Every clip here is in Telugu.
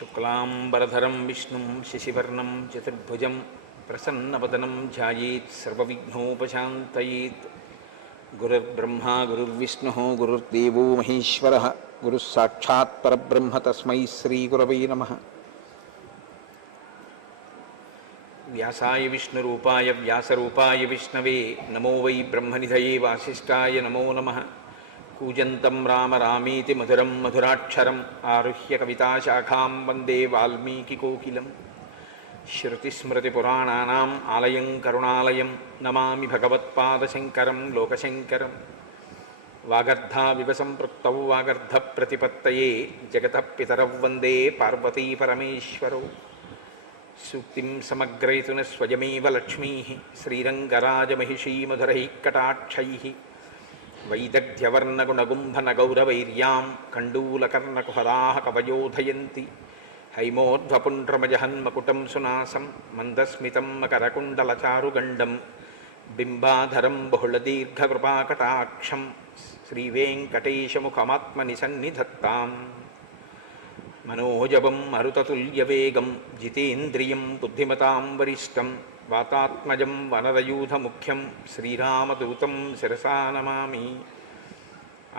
శుక్లాంబరధరం విష్ణుం శశివర్ణం చతుర్భుజం ప్రసన్నవదనం ధ్యాయేత్ సర్వవిఘ్నోపశాంతయేత్. గురుర్బ్రహ్మా గురుర్విష్ణుః గురుర్దేవో మహేశ్వరः గురుః సాక్షాత్ పరబ్రహ్మ తస్మై శ్రీగురవే నమః. వ్యాసాయ విష్ణురూపాయ వ్యాసరూపాయ విష్ణవే నమో వై బ్రహ్మనిధయే వాసిష్ఠాయ నమో నమః. కూజంతం రామ రామేతి మధురం మధురాక్షరం ఆరుహ్య కవితాశాఖాం వందే వాల్మీకికోకిలం. శృతిస్మృతిపురాణానాం ఆలయం కరుణాలయం నమామి భగవత్పాదశంకరం లోకశంకరం. వాగర్ధావివ సంపృక్తౌ వాగర్ధప్రతిపత్తయే జగతః పితరౌ వందే పార్వతీపరమేశ్వరౌ. సూక్తిం సమగ్రయతున స్వయమేవ లక్ష్మీః శ్రీరంగరాజమహిషీమధురైః కటాక్షైః. వైదగ్ధ్యవర్ణగుణగుంభనగౌరవైర్యాం కండూలకర్ణకుహరాः కవయోధయంతి. హైమోర్ధ్వపుండ్రమజహన్మకుటం సునాసం మందస్మితం మకరకుండలచారుగండం బింబాధరం బహుళదీర్ఘకృపాకటాక్షం శ్రీవేంకటేశముఖమాత్మని సన్నిధత్తాం. మనోజవం మరుతతుల్యవేగం జితేంద్రియం బుద్ధిమతాం వరిష్టం వాతాత్మజం వనరయూధముఖ్యం శ్రీరామదూతం శిరసా నమామి.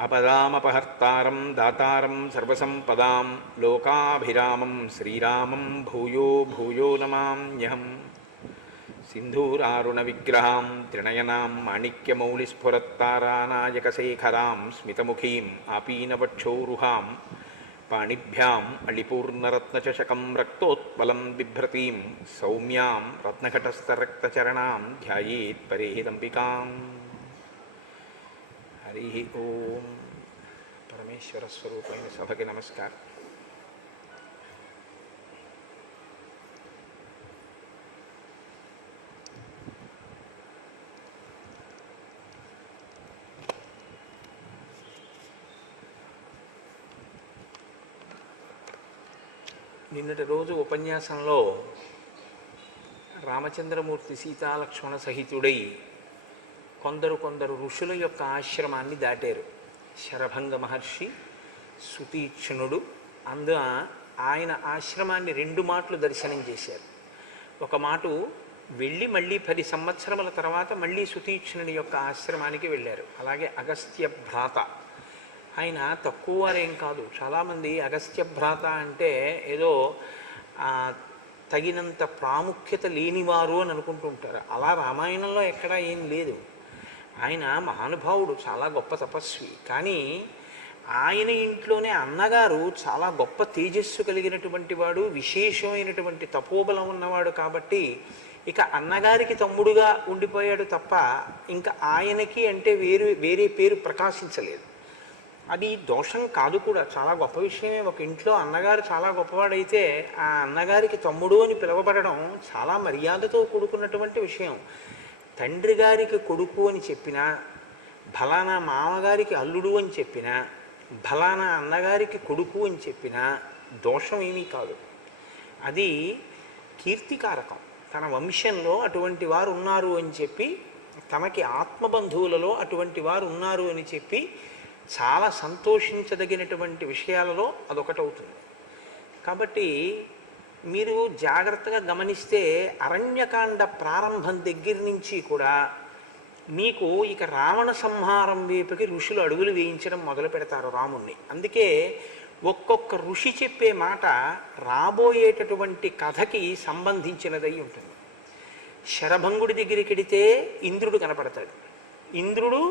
ఆపదామపహర్తారం దాతారం సర్వసంపదాం లోకాభిరామం శ్రీరామం భూయో భూయో నమామ్యహం. సింధూరారుణవిగ్రహాం త్రినయనాం మాణిక్యమౌళిస్ఫురత్తారానాయకశేఖరాం స్మితముఖీం ఆపీనవక్షోరుహాం పాణిభ్యాం అళిపూర్ణరత్నచషకం రక్తోత్పలం బిభ్రతీం సౌమ్యాం రత్నఘటస్థరక్తచరణాం ధ్యాయేత్ పరేహిదంబికాం. హరి ఓం. పరమేశ్వర స్వరూపైన సభకి నమస్కారం. నిన్నటి రోజు ఉపన్యాసంలో రామచంద్రమూర్తి సీతాలక్ష్మణ సహితుడై కొందరు ఋషుల యొక్క ఆశ్రమాన్ని దాటారు. శరభంగ మహర్షి, సుతీక్ష్ణుడు. ఆయన ఆశ్రమాన్ని 2 మాటలు దర్శనం చేశారు. ఒక మాట వెళ్ళి మళ్ళీ 10 సంవత్సరముల తర్వాత మళ్ళీ సుతీక్ష్ణుని యొక్క ఆశ్రమానికి వెళ్ళారు. అలాగే అగస్త్య భ్రాత, ఆయన తక్కువ వారేం కాదు. చాలామంది అగస్త్య భ్రాత అంటే ఏదో తగినంత ప్రాముఖ్యత లేనివారు అని అనుకుంటుంటారు. అలా రామాయణంలో ఎక్కడా ఏం లేదు. ఆయన మహానుభావుడు, చాలా గొప్ప తపస్వి. కానీ ఆయన ఇంట్లోనే అన్నగారు చాలా గొప్ప తేజస్సు కలిగినటువంటి వాడు, విశేషమైనటువంటి తపోబలం ఉన్నవాడు. కాబట్టి ఇక అన్నగారికి తమ్ముడుగా ఉండిపోయాడు తప్ప ఇంకా ఆయనకి అంటే వేరే పేరు ప్రకాశించలేదు. అది దోషం కాదు కూడా, చాలా గొప్ప విషయమే. ఒక ఇంట్లో అన్నగారు చాలా గొప్పవాడైతే ఆ అన్నగారికి తమ్ముడు అని పిలువబడడం చాలా మర్యాదతో కూడుకున్నటువంటి విషయం. తండ్రి గారికి కొడుకు అని చెప్పినా, ఫలానా మామగారికి అల్లుడు అని చెప్పినా, ఫలానా అన్నగారికి కొడుకు అని చెప్పినా దోషం ఏమీ కాదు. అది కీర్తికారకం. తన వంశంలో అటువంటి వారు ఉన్నారు అని చెప్పి, తనకి ఆత్మబంధువులలో అటువంటి వారు ఉన్నారు అని చెప్పి చాలా సంతోషించదగినటువంటి విషయాలలో అదొకటవుతుంది. కాబట్టి మీరు జాగ్రత్తగా గమనిస్తే అరణ్యకాండ ప్రారంభం దగ్గర నుంచి కూడా మీకు ఇక రావణ సంహారం వైపుకి ఋషులు అడుగులు వేయించడం మొదలు పెడతారు రాముణ్ణి. అందుకే ఒక్కొక్క ఋషి చెప్పే మాట రాబోయేటటువంటి కథకి సంబంధించినదై ఉంటుంది. శరభంగుడి దగ్గరికి వెడితే ఇంద్రుడు కనపడతాడు. ఇంద్రుడు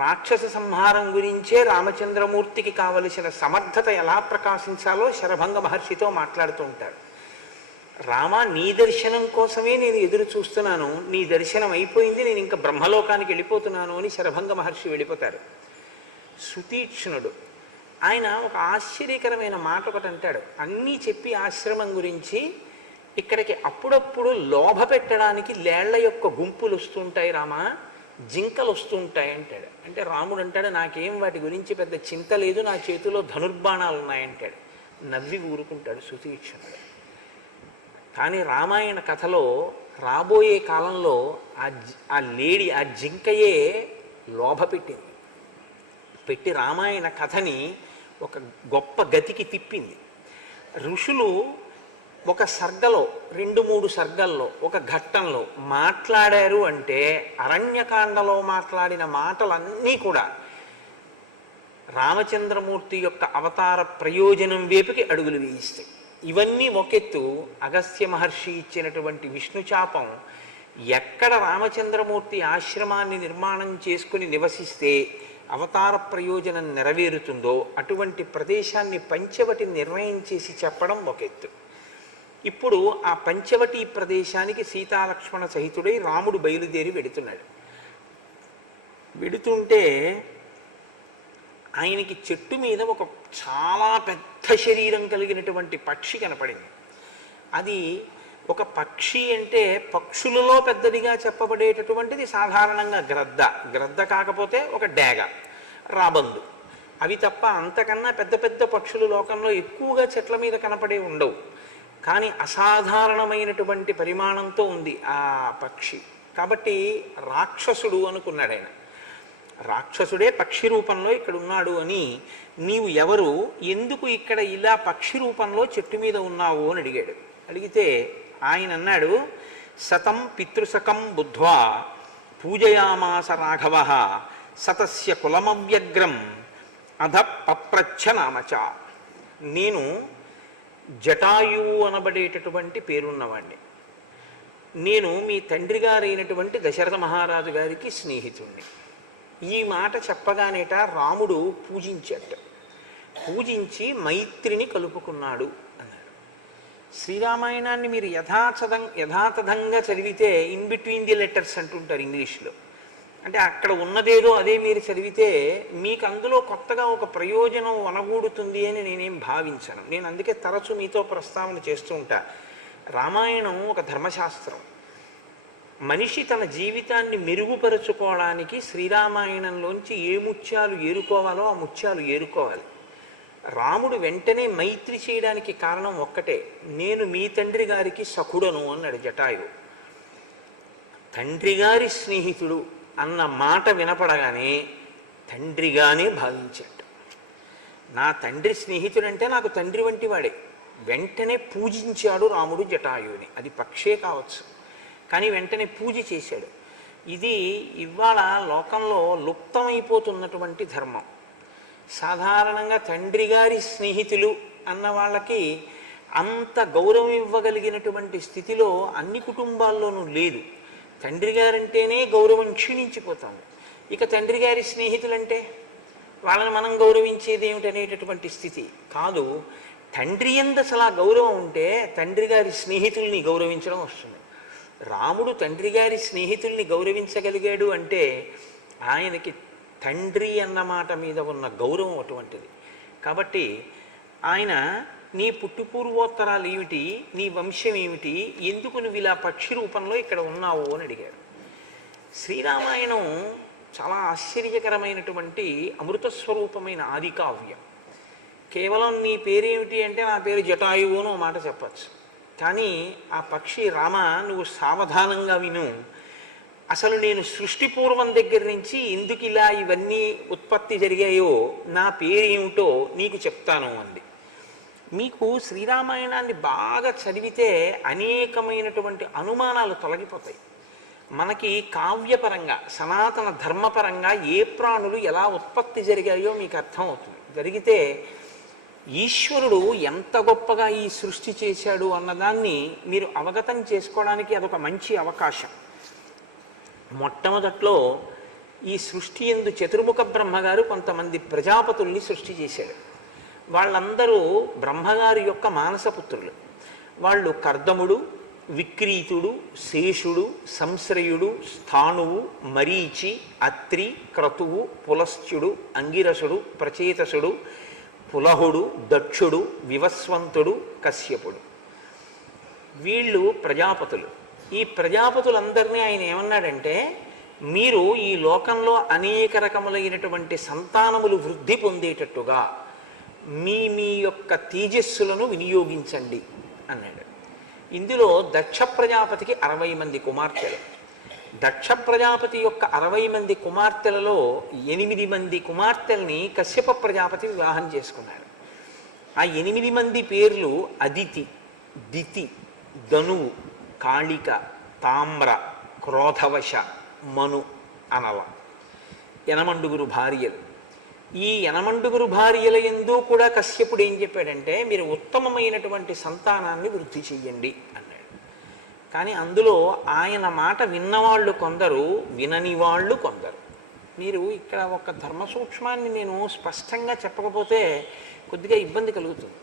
రాక్షస సంహారం గురించే రామచంద్రమూర్తికి కావలసిన సమర్థత ఎలా ప్రకాశించాలో శరభంగ మహర్షితో మాట్లాడుతూ ఉంటాడు. రామ, నీ దర్శనం కోసమే నేను ఎదురు చూస్తున్నాను, నీ దర్శనం అయిపోయింది, నేను ఇంకా బ్రహ్మలోకానికి వెళ్ళిపోతున్నాను అని శరభంగ మహర్షి వెళ్ళిపోతారు. సుతీక్ష్ణుడు ఆయన ఒక ఆశ్చర్యకరమైన మాట ఒకటి అంటాడు. అన్నీ చెప్పి ఆశ్రమం గురించి ఇక్కడికి అప్పుడప్పుడు లోభ పెట్టడానికి లేళ్ల యొక్క గుంపులు వస్తుంటాయి రామా, జింకలు వస్తుంటాయి అంటాడు. అంటే రాముడు అంటాడు, నాకేం వాటి గురించి పెద్ద చింత లేదు, నా చేతిలో ధనుర్బాణాలు ఉన్నాయంటాడు. నవ్వి ఊరుకుంటాడు సుతీక్ష్ణుడు. కానీ రామాయణ కథలో రాబోయే కాలంలో ఆ లేడి, ఆ జింకయే లోభ పెట్టి రామాయణ కథని ఒక గొప్ప గతికి తిప్పింది. ఋషులు ఒక సర్గలో 2-3 సర్గల్లో ఒక ఘట్టంలో మాట్లాడారు అంటే అరణ్యకాండలో మాట్లాడిన మాటలన్నీ కూడా రామచంద్రమూర్తి యొక్క అవతార ప్రయోజనం వైపుకి అడుగులు వేయిస్తాయి. ఇవన్నీ ఒకెత్తు అగస్త్య మహర్షి ఇచ్చినటువంటి విష్ణుచాపం ఎక్కడ రామచంద్రమూర్తి ఆశ్రమాన్ని నిర్మాణం చేసుకుని నివసిస్తే అవతార ప్రయోజనం నెరవేరుతుందో అటువంటి ప్రదేశాన్ని పంచవటి నిర్ణయం చేసి చెప్పడం ఒకెత్తు. ఇప్పుడు ఆ పంచవటి ప్రదేశానికి సీతాలక్ష్మణ సహితుడై రాముడు బయలుదేరి వెడుతున్నాడు. వెడుతుంటే ఆయనకి చెట్టు మీద ఒక చాలా పెద్ద శరీరం కలిగినటువంటి పక్షి కనపడింది. అది ఒక పక్షి అంటే పక్షులలో పెద్దదిగా చెప్పబడేటటువంటిది సాధారణంగా గ్రద్ద కాకపోతే ఒక డేగ, రాబందు, అవి తప్ప అంతకన్నా పెద్ద పెద్ద పక్షులు లోకంలో ఎక్కువగా చెట్ల మీద కనపడే ఉండవు. కానీ అసాధారణమైనటువంటి పరిమాణంతో ఉంది ఆ పక్షి. కాబట్టి రాక్షసుడు అనుకున్నాడు ఆయన. రాక్షసుడే పక్షి రూపంలో ఇక్కడ ఉన్నాడు అని, నీవు ఎవరు, ఎందుకు ఇక్కడ ఇలా పక్షి రూపంలో చెట్టు మీద ఉన్నావు అని అడిగాడు. అడిగితే ఆయన అన్నాడు, శతం పితృసకం బుద్ధ్వా పూజయామాస రాఘవ సతస్య కులమవ్యగ్రం అధ పప్రచ్ఛ నామచ. నేను జటాయువు అనబడేటటువంటి పేరున్నవాడిని. నేను మీ తండ్రి గారైనటువంటి దశరథ మహారాజు గారికి స్నేహితుణ్ణి. ఈ మాట చెప్పగానేట రాముడు పూజించాడు. పూజించి మైత్రిని కలుపుకున్నాడు అన్నాడు. శ్రీరామాయణాన్ని మీరు యథాతథంగా చదివితే ఇన్ బిట్వీన్ ది లెటర్స్ అంటుంటారు ఇంగ్లీష్లో. అంటే అక్కడ ఉన్నదేదో అదే మీరు చదివితే మీకు అందులో కొత్తగా ఒక ప్రయోజనం వనగూడుతుంది అని నేనేం భావించను. నేను అందుకే తరచు మీతో ప్రస్తావన చేస్తూ ఉంటా. రామాయణం ఒక ధర్మశాస్త్రం. మనిషి తన జీవితాన్ని మెరుగుపరుచుకోవడానికి శ్రీరామాయణంలోంచి ఏ ముత్యాలు ఏరుకోవాలో ఆ ముత్యాలు ఏరుకోవాలి. రాముడు వెంటనే మైత్రి చేయడానికి కారణం ఒక్కటే, నేను మీ తండ్రి గారికి సఖుడను అన్నాడు జటాయువు. తండ్రి గారి స్నేహితుడు అన్న మాట వినపడగానే తండ్రిగానే భావించాడు. నా తండ్రి స్నేహితుడంటే నాకు తండ్రి వంటి వాడే. వెంటనే పూజించాడు రాముడు జటాయువుని. అది పక్షే కావచ్చు, కానీ వెంటనే పూజ చేశాడు. ఇది ఇవాళ లోకంలో లుప్తమైపోతున్నటువంటి ధర్మం. సాధారణంగా తండ్రి గారి స్నేహితులు అన్న వాళ్ళకి అంత గౌరవం ఇవ్వగలిగినటువంటి స్థితిలో అన్ని కుటుంబాల్లోనూ లేదు. తండ్రి గారంటేనే గౌరవం క్షీణించిపోతుంది. ఇక తండ్రి గారి స్నేహితులంటే వాళ్ళని మనం గౌరవించేది ఏమిటనేటటువంటి స్థితి కాదు. తండ్రి యందు అసలు ఆ గౌరవం ఉంటే తండ్రి గారి స్నేహితుల్ని గౌరవించడం వస్తుంది. రాముడు తండ్రి గారి స్నేహితుల్ని గౌరవించగలిగాడు అంటే ఆయనకి తండ్రి అన్న మాట మీద ఉన్న గౌరవం అటువంటిది. కాబట్టి ఆయన, నీ పుట్టుపూర్వోత్తరాలు ఏమిటి, నీ వంశం ఏమిటి, ఎందుకు నువ్వు ఇలా పక్షి రూపంలో ఇక్కడ ఉన్నావు అని అడిగాడు. శ్రీరామాయణం చాలా ఆశ్చర్యకరమైనటువంటి అమృతస్వరూపమైన ఆది కావ్యం. కేవలం నీ పేరేమిటి అంటే నా పేరు జటాయువు అని మాట చెప్పచ్చు. కానీ ఆ పక్షి, రామ నువ్వు సావధానంగా విను, అసలు నేను సృష్టి పూర్వం దగ్గర నుంచి ఎందుకు ఇలా ఇవన్నీ ఉత్పత్తి జరిగాయో నా పేరేమిటో నీకు చెప్తాను అంది. మీకు శ్రీరామాయణాన్ని బాగా చదివితే అనేకమైనటువంటి అనుమానాలు తొలగిపోతాయి. మనకి కావ్యపరంగా సనాతన ధర్మపరంగా ఏ ప్రాణులు ఎలా ఉత్పత్తి జరిగాయో మీకు అర్థమవుతుంది. జరిగితే ఈశ్వరుడు ఎంత గొప్పగా ఈ సృష్టి చేశాడు అన్నదాన్ని మీరు అవగతం చేసుకోవడానికి అదొక మంచి అవకాశం. మొట్టమొదట్లో ఈ సృష్టి యందు చతుర్ముఖ బ్రహ్మగారు కొంతమంది ప్రజాపతుల్ని సృష్టి చేశాడు. వాళ్ళందరూ బ్రహ్మగారి యొక్క మానసపుత్రులు. వాళ్ళు కర్దముడు, విక్రీతుడు, శేషుడు, సంశ్రయుడు, స్థాణువు, మరీచి, అత్రి, క్రతువు, పులశ్చుడు, అంగిరసుడు, ప్రచేతసుడు, పులహుడు, దక్షుడు, వివస్వంతుడు, కశ్యపుడు. వీళ్ళు ప్రజాపతులు. ఈ ప్రజాపతులందరినీ ఆయన ఏమన్నాడంటే, మీరు ఈ లోకంలో అనేక రకములైనటువంటి సంతానములు వృద్ధి పొందేటట్టుగా మీ మీ యొక్క తేజస్సులను వినియోగించండి అన్నాడు. ఇందులో దక్ష ప్రజాపతికి 60 మంది కుమార్తెలు. దక్ష ప్రజాపతి యొక్క 60 మంది కుమార్తెలలో 8 మంది కుమార్తెల్ని కశ్యప ప్రజాపతి వివాహం చేసుకున్నాడు. ఆ 8 పేర్లు అదితి, దితి, ధనువు, కాళిక, తామ్ర, క్రోధవశ, మను అనవ. 8 భార్యలు. ఈ 8 భార్యల యందు కూడా కశ్యపుడు ఏం చెప్పాడంటే మీరు ఉత్తమమైనటువంటి సంతానాన్ని వృద్ధి చెయ్యండి అన్నాడు. కానీ అందులో ఆయన మాట విన్నవాళ్ళు కొందరు, వినని వాళ్ళు కొందరు. మీరు ఇక్కడ ఒక ధర్మ సూక్ష్మాన్ని నేను స్పష్టంగా చెప్పకపోతే కొద్దిగా ఇబ్బంది కలుగుతుంది.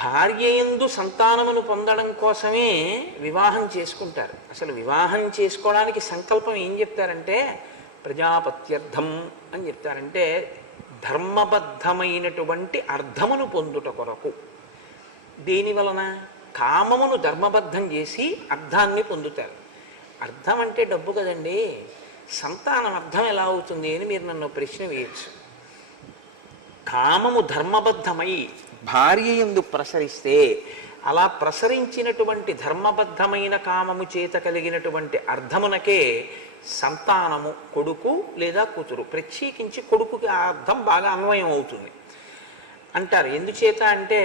భార్య యందు సంతానమును పొందడం కోసమే వివాహం చేసుకుంటారు. అసలు వివాహం చేసుకోవడానికి సంకల్పం ఏం చెప్తారంటే ప్రజాపత్యర్థం అని చెప్తారంటే ధర్మబద్ధమైనటువంటి అర్థమును పొందుట కొరకు. దేని వలన? కామమును ధర్మబద్ధం చేసి అర్థాన్ని పొందుతారు. అర్థం అంటే డబ్బు కదండి. సంతానం అర్థం ఎలా అవుతుంది అని మీరు నన్ను ప్రశ్న వేయచ్చు. కామము ధర్మబద్ధమై భార్య యందు ప్రసరిస్తే అలా ప్రసరించినటువంటి ధర్మబద్ధమైన కామము చేత కలిగినటువంటి అర్థమునకే సంతానము, కొడుకు లేదా కూతురు. ప్రత్యేకించి కొడుకుకి ఆ అర్థం బాగా అన్వయం అవుతుంది అంటారు. ఎందుచేత అంటే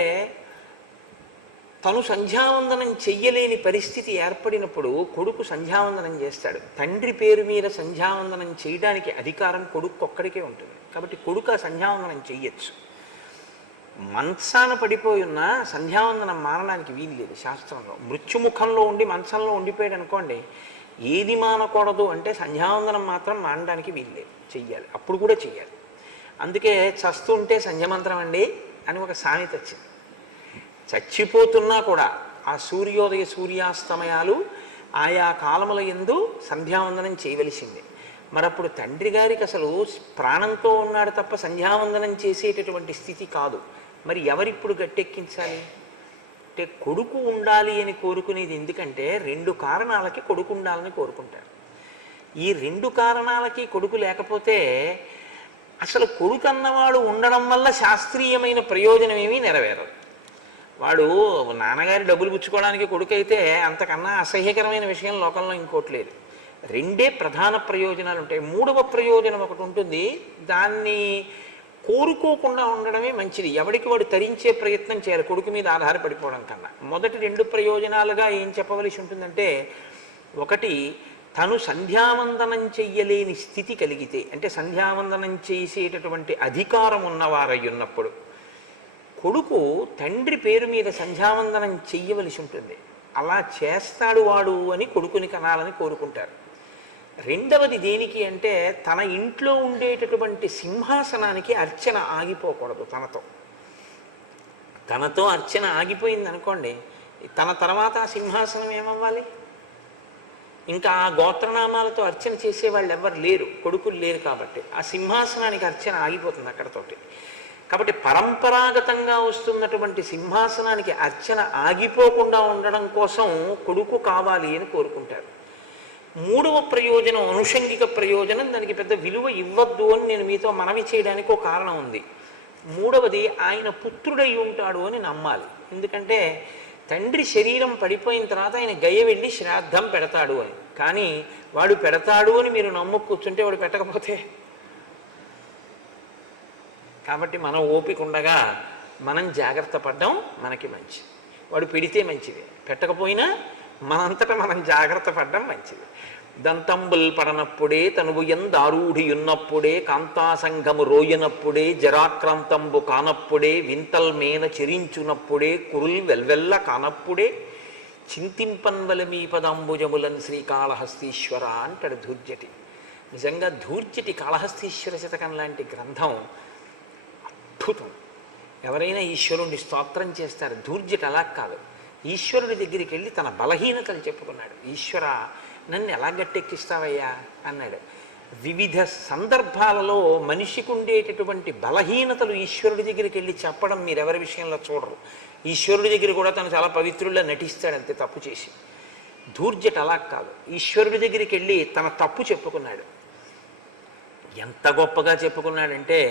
తను సంధ్యావందనం చెయ్యలేని పరిస్థితి ఏర్పడినప్పుడు కొడుకు సంధ్యావందనం చేస్తాడు. తండ్రి పేరు మీద సంధ్యావందనం చేయడానికి అధికారం కొడుకు ఒక్కడికే ఉంటుంది. కాబట్టి కొడుకు ఆ సంధ్యావందనం చెయ్యొచ్చు. మంచాన పడిపోయి ఉన్న సంధ్యావందనం మానడానికి వీలు లేదు శాస్త్రంలో. మృత్యుముఖంలో ఉండి మంచంలో ఉండిపోయాడు అనుకోండి, ఏది మానకూడదు అంటే సంధ్యావందనం మాత్రం మానడానికి వీలు లేదు, చెయ్యాలి. అప్పుడు కూడా చెయ్యాలి. అందుకే చస్తుంటే సంధ్యమంత్రం అండి అని ఒక సామెత వచ్చింది. చచ్చిపోతున్నా కూడా ఆ సూర్యోదయ సూర్యాస్తమయాలు ఆయా కాలముల యందు సంధ్యావందనం చేయవలసిందే. మరి అప్పుడు తండ్రి గారికి అసలు ప్రాణంతో ఉన్నాడు తప్ప సంధ్యావందనం చేసేటటువంటి స్థితి కాదు. మరి ఎవరిప్పుడు గట్టెక్కించాలి అంటే కొడుకు ఉండాలి అని కోరుకునేది. ఎందుకంటే 2 కారణాలకి కొడుకు ఉండాలని కోరుకుంటారు. ఈ 2 కారణాలకి కొడుకు లేకపోతే అసలు కొడుకు అన్నవాడు ఉండడం వల్ల శాస్త్రీయమైన ప్రయోజనం ఏమీ నెరవేరదు. వాడు నాన్నగారి డబ్బులు పుచ్చుకోవడానికి కొడుకు అయితే అంతకన్నా అసహ్యకరమైన విషయం లోకంలో ఇంకోటి లేదు. 2 ప్రధాన ప్రయోజనాలు ఉంటాయి. 3వ ప్రయోజనం ఒకటి ఉంటుంది, దాన్ని కోరుకోకుండా ఉండడమే మంచిది. ఎవడికి వాడు తరించే ప్రయత్నం చేయాలి కొడుకు మీద ఆధారపడిపోవడం కన్నా. మొదటి 2 ప్రయోజనాలుగా ఏం చెప్పవలసి ఉంటుందంటే, ఒకటి తను సంధ్యావందనం చెయ్యలేని స్థితి కలిగితే, అంటే సంధ్యావందనం చేసేటటువంటి అధికారం ఉన్నవారై ఉన్నప్పుడు కొడుకు తండ్రి పేరు మీద సంధ్యావందనం చెయ్యవలసి ఉంటుంది. అలా చేస్తాడు వాడు అని కొడుకుని కనాలని కోరుకుంటారు. రెండవది దేనికి అంటే తన ఇంట్లో ఉండేటటువంటి సింహాసనానికి అర్చన ఆగిపోకూడదు. తనతో అర్చన ఆగిపోయింది అనుకోండి, తన తర్వాత ఆ సింహాసనం ఏమవ్వాలి? ఇంకా ఆ గోత్రనామాలతో అర్చన చేసేవాళ్ళు ఎవరు లేరు, కొడుకులు లేరు. కాబట్టి ఆ సింహాసనానికి అర్చన ఆగిపోతుంది అక్కడతోటి. కాబట్టి పరంపరాగతంగా వస్తున్నటువంటి సింహాసనానికి అర్చన ఆగిపోకుండా ఉండడం కోసం కొడుకు కావాలి అని కోరుకుంటారు. 3వ ప్రయోజనం అనుషంగిక ప్రయోజనం, దానికి పెద్ద విలువ ఇవ్వద్దు అని నేను మీతో మనవి చేయడానికి ఒక కారణం ఉంది. 3వది ఆయన పుత్రుడై ఉంటాడు అని నమ్మాలి. ఎందుకంటే తండ్రి శరీరం పడిపోయిన తర్వాత ఆయన గయ వెళ్ళి శ్రాద్ధం పెడతాడు అని. కానీ వాడు పెడతాడు అని మీరు నమ్ము కూర్చుంటే వాడు పెట్టకపోతే, కాబట్టి మనం ఓపిక ఉండగా మనం జాగ్రత్త పడ్డం మనకి మంచిది. వాడు పెడితే మంచిది, పెట్టకపోయినా మనంతటా మనం జాగ్రత్త పడ్డం మంచిది. దంతంబుల్ పడనప్పుడే తనువు ఎందారూఢి ఉన్నప్పుడే కాంతాసంగము రోయనప్పుడే జరాక్రాంతంబు కానప్పుడే వింతల్ మేన చెరించునప్పుడే కురుల్ వెల్వెల్ల కానప్పుడే చింతింపన్వల మీ పదంబుజములన్ శ్రీకాళహస్తీశ్వర అంటాడు ధూర్జటి. నిజంగా ధూర్జటి కాళహస్తీశ్వర శతకం లాంటి గ్రంథం అద్భుతం. ఎవరైనా ఈశ్వరుణ్ణి స్తోత్రం చేస్తారు, ధూర్జటి అలా కాదు. ఈశ్వరుడి దగ్గరికి వెళ్ళి తన బలహీనతలు చెప్పుకున్నాడు. ఈశ్వర నన్ను ఎలా గట్టెక్కిస్తావయ్యా అన్నాడు. వివిధ సందర్భాలలో మనిషికి ఉండేటటువంటి బలహీనతలు ఈశ్వరుడి దగ్గరికి వెళ్ళి చెప్పడం మీరు ఎవరి విషయంలో చూడరు. ఈశ్వరుడి దగ్గర కూడా తను చాలా పవిత్రుల్లో నటిస్తాడంతే తప్పు చేసి. ధూర్జటి అలా కాదు, ఈశ్వరుడి దగ్గరికి వెళ్ళి తన తప్పు చెప్పుకున్నాడు. ఎంత గొప్పగా చెప్పుకున్నాడంటే,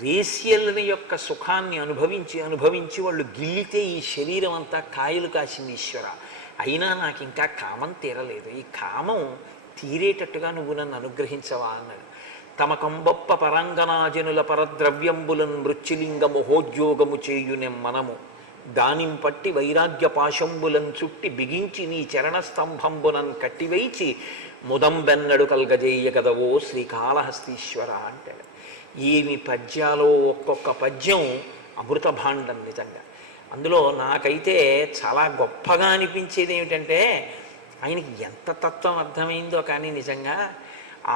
వేశ్యలని యొక్క సుఖాన్ని అనుభవించి వాళ్ళు గిల్లితే ఈ శరీరం అంతా కాయలు కాసింది ఈశ్వర, అయినా నాకు ఇంకా కామం తీరలేదు, ఈ కామం తీరేటట్టుగా నువ్వు నన్ను అనుగ్రహించవా అన్నాడు. తమ కంబొప్ప పరంగనాజనుల పరద్రవ్యంబులన్ మృత్యులింగము హోద్యోగము చేయునెం మనము దానిం పట్టి వైరాగ్య పాశంబులన్ చుట్టి బిగించి నీ చరణస్తంభంబునన్ కట్టివైచి ముదంబెన్నడు కల్గజేయ కదవో శ్రీకాళహస్తీశ్వర అంటాడు. ఏమి పద్యాలో ఒక్కొక్క పద్యం అమృత భాండం నిజంగా. అందులో నాకైతే చాలా గొప్పగా అనిపించేది ఏమిటంటే ఆయనకి ఎంత తత్వం అర్థమైందో కానీ నిజంగా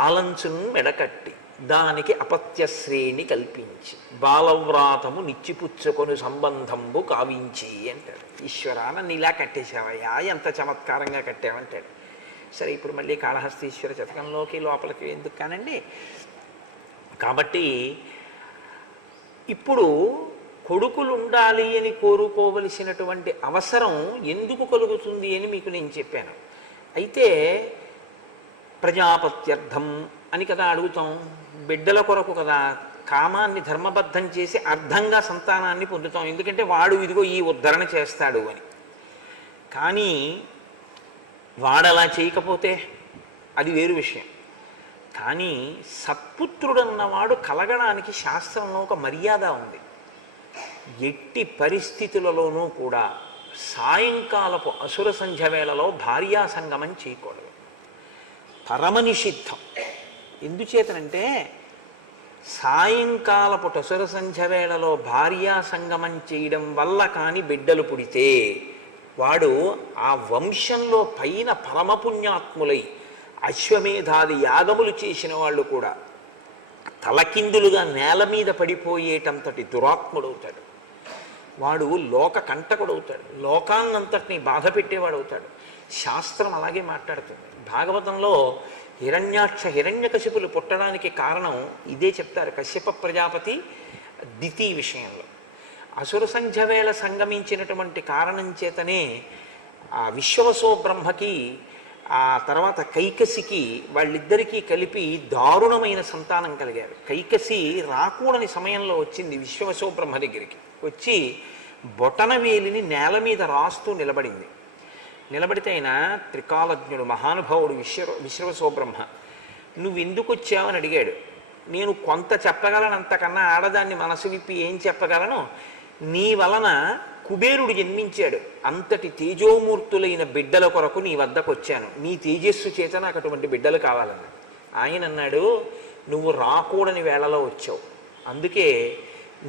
ఆలంచును మెడకట్టి దానికి అపత్యశ్రేణి కల్పించి బాలవ్రాతము నిచ్చిపుచ్చుకొని సంబంధంబు కావించి అంటాడు. ఈశ్వరా నన్ను ఇలా కట్టేశావయ్యా, ఎంత చమత్కారంగా కట్టావంటాడు. సరే, ఇప్పుడు మళ్ళీ కాళహస్తీశ్వర శతకంలోకి లోపలికి ఎందుకు కానండి. కాబట్టి ఇప్పుడు కొడుకులు ఉండాలి అని కోరుకోవలసినటువంటి అవసరం ఎందుకు కలుగుతుంది అని మీకు నేను చెప్పాను. అయితే ప్రజాపత్యర్థం అని కదా అడుగుతాం, బిడ్డల కొరకు కదా కామాన్ని ధర్మబద్ధం చేసి అర్థంగా సంతానాన్ని పొందుతాం. ఎందుకంటే వాడు ఇదిగో ఈ ఉద్ధరణ చేస్తాడు అని. కానీ వాడలా చేయకపోతే అది వేరు విషయం. కానీ సత్పుత్రుడన్నవాడు కలగడానికి శాస్త్రంలో ఒక మర్యాద ఉంది. ఎట్టి పరిస్థితులలోనూ కూడా సాయంకాలపు అసుర సంధ్య వేళలో భార్యా సంగమం చేయకూడదు, పరమనిషిద్ధం. ఎందుచేతనంటే సాయంకాలపు అసుర సంధ్య వేళలో భార్యా సంగమం చేయడం వల్ల కానీ బిడ్డలు పుడితే వాడు ఆ వంశంలో పైన పరమపుణ్యాత్ములై అశ్వమేధాది యాగములు చేసిన వాళ్ళు కూడా తలకిందులుగా నేల మీద పడిపోయేటంతటి దురాత్ముడవుతాడు. వాడు లోక కంటకుడవుతాడు, లోకాన్నంతటినీ బాధ పెట్టేవాడవుతాడు. శాస్త్రం అలాగే మాట్లాడుతుంది. భాగవతంలో హిరణ్యాక్ష హిరణ్యకశిపులు పుట్టడానికి కారణం ఇదే చెప్తారు. కశ్యప ప్రజాపతి దితి విషయంలో అసుర సంధ్య వేళ సంగమించినటువంటి కారణం చేతనే ఆ విశ్వవసో బ్రహ్మకి ఆ తర్వాత కైకసికి వాళ్ళిద్దరికీ కలిపి దారుణమైన సంతానం కలిగారు. కైకసి రాకూడని సమయంలో వచ్చింది విశ్వవసో బ్రహ్మ దగ్గరికి. వచ్చి బొటనవేలిని నేల మీద రాస్తూ నిలబడింది. నిలబడితే ఆయన త్రికాలజ్ఞుడు మహానుభావుడు విశ్వవసో బ్రహ్మ. నువ్వు ఎందుకు వచ్చావని అడిగాడు. నేను కొంత చెప్పగలను, అంతకన్నా ఆడదాన్ని మనసు విప్పి ఏం చెప్పగలను, నీ వలన కుబేరుడు జన్మించాడు, అంతటి తేజోమూర్తులైన బిడ్డల కొరకు నీ వద్దకు వచ్చాను, నీ తేజస్సు చేత నాకు అటువంటి బిడ్డలు కావాలన్నాడు. ఆయన అన్నాడు, నువ్వు రాకూడని వేళలో వచ్చావు, అందుకే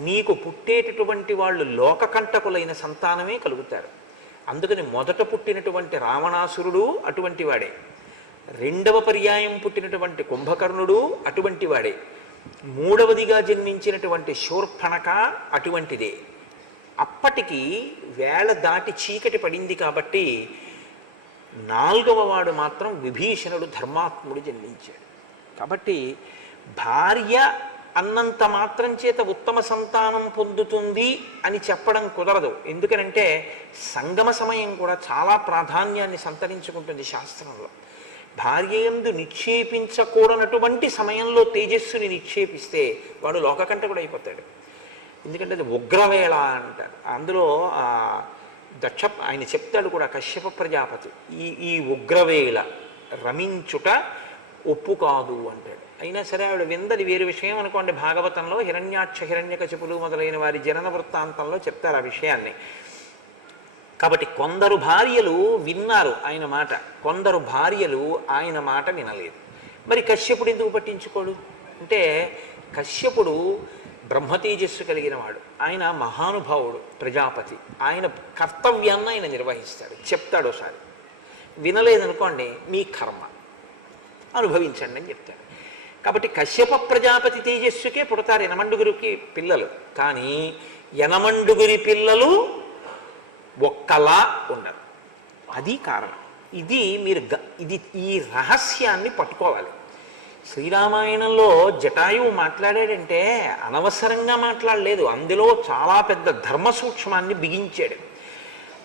నీకు పుట్టేటటువంటి వాళ్ళు లోకకంటకులైన సంతానమే కలుగుతారు. అందుకని మొదట పుట్టినటువంటి రావణాసురుడు అటువంటి వాడే, రెండవ పర్యాయం పుట్టినటువంటి కుంభకర్ణుడు అటువంటి వాడే, మూడవదిగా జన్మించినటువంటి శూర్పణఖ అటువంటిదే. అప్పటికి వేళ దాటి చీకటి పడింది కాబట్టి నాలుగవ వాడు మాత్రం విభీషణుడు ధర్మాత్ముడు జన్మించాడు. కాబట్టి భార్య అన్నంత మాత్రం చేత ఉత్తమ సంతానం పొందుతుంది అని చెప్పడం కుదరదు. ఎందుకనంటే సంగమ సమయం కూడా చాలా ప్రాధాన్యాన్ని సంతరించుకుంటుంది శాస్త్రంలో. భార్య యందు నిక్షేపించకూడనటువంటి సమయంలో తేజస్సుని నిక్షేపిస్తే వాడు లోకకంటకుడు అయిపోతాడు. ఎందుకంటే అది ఉగ్రవేళ అంటారు. అందులో ఆయన చెప్తాడు కూడా కశ్యప ప్రజాపతి, ఈ ఉగ్రవేళ రమించుట ఒప్పు కాదు అంటాడు. అయినా సరే ఆవిడ విందది వేరు విషయం అనుకోండి. భాగవతంలో హిరణ్యాక్ష హిరణ్యకశిపులు మొదలైన వారి జనన వృత్తాంతంలో చెప్తారు ఆ విషయాన్ని. కాబట్టి కొందరు భార్యలు విన్నారు ఆయన మాట, కొందరు భార్యలు ఆయన మాట వినలేదు. మరి కశ్యపుడు ఎందుకు పట్టించుకోడు అంటే, కశ్యపుడు బ్రహ్మతేజస్సు కలిగిన వాడు, ఆయన మహానుభావుడు ప్రజాపతి, ఆయన కర్తవ్యాన్ని ఆయన నిర్వహిస్తాడు, చెప్తాడు. ఒకసారి వినలేదనుకోండి మీ కర్మ అనుభవించండి అని చెప్తాడు. కాబట్టి కశ్యప ప్రజాపతి తేజస్సుకే పుడతారు యనమండుగురికి పిల్లలు, కానీ యనమండుగురి పిల్లలు ఒక్కలా ఉన్నారు. అది కారణం. ఇది ఈ రహస్యాన్ని పట్టుకోవాలి. శ్రీరామాయణంలో జటాయువు మాట్లాడాడంటే అనవసరంగా మాట్లాడలేదు, అందులో చాలా పెద్ద ధర్మ సూక్ష్మాన్ని బిగించాడు.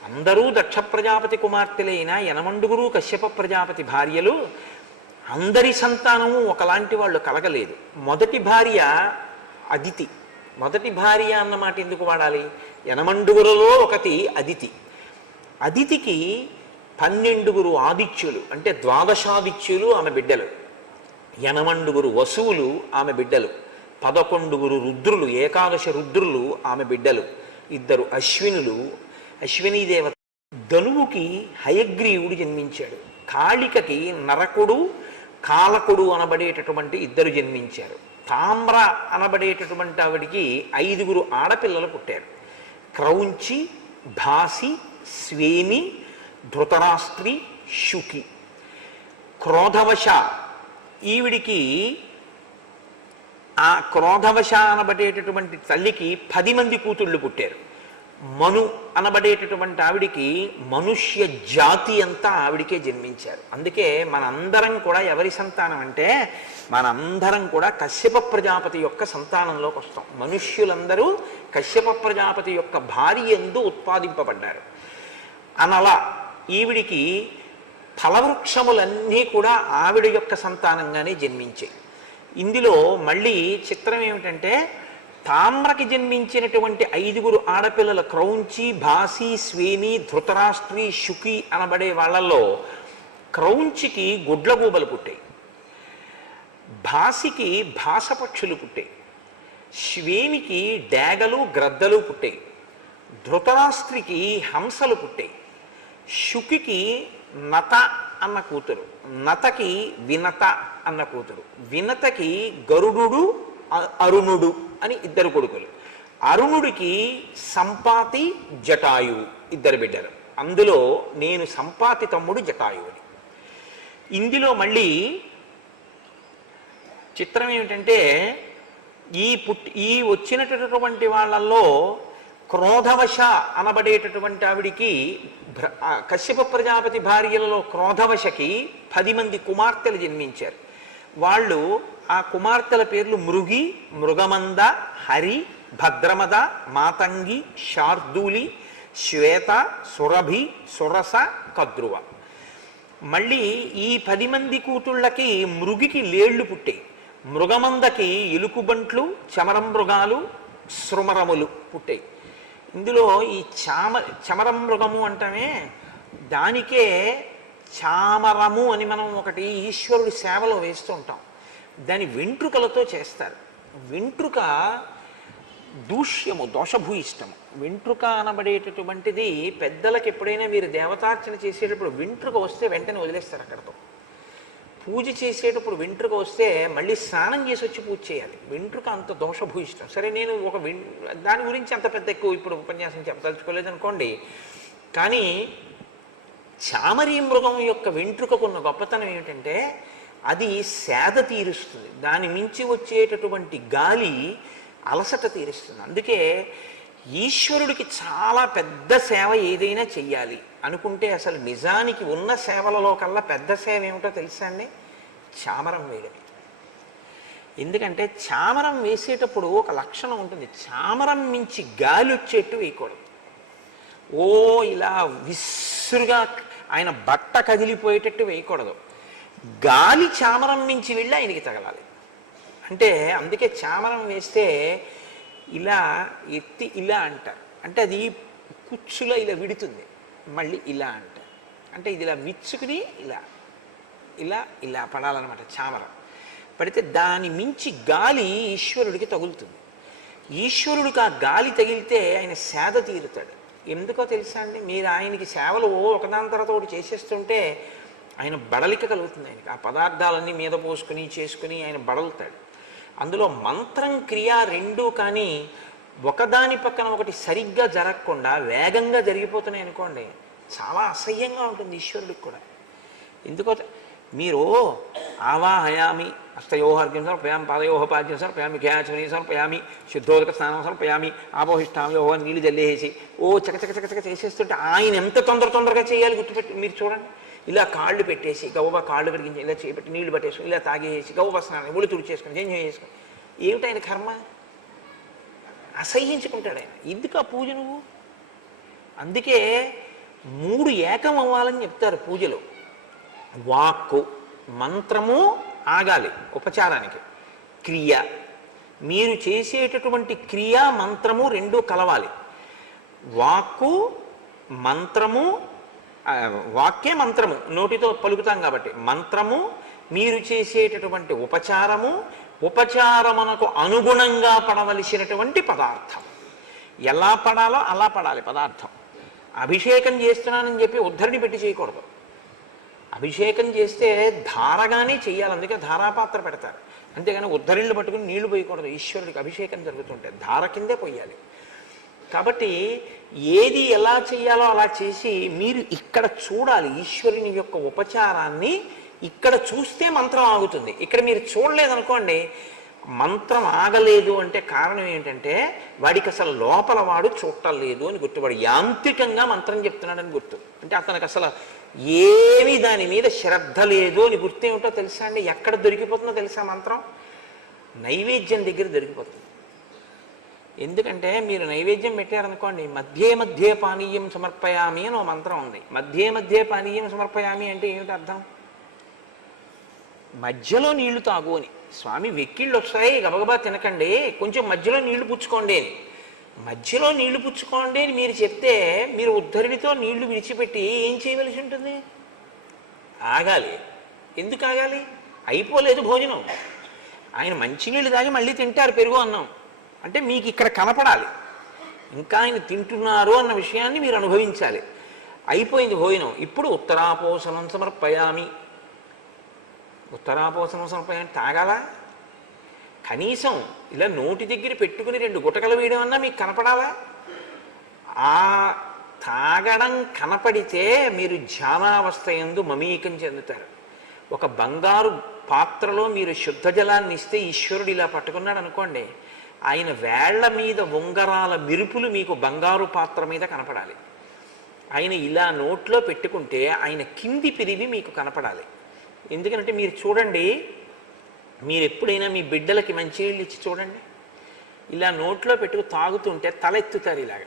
అందరూ దక్ష ప్రజాపతి కుమార్తెలైన యనమండుగురు కశ్యప ప్రజాపతి భార్యలు, అందరి సంతానము ఒకలాంటి వాళ్ళు కలగలేదు. మొదటి భార్య అదితి. మొదటి భార్య అన్నమాట ఎందుకు వాడాలి? యనమండుగురులో ఒకటి అదితి. అదితికి 12 ఆదిత్యులు అంటే ద్వాదశాదిత్యులు ఆమె బిడ్డలు. 8 వసువులు ఆమె బిడ్డలు, 11 రుద్రులు, ఏకాదశ రుద్రులు ఆమె బిడ్డలు, 2 అశ్వినులు, అశ్వినీ దేవత. ధనువుకి హయగ్రీవుడు జన్మించాడు, కాళికకి నరకుడు కాలకుడు అనబడేటటువంటి 2 జన్మించారు, తామ్ర అనబడేటటువంటి ఆవిడికి 5 ఆడపిల్లలు పుట్టారు. క్రౌంచి, భాసి, స్వేమి, ధృతరాష్ట్రి, శుకి. క్రోధవశ ఈవిడికి, ఆ క్రోధవశ అనబడేటటువంటి తల్లికి 10 మంది కూతుళ్ళు పుట్టారు. మను అనబడేటటువంటి ఆవిడికి మనుష్య జాతి అంతా ఆవిడికే జన్మించారు. అందుకే మనందరం కూడా ఎవరి సంతానం అంటే, మనందరం కూడా కశ్యప ప్రజాపతి యొక్క సంతానంలోకి వస్తాం. మనుష్యులందరూ కశ్యప ప్రజాపతి యొక్క భార్య యందు ఉత్పాదింపబడ్డారు. అనలా ఈవిడికి ఫలవృక్షములన్నీ కూడా ఆవిడ యొక్క సంతానంగానే జన్మించాయి. ఇందులో మళ్ళీ చిత్రం ఏమిటంటే, తామ్రకి జన్మించినటువంటి 5 ఆడపిల్లల క్రౌంచి, భాసి, స్వేమి, ధృతరాష్ట్రి, శుకి అనబడే వాళ్ళల్లో క్రౌంచికి గుడ్లగూబలు పుట్టాయి, భాసికి భాసపక్షులు పుట్టాయి, స్వేమికి డేగలు గ్రద్దలు పుట్టాయి, ధృతరాష్ట్రికి హంసలు పుట్టాయి, శుకికి నత అన్న కూతురు, నతకి వినత అన్న కూతురు, వినతకి గరుడు అరుణుడు అని 2 కొడుకులు, అరుణుడికి సంపాతి జటాయువు 2 బిడ్డలు. అందులో నేను సంపాతి తమ్ముడు జటాయువుని. ఇందులో మళ్ళీ చిత్రం ఏమిటంటే, ఈ వచ్చినటువంటి వాళ్ళల్లో క్రోధవశ అనబడేటటువంటి ఆవిడికి, కశ్యప ప్రజాపతి భార్యలలో క్రోధవశకి 10 మంది కుమార్తెలు జన్మించారు. వాళ్ళు, ఆ కుమార్తెల పేర్లు మృగి, మృగమంద, హరి, భద్రమద, మాతంగి, శార్దూలి, శ్వేత, సురభి, సురస, కద్రువ. మళ్ళీ ఈ 10 మంది కూతుళ్ళకి మృగికి లేళ్లు పుట్టాయి, మృగమందకి ఎలుకుబంట్లు, చమరం మృగాలు, శృమరములు పుట్టాయి. ఇందులో ఈ చమరం మృగము అంటమే, దానికే చామరము అని మనం ఒకటి ఈశ్వరుడి సేవలో వేస్తూ ఉంటాం. దాని వెంట్రుకలతో చేస్తారు. వెంట్రుక దూష్యము, దోషభూయిష్టము. వెంట్రుక అనబడేటటువంటిది పెద్దలకు ఎప్పుడైనా మీరు దేవతార్చన చేసేటప్పుడు వెంట్రుక వస్తే వెంటనే వదిలేస్తారు అక్కడతో. పూజ చేసేటప్పుడు వెంట్రుక వస్తే మళ్ళీ స్నానం చేసి వచ్చి పూజ చేయాలి. వెంట్రుక అంత దోషభూయిష్టం. సరే, నేను దాని గురించి అంత పెద్ద ఎక్కువ ఇప్పుడు ఉపన్యాసం చెప్పదలుచుకోలేదు అనుకోండి. కానీ చామరీ మృగం యొక్క వెంట్రుకకున్న గొప్పతనం ఏమిటంటే, అది సేద తీరుస్తుంది, దాని మించి వచ్చేటటువంటి గాలి అలసట తీరుస్తుంది. అందుకే ఈశ్వరుడికి చాలా పెద్ద సేవ ఏదైనా చెయ్యాలి అనుకుంటే, అసలు నిజానికి ఉన్న సేవలలో కల్లా పెద్ద సేవ ఏమిటో తెలుసా అండి? చామరం వేయడమే. ఎందుకంటే చామరం వేసేటప్పుడు ఒక లక్షణం ఉంటుంది, చామరం మించి గాలి వచ్చేట్టు వేయకూడదు. ఓ ఇలా విసురుగా ఆయన బట్ట కదిలిపోయేటట్టు వేయకూడదు. గాలి చామరం మించి వెళ్ళి ఆయనకి తగలాలి. అంటే అందుకే చామరం వేస్తే ఇలా ఎత్తి ఇలా అంటారు. అంటే అది కుచ్చులో ఇలా విడుతుంది, మళ్ళీ ఇలా అంటారు. అంటే ఇది ఇలా విచ్చుకుని ఇలా ఇలా ఇలా పడాలన్నమాట. చామరం పడితే దాని మించి గాలి ఈశ్వరుడికి తగులుతుంది. ఈశ్వరుడికి ఆ గాలి తగిలితే ఆయన సేద తీరుతాడు. ఎందుకో తెలుసా అండి? మీరు ఆయనకి సేవలు ఒకదాని తర్వాత ఒకటి చేసేస్తుంటే ఆయన బడలిక కలుగుతుంది. ఆయనకి ఆ పదార్థాలన్నీ మీద పోసుకుని చేసుకుని ఆయన బడలుతాడు. అందులో మంత్రం క్రియ రెండూ కానీ ఒకదాని పక్కన ఒకటి సరిగ్గా జరగకుండా వేగంగా జరిగిపోతున్నాయి అనుకోండి, చాలా అసహ్యంగా ఉంటుంది ఈశ్వరుడికి కూడా. ఎందుకో మీరు ఆవాహయామి హస్తయోహర్ఘ్యం సమర్పయామి, పాదయోహ పాద్యం సమర్పయామి, ఖ్యాచమనీ సమర్పయామి, శుద్ధోదక స్నానం సమర్పయామి, ఆపోహిష్టామి యోహ నీళ్ళు జల్లేసి చకచక చేసేస్తుంటే ఆయన ఎంత తొందరగా చేయాలి గుర్తుపెట్టి మీరు చూడండి. ఇలా కాళ్ళు పెట్టేసి గవ్వ కాళ్ళు కడిగించి ఇలా చేపెట్టి నీళ్లు పట్టేసుకుని ఇలా తాగేసి గవ్వ స్నానం ఒళ్ళు తుడిచేసుకుని చేసుకుని ఏమిటి ఆయన కర్మ? అసహ్యించుకుంటాడు ఆయన. ఎందుకు ఆ పూజ నువ్వు? అందుకే 3 ఏకం అవ్వాలని చెప్తారు పూజలో. వాక్కు, మంత్రము ఆగాలి ఉపచారానికి, క్రియ, మీరు చేసేటటువంటి క్రియా మంత్రము రెండూ కలవాలి. వాక్కు మంత్రము, వాక్యే మంత్రము, నోటితో పలుకుతాం కాబట్టి మంత్రము మీరు చేసేటటువంటి ఉపచారము, ఉపచారమునకు అనుగుణంగా పడవలసినటువంటి పదార్థం. ఎలా పడాలో అలా పడాలి పదార్థం. అభిషేకం చేస్తున్నానని చెప్పి ఉద్ధరిని పెట్టి చేయకూడదు. అభిషేకం చేస్తే ధారగానే చెయ్యాలి, అందుకే ధారాపాత్ర పెడతారు. అంతేగాని ఉద్ధరిళ్ళు పట్టుకుని నీళ్లు పోయకూడదు. ఈశ్వరుడికి అభిషేకం జరుగుతుంటే ధార కిందే పోయాలి. కాబట్టి ఏది ఎలా చెయ్యాలో అలా చేసి మీరు ఇక్కడ చూడాలి. ఈశ్వరుని యొక్క ఉపచారాన్ని ఇక్కడ చూస్తే మంత్రం ఆగుతుంది. ఇక్కడ మీరు చూడలేదనుకోండి, మంత్రం ఆగలేదు అంటే కారణం ఏంటంటే వాడికి అసలు లోపల వాడు చూడటం లేదు అని గుర్తు. వాడు యాంత్రికంగా మంత్రం చెప్తున్నాడని గుర్తు. అంటే అతనికి అసలు ఏమీ దాని మీద శ్రద్ధ లేదు అని గుర్తు. ఏమిటో తెలుసా అండి? ఎక్కడ దొరికిపోతుందో తెలుసా మంత్రం? నైవేద్యం దగ్గర దొరికిపోతుంది. ఎందుకంటే మీరు నైవేద్యం పెట్టారనుకోండి, మధ్యే మధ్యే పానీయం సమర్పయామి అని ఓ మంత్రం ఉంది. మధ్యే మధ్యే పానీయం సమర్పయామి అంటే ఏమిటి అర్థం? మధ్యలో నీళ్లు తాగు అని. స్వామి వెక్కిళ్ళు వస్తాయి, గబగబా తినకండి, కొంచెం మధ్యలో నీళ్లు పుచ్చుకోండి అని. మధ్యలో నీళ్లు పుచ్చుకోండి అని మీరు చెప్తే మీరు ఉద్ధరిడితో నీళ్లు విడిచిపెట్టి ఏం చేయవలసి ఉంటుంది? ఆగాలి. ఎందుకు ఆగాలి? అయిపోలేదు భోజనం. ఆయన మంచినీళ్ళు తాగి మళ్ళీ తింటారు పెరుగు అన్నం అంటే మీకు ఇక్కడ కనపడాలి, ఇంకా ఆయన తింటున్నారు అన్న విషయాన్ని మీరు అనుభవించాలి. అయిపోయింది భోజనం, ఇప్పుడు ఉత్తరాపోసనం సమర్పయామి. ఉత్తరాపోసనం సమర్పయామి తాగాలా? కనీసం ఇలా నోటి దగ్గర పెట్టుకుని 2 గుటకలు వేయడం అన్నా మీకు కనపడాలా? ఆ తాగడం కనపడితే మీరు ధ్యానావస్థ యందు మమీకం చెందుతారు. ఒక బంగారు పాత్రలో మీరు శుద్ధ జలాన్ని ఇస్తే ఈశ్వరుడు ఇలా పట్టుకున్నాడు అనుకోండి, ఆయన వేళ్ల మీద ఉంగరాల మెరుపులు మీకు బంగారు పాత్ర మీద కనపడాలి. ఆయన ఇలా నోట్లో పెట్టుకుంటే ఆయన కింది పిరివి మీకు కనపడాలి. ఎందుకంటే మీరు చూడండి, మీరు ఎప్పుడైనా మీ బిడ్డలకి మంచినీళ్ళు ఇచ్చి చూడండి, ఇలా నోట్లో పెట్టుకు తాగుతుంటే తలెత్తుతారు. ఇలాగ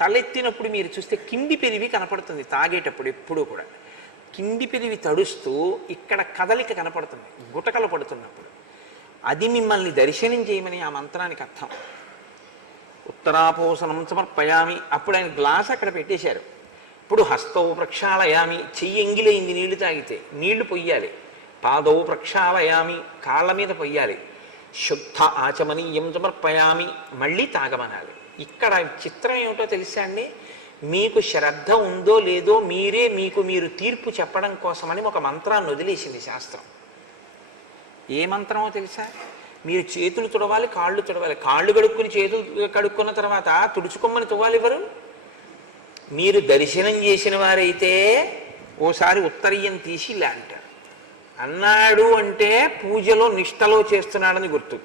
తలెత్తినప్పుడు మీరు చూస్తే కింది పిరివి కనపడుతుంది. తాగేటప్పుడు ఎప్పుడూ కూడా కింది పిరివి తడుస్తూ ఇక్కడ కదలిక కనపడుతుంది గుటకలు పడుతున్నప్పుడు. అది మిమ్మల్ని దర్శనం చేయమని ఆ మంత్రానికి అర్థం. ఉత్తరాపోసనం సమర్పయామి. అప్పుడు ఆయన గ్లాస్ అక్కడ పెట్టేశారు. ఇప్పుడు హస్తవు ప్రక్షాళయామి, చెయ్యి ఎంగిలైంది నీళ్లు తాగితే, నీళ్లు పొయ్యాలి. పాదవు ప్రక్షాళయామి, కాళ్ళ మీద పొయ్యాలి. శుద్ధ ఆచమనీయం సమర్పయామి, మళ్ళీ తాగమనాలి. ఇక్కడ చిత్రం ఏమిటో తెలుసా అండి? మీకు శ్రద్ధ ఉందో లేదో మీరే మీకు మీరు తీర్పు చెప్పడం కోసమని ఒక మంత్రాన్ని వదిలేసింది శాస్త్రం. ఏ మంత్రమో తెలుసా? మీరు చేతులు తుడవాలి, కాళ్ళు తుడవాలి. కాళ్ళు కడుక్కుని చేతులు కడుక్కున్న తర్వాత తుడుచుకోమని తువ్వాలి ఎవరు? మీరు దర్శనం చేసిన వారైతే ఓసారి ఉత్తరీయం తీసి ఇలా అంటారు. అన్నాడు అంటే పూజలో నిష్టలో చేస్తున్నాడని గుర్తు.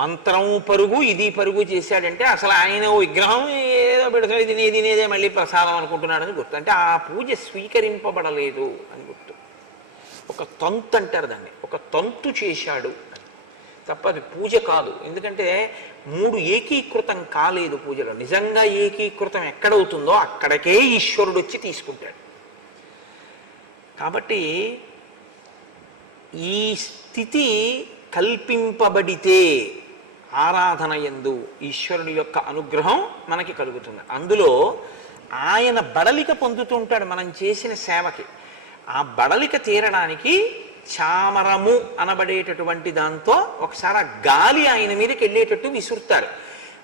మంత్రం పరుగు ఇది పరుగు చేశాడంటే అసలు ఆయన విగ్రహం ఏదో పెడుతున్నాడు, తినేదే మళ్ళీ ప్రసాదం అనుకుంటున్నాడని గుర్తు. అంటే ఆ పూజ స్వీకరింపబడలేదు అని గుర్తు. ఒక తంతు అంటారు దాన్ని, ఒక తంతు చేశాడు అని తప్ప అది పూజ కాదు. ఎందుకంటే 3 ఏకీకృతం కాలేదు పూజలో. నిజంగా ఏకీకృతం ఎక్కడవుతుందో అక్కడికే ఈశ్వరుడు వచ్చి తీసుకుంటాడు. కాబట్టి ఈ స్థితి కల్పింపబడితే ఆరాధన యందు ఈశ్వరుని యొక్క అనుగ్రహం మనకి కలుగుతుంది. అందులో ఆయన బడలిక పొందుతుంటాడు మనం చేసిన సేవకి. ఆ బడలిక తీరడానికి చామరము అనబడేటటువంటి దాంతో ఒకసారి ఆ గాలి ఆయన మీదకి వెళ్ళేటట్టు విసురుతారు.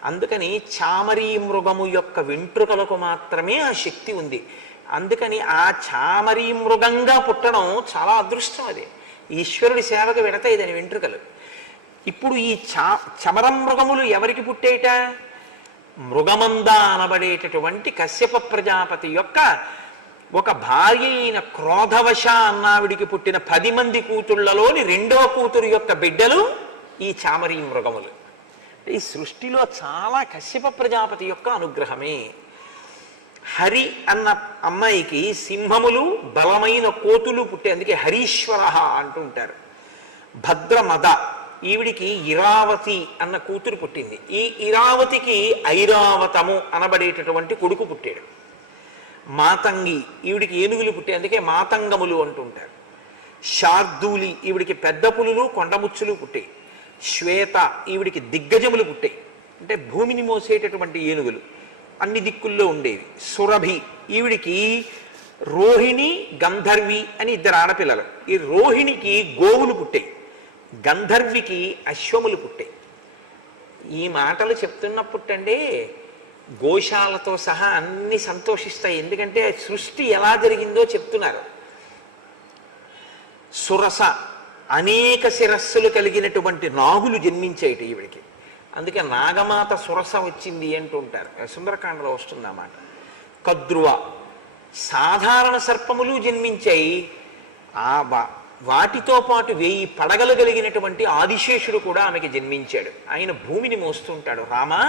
అందుకని చామరీ మృగము యొక్క వెంట్రుకలకు మాత్రమే ఆ శక్తి ఉంది. అందుకని ఆ చామరీ మృగంగా పుట్టడం చాలా అదృష్టం. అది ఈశ్వరుడి సేవకు వెడతాయి దాని వెంట్రుకలు. ఇప్పుడు ఈ చమరం మృగములు ఎవరికి పుట్టేట? మృగమంద అనబడేటటువంటి కశ్యప ప్రజాపతి యొక్క ఒక భార్య అయిన క్రోధవశ అన్నావిడికి పుట్టిన 10 మంది కూతుళ్లలోని 2వ కూతురు యొక్క బిడ్డలు ఈ చామరీ మృగములు. ఈ సృష్టిలో చాలా కశ్యప ప్రజాపతి యొక్క అనుగ్రహమే. హరి అన్న అమ్మాయికి సింహములు బలమైన కోతులు పుట్టే, అందుకే హరీశ్వర అంటుంటారు. భద్రమద ఈవిడికి ఇరావతి అన్న కూతురు పుట్టింది. ఈ ఇరావతికి ఐరావతము అనబడేటటువంటి కొడుకు పుట్టాడు. మాతంగి ఈవిడికి ఏనుగులు పుట్టాయి, అందుకే మాతంగములు అంటుంటారు. శార్దూలి ఈవిడికి పెద్ద పులులు కొండముచ్చులు పుట్టాయి. శ్వేత ఈవిడికి దిగ్గజములు పుట్టాయి, అంటే భూమిని మోసేటటువంటి ఏనుగులు అన్ని దిక్కుల్లో ఉండేవి. సురభి ఈవిడికి రోహిణి గంధర్వి అని ఇద్దరు ఆడపిల్లలు. ఈ రోహిణికి గోవులు పుట్టాయి, గంధర్వికి అశ్వములు పుట్టాయి. ఈ మాటలు చెప్తున్నప్పుడండి గోశాలతో సహా అన్ని సంతోషిస్తాయి. ఎందుకంటే సృష్టి ఎలా జరిగిందో చెప్తున్నారు. సురస అనేక శిరస్సులు కలిగినటువంటి నాగులు జన్మించేట ఈవిడికి. అందుకే నాగమాత సురస వచ్చింది అంటుంటారు. సుందరకాండలో వస్తుంది అన్నమాట. కద్రువ సాధారణ సర్పములు జన్మించాయి. వాటితో పాటు 1000 పడగలు కలిగినటువంటి ఆదిశేషుడు కూడా ఆమెకి జన్మించాడు. ఆయన భూమిని మోస్తుంటాడు. రామా,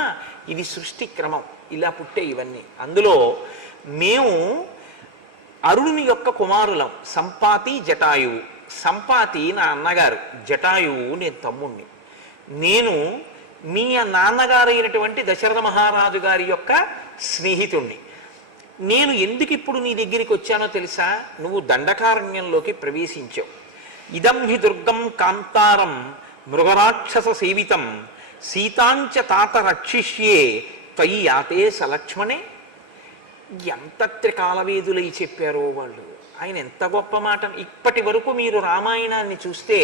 ఇది సృష్టి క్రమం, ఇలా పుట్టే ఇవన్నీ. అందులో మేము అరుణుని యొక్క కుమారులం, సంపాతి జటాయువు. సంపాతి నా అన్నగారు, జటాయువు నేను తమ్ముణ్ణి. నేను మీ నాన్నగారు అయినటువంటి దశరథ మహారాజు గారి యొక్క స్నేహితుణ్ణి. నేను ఎందుకు ఇప్పుడు నీ దగ్గరికి వచ్చానో తెలుసా? నువ్వు దండకారణ్యంలోకి ప్రవేశించావు. ఇదం హి దుర్గం కాంతారం మృగరాక్షస సేవితం సీతాంచ తాత రక్షిష్యే త్వయి యాతే సలక్ష్మణే. ఎంత త్రికాలవేదులై చెప్పారో వాళ్ళు. ఆయన ఎంత గొప్ప మాట. ఇప్పటి వరకు మీరు రామాయణాన్ని చూస్తే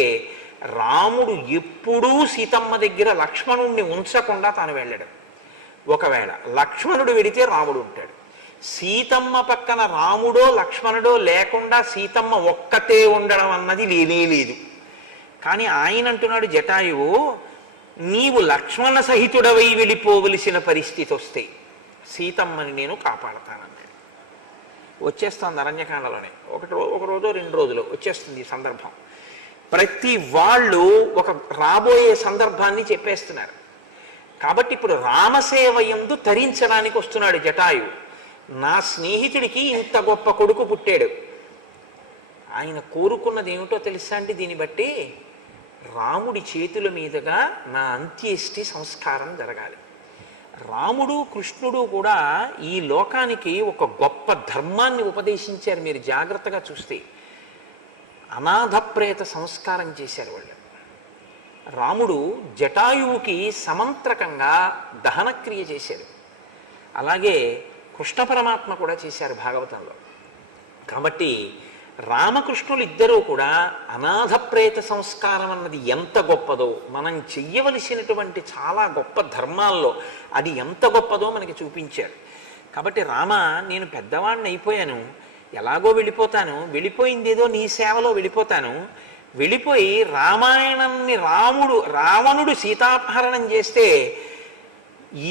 రాముడు ఎప్పుడూ సీతమ్మ దగ్గర లక్ష్మణుణ్ణి ఉంచకుండా తాను వెళ్ళాడు. ఒకవేళ లక్ష్మణుడు వెడితే రాముడు ఉంటాడు. సీతమ్మ పక్కన రాముడో లక్ష్మణుడో లేకుండా సీతమ్మ ఒక్కతే ఉండడం అన్నది లేనే లేదు. కానీ ఆయన అంటున్నాడు, జటాయువు నీవు లక్ష్మణ సహితుడవై వెళ్ళిపోవలసిన పరిస్థితి వస్తే సీతమ్మని నేను కాపాడతానన్నాడు. వచ్చేస్తుంది అరణ్యకాండలోనే. ఒక రోజు 2 రోజులు వచ్చేస్తుంది ఈ సందర్భం. ప్రతి వాళ్ళు ఒక రాబోయే సందర్భాన్ని చెప్పేస్తున్నారు. కాబట్టి ఇప్పుడు రామసేవ యందు తరించడానికి వస్తున్నాడు జటాయు. నా స్నేహితుడికి ఇంత గొప్ప కొడుకు పుట్టాడు. ఆయన కోరుకున్నది ఏమిటో తెలుసా అండి? దీన్ని బట్టి రాముడి చేతుల మీదుగా నా అంత్యేష్టి సంస్కారం జరగాలి. రాముడు కృష్ణుడు కూడా ఈ లోకానికి ఒక గొప్ప ధర్మాన్ని ఉపదేశించారు. మీరు జాగ్రత్తగా చూస్తే అనాథ ప్రేత సంస్కారం చేశారు వాళ్ళు. రాముడు జటాయువుకి సమంత్రకంగా దహనక్రియ చేశారు. అలాగే కృష్ణ పరమాత్మ కూడా చేశారు భాగవతంలో. కాబట్టి రామకృష్ణులు ఇద్దరూ కూడా అనాథ ప్రేత సంస్కారం అన్నది ఎంత గొప్పదో, మనం చెయ్యవలసినటువంటి చాలా గొప్ప ధర్మాల్లో అది ఎంత గొప్పదో మనకి చూపించారు. కాబట్టి రామ, నేను పెద్దవాడిని అయిపోయాను, ఎలాగో వెళ్ళిపోతాను, వెళ్ళిపోయిందేదో నీ సేవలో వెళ్ళిపోతాను. వెళ్ళిపోయి రామాయణాన్ని రావణుడు సీతాపహరణం చేస్తే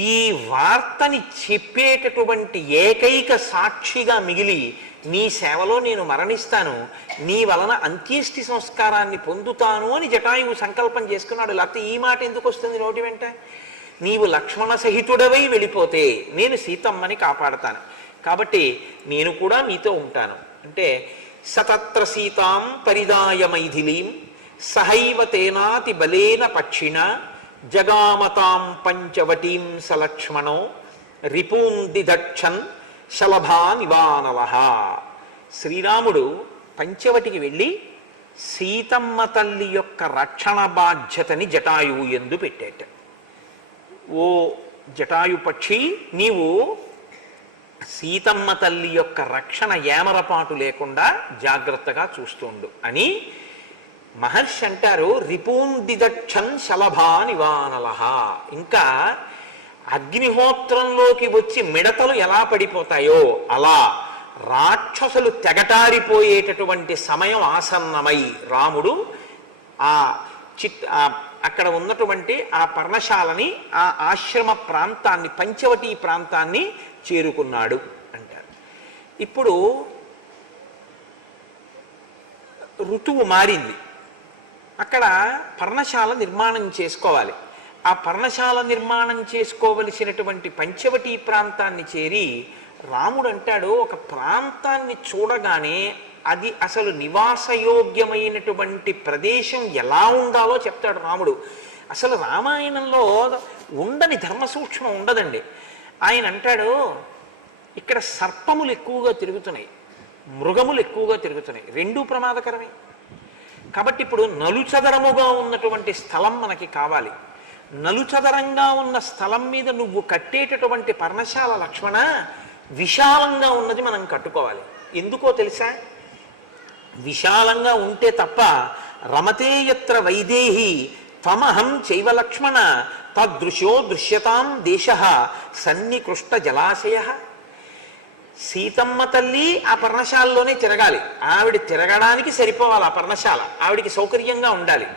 ఈ వార్తని చెప్పేటటువంటి ఏకైక సాక్షిగా మిగిలి నీ సేవలో నేను మరణిస్తాను, నీ వలన అంత్యేష్టి సంస్కారాన్ని పొందుతాను అని జటాయువు సంకల్పం చేసుకున్నాడు. లేకపోతే ఈ మాట ఎందుకు వస్తుంది నోటి వెంట? నీవు లక్ష్మణ సహితుడవై వెళ్ళిపోతే నేను సీతమ్మని కాపాడతాను, కాబట్టి నేను కూడా మీతో ఉంటాను అంటే సతత్ర సీతాం పరిదాయ మైథిలీం సహైవ తేనాతి బలేన పక్షిణ జగామతాం పంచవటీం సలక్ష్మణో రిపూందిదక్షన్ శలభా నివానవః. శ్రీరాముడు పంచవటికి వెళ్ళి సీతమ్మ తల్లి యొక్క రక్షణ బాధ్యతని జటాయువు యందు పెట్టేట. ఓ జటాయు పక్షి, నీవు సీతమ్మ తల్లి యొక్క రక్షణ ఏమరపాటు లేకుండా జాగ్రత్తగా చూస్తుండు అని మహర్షి అంటారు. రిపూందిదక్షన్ శలభా నివానలః. ఇంకా అగ్నిహోత్రంలోకి వచ్చి మిడతలు ఎలా పడిపోతాయో అలా రాక్షసులు తెగటారిపోయేటటువంటి సమయం ఆసన్నమై రాముడు అక్కడ ఉన్నటువంటి ఆ పర్ణశాలని, ఆ ఆశ్రమ ప్రాంతాన్ని, పంచవటి ప్రాంతాన్ని చేరుకున్నాడు అంటారు. ఇప్పుడు ఋతువు మారింది. అక్కడ పర్ణశాల నిర్మాణం చేసుకోవాలి. ఆ పర్ణశాల నిర్మాణం చేసుకోవలసినటువంటి పంచవటి ప్రాంతాన్ని చేరి రాముడు అంటాడు, ఒక ప్రాంతాన్ని చూడగానే అది అసలు నివాసయోగ్యమైనటువంటి ప్రదేశం ఎలా ఉండాలో చెప్తాడు రాముడు. అసలు రామాయణంలో ఉండని ధర్మ సూక్ష్మం ఉండదండి. ఆయన అంటాడు, ఇక్కడ సర్పములు ఎక్కువగా తిరుగుతున్నాయి, మృగములు ఎక్కువగా తిరుగుతున్నాయి, రెండూ ప్రమాదకరమే. కాబట్టి ఇప్పుడు నలుచదరముగా ఉన్నటువంటి స్థలం మనకి కావాలి. నలుచదరంగా ఉన్న స్థలం మీద నువ్వు కట్టేటటువంటి పర్ణశాల లక్ష్మణ విశాలంగా ఉన్నది మనం కట్టుకోవాలి. ఎందుకో తెలుసా? విశాలంగా ఉంటే తప్ప రమతే యత్ర వైదేహి త్వమహం చైవ లక్ష్మణ తదృశో దృశ్యతాం దేశ సన్నికృష్ట జలాశయ. సీతమ్మ తల్లి ఆ పర్ణశాలలోనే తిరగాలి. ఆవిడ తిరగడానికి సరిపోవాలి ఆ పర్ణశాల, ఆవిడికి సౌకర్యంగా ఉండాలి.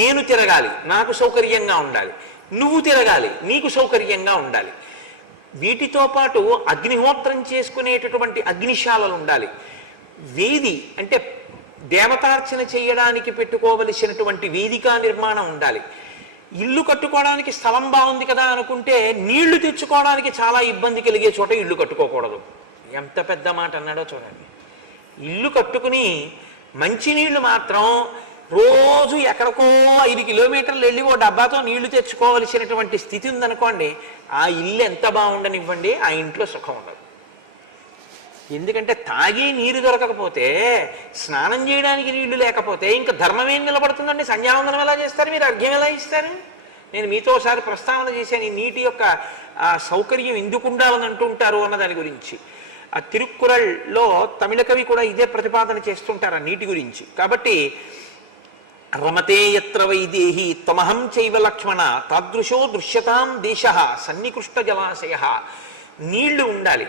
నేను తిరగాలి, నాకు సౌకర్యంగా ఉండాలి. నువ్వు తిరగాలి, నీకు సౌకర్యంగా ఉండాలి. వీటితో పాటు అగ్నిహోత్రం చేసుకునేటటువంటి అగ్నిశాలలు ఉండాలి. వేది అంటే దేవతార్చన చేయడానికి పెట్టుకోవలసినటువంటి వేదికా నిర్మాణం ఉండాలి. ఇల్లు కట్టుకోవడానికి స్థలం బాగుంది కదా అనుకుంటే నీళ్లు తెచ్చుకోవడానికి చాలా ఇబ్బంది కలిగే చోట ఇల్లు కట్టుకోకూడదు. ఎంత పెద్ద మాట అన్నాడో చూడండి. ఇల్లు కట్టుకుని మంచినీళ్లు మాత్రం రోజు ఎక్కడికో 5 కిలోమీటర్లు వెళ్ళి ఓ డబ్బాతో నీళ్లు తెచ్చుకోవలసినటువంటి స్థితి ఉందనుకోండి, ఆ ఇల్లు ఎంత బాగుండనివ్వండి, ఆ ఇంట్లో సుఖం ఉండదు. ఎందుకంటే తాగి నీరు దొరకకపోతే, స్నానం చేయడానికి నీళ్లు లేకపోతే ఇంకా ధర్మం ఏం నిలబడుతుందండి? సంధ్యావందనం ఎలా చేస్తారు మీరు? అర్ఘ్యం ఎలా ఇస్తారు? నేను మీతో ఒకసారి ప్రస్తావన చేశాను ఈ నీటి యొక్క సౌకర్యం ఎందుకు ఉండాలని అంటుంటారు అన్న దాని గురించి. ఆ తిరుక్కురల్లో తమిళ కవి కూడా ఇదే ప్రతిపాదన చేస్తుంటారు ఆ నీటి గురించి. కాబట్టి రమతే యత్ర వైదేహి త్వమహం చైవ లక్ష్మణ తాదృశో దృశ్యతాం దేశ సన్నికృష్ట జలాశయ. నీళ్లు ఉండాలి.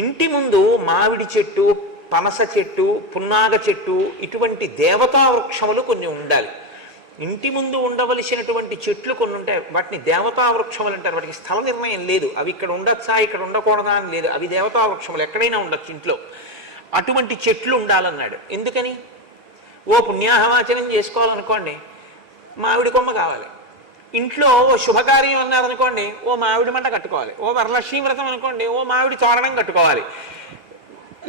ఇంటి ముందు మామిడి చెట్టు, పనస చెట్టు, పున్నాగ చెట్టు, ఇటువంటి దేవతా వృక్షములు కొన్ని ఉండాలి. ఇంటి ముందు ఉండవలసినటువంటి చెట్లు కొన్ని ఉంటాయి, వాటిని దేవతా వృక్షములు అంటారు. వాటికి స్థల నిర్ణయం లేదు, అవి ఇక్కడ ఉండొచ్చా ఇక్కడ ఉండకూడదా అని లేదు, అవి దేవతా వృక్షములు, ఎక్కడైనా ఉండొచ్చు ఇంట్లో. అటువంటి చెట్లు ఉండాలన్నాడు. ఎందుకని? ఓ పుణ్యాహవాచనం చేసుకోవాలనుకోండి, మామిడి కొమ్మ కావాలి. ఇంట్లో ఓ శుభకార్యం అన్నారనుకోండి, ఓ మామిడి మంట కట్టుకోవాలి. ఓ వరలక్ష్మీ వ్రతం అనుకోండి, ఓ మామిడి తోరణం కట్టుకోవాలి.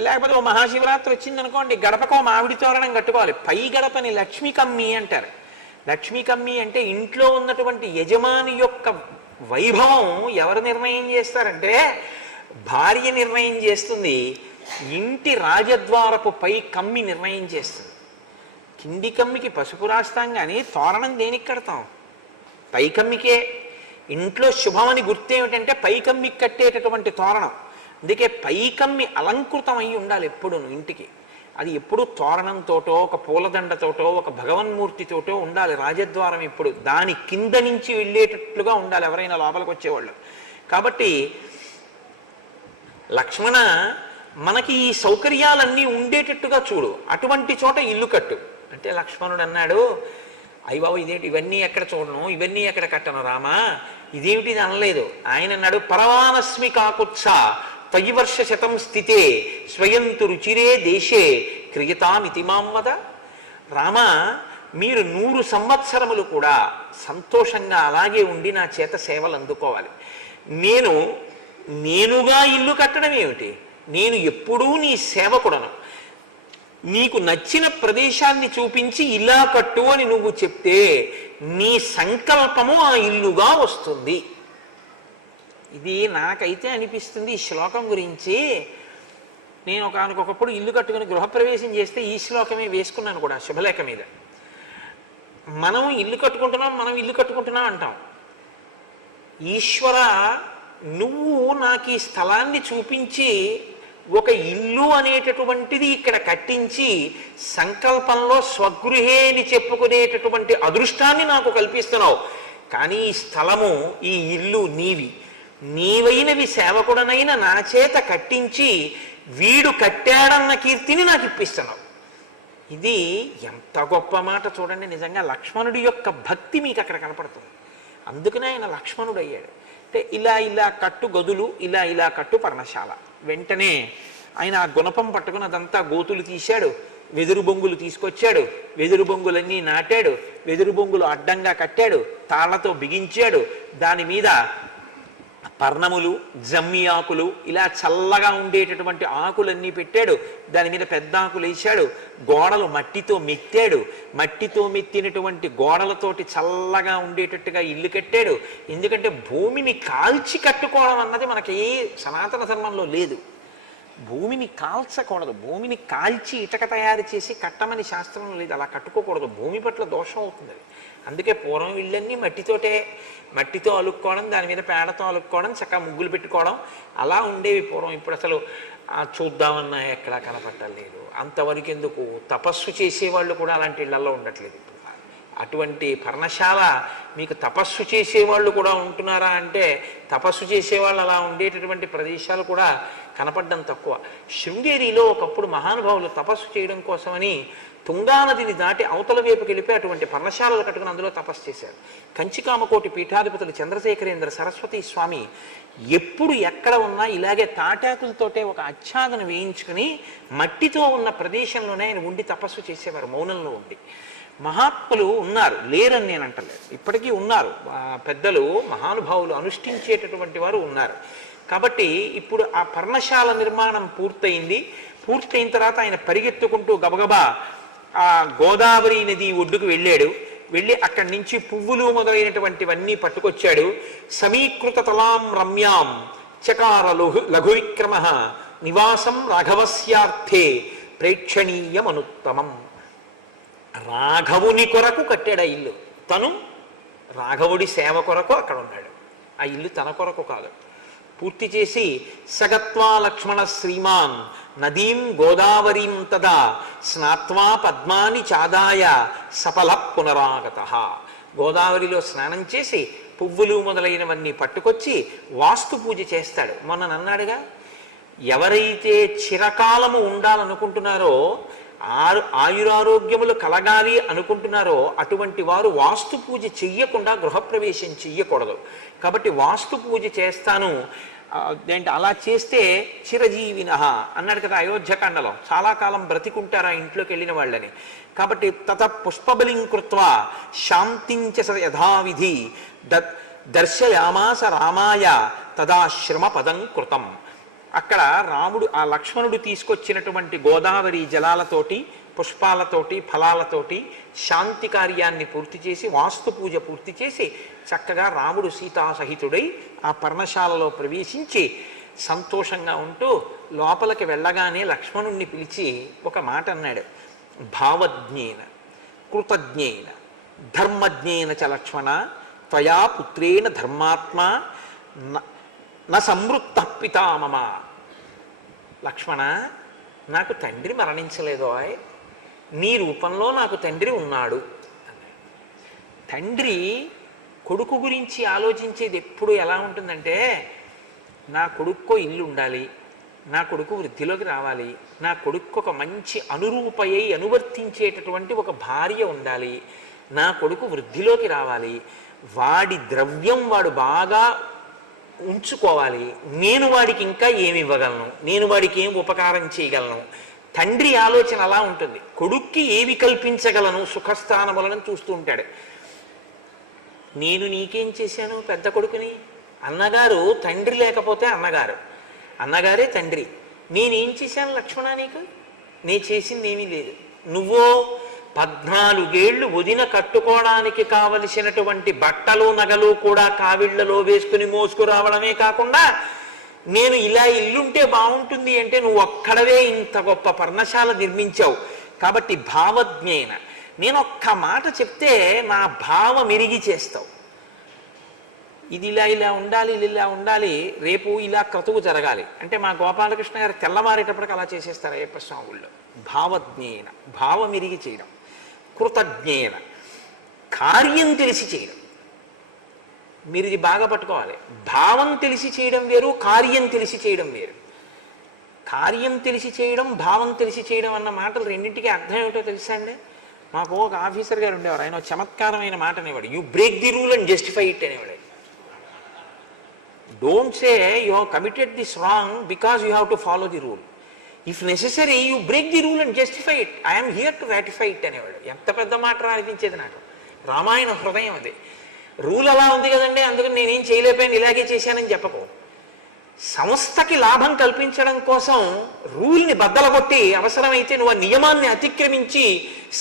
లేకపోతే ఓ మహాశివరాత్రి వచ్చిందనుకోండి, గడపకో మామిడి తోరణం కట్టుకోవాలి. పై గడపని లక్ష్మీ కమ్మి అంటారు. లక్ష్మీ కమ్మి అంటే ఇంట్లో ఉన్నటువంటి యజమాని యొక్క వైభవం ఎవరు నిర్ణయం చేస్తారంటే భార్య నిర్ణయం చేస్తుంది. ఇంటి రాజద్వారపు పై కమ్మి నిర్ణయం చేస్తుంది. కింది కమ్మికి పసుపు రాస్తాం కానీ తోరణం దేనికి కడతాం? పై కమ్మికే. ఇంట్లో శుభమని గుర్తేమిటంటే పై కమ్మికి కట్టేటటువంటి తోరణం. అందుకే పై కమ్మి అలంకృతం అయి ఉండాలి ఎప్పుడూ ఇంటికి. అది ఎప్పుడు తోరణంతోటో, ఒక పూలదండతోటో, ఒక భగవన్మూర్తితోటో ఉండాలి. రాజద్వారం ఎప్పుడు దాని కింద నుంచి వెళ్ళేటట్లుగా ఉండాలి ఎవరైనా లోపలికి వచ్చేవాళ్ళు. కాబట్టి లక్ష్మణ, మనకి ఈ సౌకర్యాలన్నీ ఉండేటట్టుగా చూడు, అటువంటి చోట ఇల్లు కట్టు అంటే లక్ష్మణుడు అన్నాడు, అయ్య బాబు ఇదేంటి, ఇవన్నీ ఎక్కడ చూడను, ఇవన్నీ ఎక్కడ కట్టను రామా, ఇదేమిటి ఇది అనలేదు. ఆయన అన్నాడు, పరవానస్మి కాకుత్స తయివర్ష శతం స్థితే స్వయంతు రుచిరే దేశే క్రియతామితి మాం వద. రామ, మీరు 100 సంవత్సరములు కూడా సంతోషంగా అలాగే ఉండి నా చేత సేవలు అందుకోవాలి. నేనుగా ఇల్లు కట్టడం ఏమిటి? నేను ఎప్పుడూ నీ సేవకుడను. నీకు నచ్చిన ప్రదేశాన్ని చూపించి ఇలా కట్టు అని నువ్వు చెప్తే నీ సంకల్పము ఆ ఇల్లుగా వస్తుంది. ఇది నాకైతే అనిపిస్తుంది ఈ శ్లోకం గురించి. నేను ఒకనకొకప్పుడు ఇల్లు కట్టుకుని గృహప్రవేశం చేస్తే ఈ శ్లోకమే వేసుకున్నాను కూడా శుభలేఖ మీద. మనం ఇల్లు కట్టుకుంటున్నాం అంటాం. ఈశ్వర, నువ్వు నాకు ఈ స్థలాన్ని చూపించి ఒక ఇల్లు అనేటటువంటిది ఇక్కడ కట్టించి సంకల్పంలో స్వగృహే అని చెప్పుకునేటటువంటి అదృష్టాన్ని నాకు కల్పిస్తున్నావు. కానీ ఈ స్థలము, ఈ ఇల్లు నీవైనవి సేవకుడనైన నా చేత కట్టించి వీడు కట్టాడన్న కీర్తిని నాకు ఇప్పిస్తున్నావు. ఇది ఎంత గొప్ప మాట చూడండి. నిజంగా లక్ష్మణుడి యొక్క భక్తి మీకు అక్కడ కనపడుతుంది. అందుకనే ఆయన లక్ష్మణుడు అయ్యాడు. అంటే ఇలా కట్టు గదులు, ఇలా కట్టు పర్ణశాల. వెంటనే ఆయన ఆ గుణపం పట్టుకుని అదంతా గోతులు తీశాడు, వెదురు బొంగులు తీసుకొచ్చాడు, వెదురు బొంగులన్నీ నాటాడు, వెదురు బొంగులు అడ్డంగా కట్టాడు, తాళ్లతో బిగించాడు, దాని మీద పర్ణములు, జమ్మి ఆకులు, ఇలా చల్లగా ఉండేటటువంటి ఆకులన్నీ పెట్టాడు. దాని మీద పెద్ద ఆకులు వేశాడు. గోడలు మట్టితో మెత్తాడు. మట్టితో మెత్తినటువంటి గోడలతోటి చల్లగా ఉండేటట్టుగా ఇల్లు కట్టాడు. ఎందుకంటే భూమిని కాల్చి కట్టుకోవడం అన్నది మనకి సనాతన ధర్మంలో లేదు. భూమిని కాల్చకూడదు. భూమిని కాల్చి ఇటక తయారు చేసి కట్టమని శాస్త్రంలో లేదు. అలా కట్టుకోకూడదు, భూమి పట్ల దోషం అవుతుంది. అందుకే పూర్వం ఇళ్ళన్నీ మట్టితో అలుక్కోవడం, దాని మీద పేడతో అలుక్కోవడం, చక్కగా ముగ్గులు పెట్టుకోవడం అలా ఉండేవి పూర్వం. ఇప్పుడు అసలు చూద్దామన్నా ఎక్కడా కనపట్టలేదు. అంతవరకు ఎందుకు, తపస్సు చేసేవాళ్ళు కూడా అలాంటి ఇళ్లలో ఉండట్లేదు ఇప్పుడు. అటువంటి పర్ణశాల మీకు తపస్సు చేసేవాళ్ళు కూడా ఉంటున్నారా అంటే తపస్సు చేసేవాళ్ళు అలా ఉండేటటువంటి ప్రదేశాలు కూడా కనపడడం తక్కువ. శృంగేరిలో ఒకప్పుడు మహానుభావులు తపస్సు చేయడం కోసమని తుంగానదిని దాటి అవతల వైపుకి వెళ్ళిపోయి అటువంటి పర్ణశాలలు కట్టుకుని అందులో తపస్సు చేశారు. కంచికామకోటి పీఠాధిపతులు చంద్రశేఖరేంద్ర సరస్వతి స్వామి ఎప్పుడు ఎక్కడ ఉన్నా ఇలాగే తాటాకులతోటే ఒక ఆచ్ఛాదన వేయించుకుని మట్టితో ఉన్న ప్రదేశంలోనే ఆయన ఉండి తపస్సు చేసేవారు, మౌనంలో ఉండి. మహాత్ములు ఉన్నారు, లేరని నేను అంటలేదు, ఇప్పటికీ ఉన్నారు, పెద్దలు మహానుభావులు అనుష్ఠించేటటువంటి వారు ఉన్నారు. కాబట్టి ఇప్పుడు ఆ పర్ణశాల నిర్మాణం పూర్తయింది. పూర్తయిన తర్వాత ఆయన పరిగెత్తుకుంటూ గబగబా ఆ గోదావరి నది ఒడ్డుకు వెళ్ళాడు. వెళ్ళి అక్కడి నుంచి పువ్వులు మొదలైనటువంటివన్నీ పట్టుకొచ్చాడు. సమీకృత తలాం రమ్యాం చకార లఘువిక్రమ నివాసం రాఘవస్యార్థే ప్రేక్షణీయమనుత్తమం. రాఘవుని కొరకు కట్టాడు ఆ ఇల్లు. తను రాఘవుడి సేవ కొరకు అక్కడ ఉన్నాడు. ఆ ఇల్లు తన కొరకు కాదు. పూర్తి చేసి సగత్వా లక్ష్మణ శ్రీమాన్ నదీం గోదావరీం తదా స్నాత్వా పద్మాని చాదాయ సఫల పునరాగత. గోదావరిలో స్నానం చేసి పువ్వులు మొదలైనవన్నీ పట్టుకొచ్చి వాస్తు పూజ చేస్తాడు. మొన్న నన్నాడుగా, ఎవరైతే చిరకాలము ఉండాలనుకుంటున్నారో, ఆయురారోగ్యములు కలగాలి అనుకుంటున్నారో అటువంటి వారు వాస్తు పూజ చెయ్యకుండా గృహప్రవేశం చెయ్యకూడదు. కాబట్టి వాస్తు పూజ చేస్తాను ఏంటి, అలా చేస్తే చిరజీవిన అన్నాడు కదా అయోధ్యకాండలో, చాలా కాలం బ్రతికుంటారు ఆ ఇంట్లోకి వెళ్ళిన వాళ్ళని. కాబట్టి తత పుష్పబలిం కృత్వా శాంతించ యథావిధి దర్శయామాస రామాయ తదాశ్రమ పదం కృతం. అక్కడ రాముడు ఆ లక్ష్మణుడు తీసుకొచ్చినటువంటి గోదావరి జలాలతోటి పుష్పాలతోటి ఫలాలతోటి శాంతి కార్యాన్ని పూర్తి చేసి వాస్తు పూజ పూర్తి చేసి చక్కగా రాముడు సీతాసహితుడై ఆ పర్ణశాలలో ప్రవేశించి సంతోషంగా ఉంటూ లోపలికి వెళ్ళగానే లక్ష్మణుణ్ణి పిలిచి ఒక మాట అన్నాడు. భావజ్ఞేన కృతజ్ఞేన ధర్మజ్ఞేన చ లక్ష్మణ త్వయా పుత్రేణ ధర్మాత్మా న సంవృత్త పితామమ. లక్ష్మణ, నాకు తండ్రి మరణించలేదో, నీ రూపంలో నాకు తండ్రి ఉన్నాడు. తండ్రి కొడుకు గురించి ఆలోచించేది ఎప్పుడు ఎలా ఉంటుందంటే, నా కొడుక్కో ఇల్లు ఉండాలి, నా కొడుకు వృద్ధిలోకి రావాలి, నా కొడుకు ఒక మంచి అనురూపయ్యి అనువర్తించేటటువంటి ఒక భార్య ఉండాలి, నా కొడుకు వృద్ధిలోకి రావాలి, వాడి ద్రవ్యం వాడు బాగా ఉంచుకోవాలి, నేను వాడికి ఇంకా ఏమి ఇవ్వగలను, నేను వాడికి ఏం ఉపకారం చేయగలను. తండ్రి ఆలోచన అలా ఉంటుంది. కొడుక్కి ఏవి కల్పించగలను సుఖస్థానములను చూస్తూ ఉంటాడు. నేను నీకేం చేశాను పెద్ద కొడుకుని? అన్నగారు తండ్రి లేకపోతే అన్నగారు, అన్నగారే తండ్రి. నేనేం చేశాను లక్ష్మణ నీకు? నేను చేసింది ఏమీ లేదు. నువ్వో 14 ఏళ్ళు వదిన కట్టుకోవడానికి కావలసినటువంటి బట్టలు నగలు కూడా కావిళ్లలో వేసుకుని మోసుకురావడమే కాకుండా, నేను ఇలా ఇల్లుంటే బాగుంటుంది అంటే నువ్వు ఒక్కడవే ఇంత గొప్ప పర్ణశాల నిర్మించావు. కాబట్టి భావజ్ఞేన, నేను ఒక్క మాట చెప్తే నా భావం ఎరిగి చేస్తావు. ఇది ఇలా ఇలా ఉండాలి, ఇలా ఉండాలి, రేపు ఇలా క్రతువు జరగాలి అంటే మా గోపాలకృష్ణ గారు తెల్లవారేటప్పటికి అలా చేసేస్తారు అయ్యప్ప స్వాముల్లో. భావజ్ఞేన, భావం ఎరిగి చేయడం. కృతజ్ఞేన, కార్యం తెలిసి చేయడం. మీరు ఇది బాగా పట్టుకోవాలి. భావం తెలిసి చేయడం వేరు, కార్యం తెలిసి చేయడం వేరు. కార్యం తెలిసి చేయడం, భావం తెలిసి చేయడం అన్న మాటలు రెండింటికి అర్థం ఏమిటో తెలుసా అండి? మాకు ఒక ఆఫీసర్ గారు ఉండేవారు, ఆయన చమత్కారమైన మాట అనేవాడు, you break the rule and justify it అనేవాడు. Don't say you have committed this wrong because you have to follow the rule. If necessary you break the rule and justify it, I'm here to ratify it అనేవాడు. ఎంత పెద్ద మాట అనిపించేది నాకు. రామాయణ హృదయం అది. రూల్ అలా ఉంది కదండి, అందుకని నేనేం చేయలేకపోయాను, ఇలాగే చేశానని చెప్పకు. సంస్థకి లాభం కల్పించడం కోసం రూల్ని బద్దలగొట్టి అవసరమైతే నువ్వు ఆ నియమాన్ని అతిక్రమించి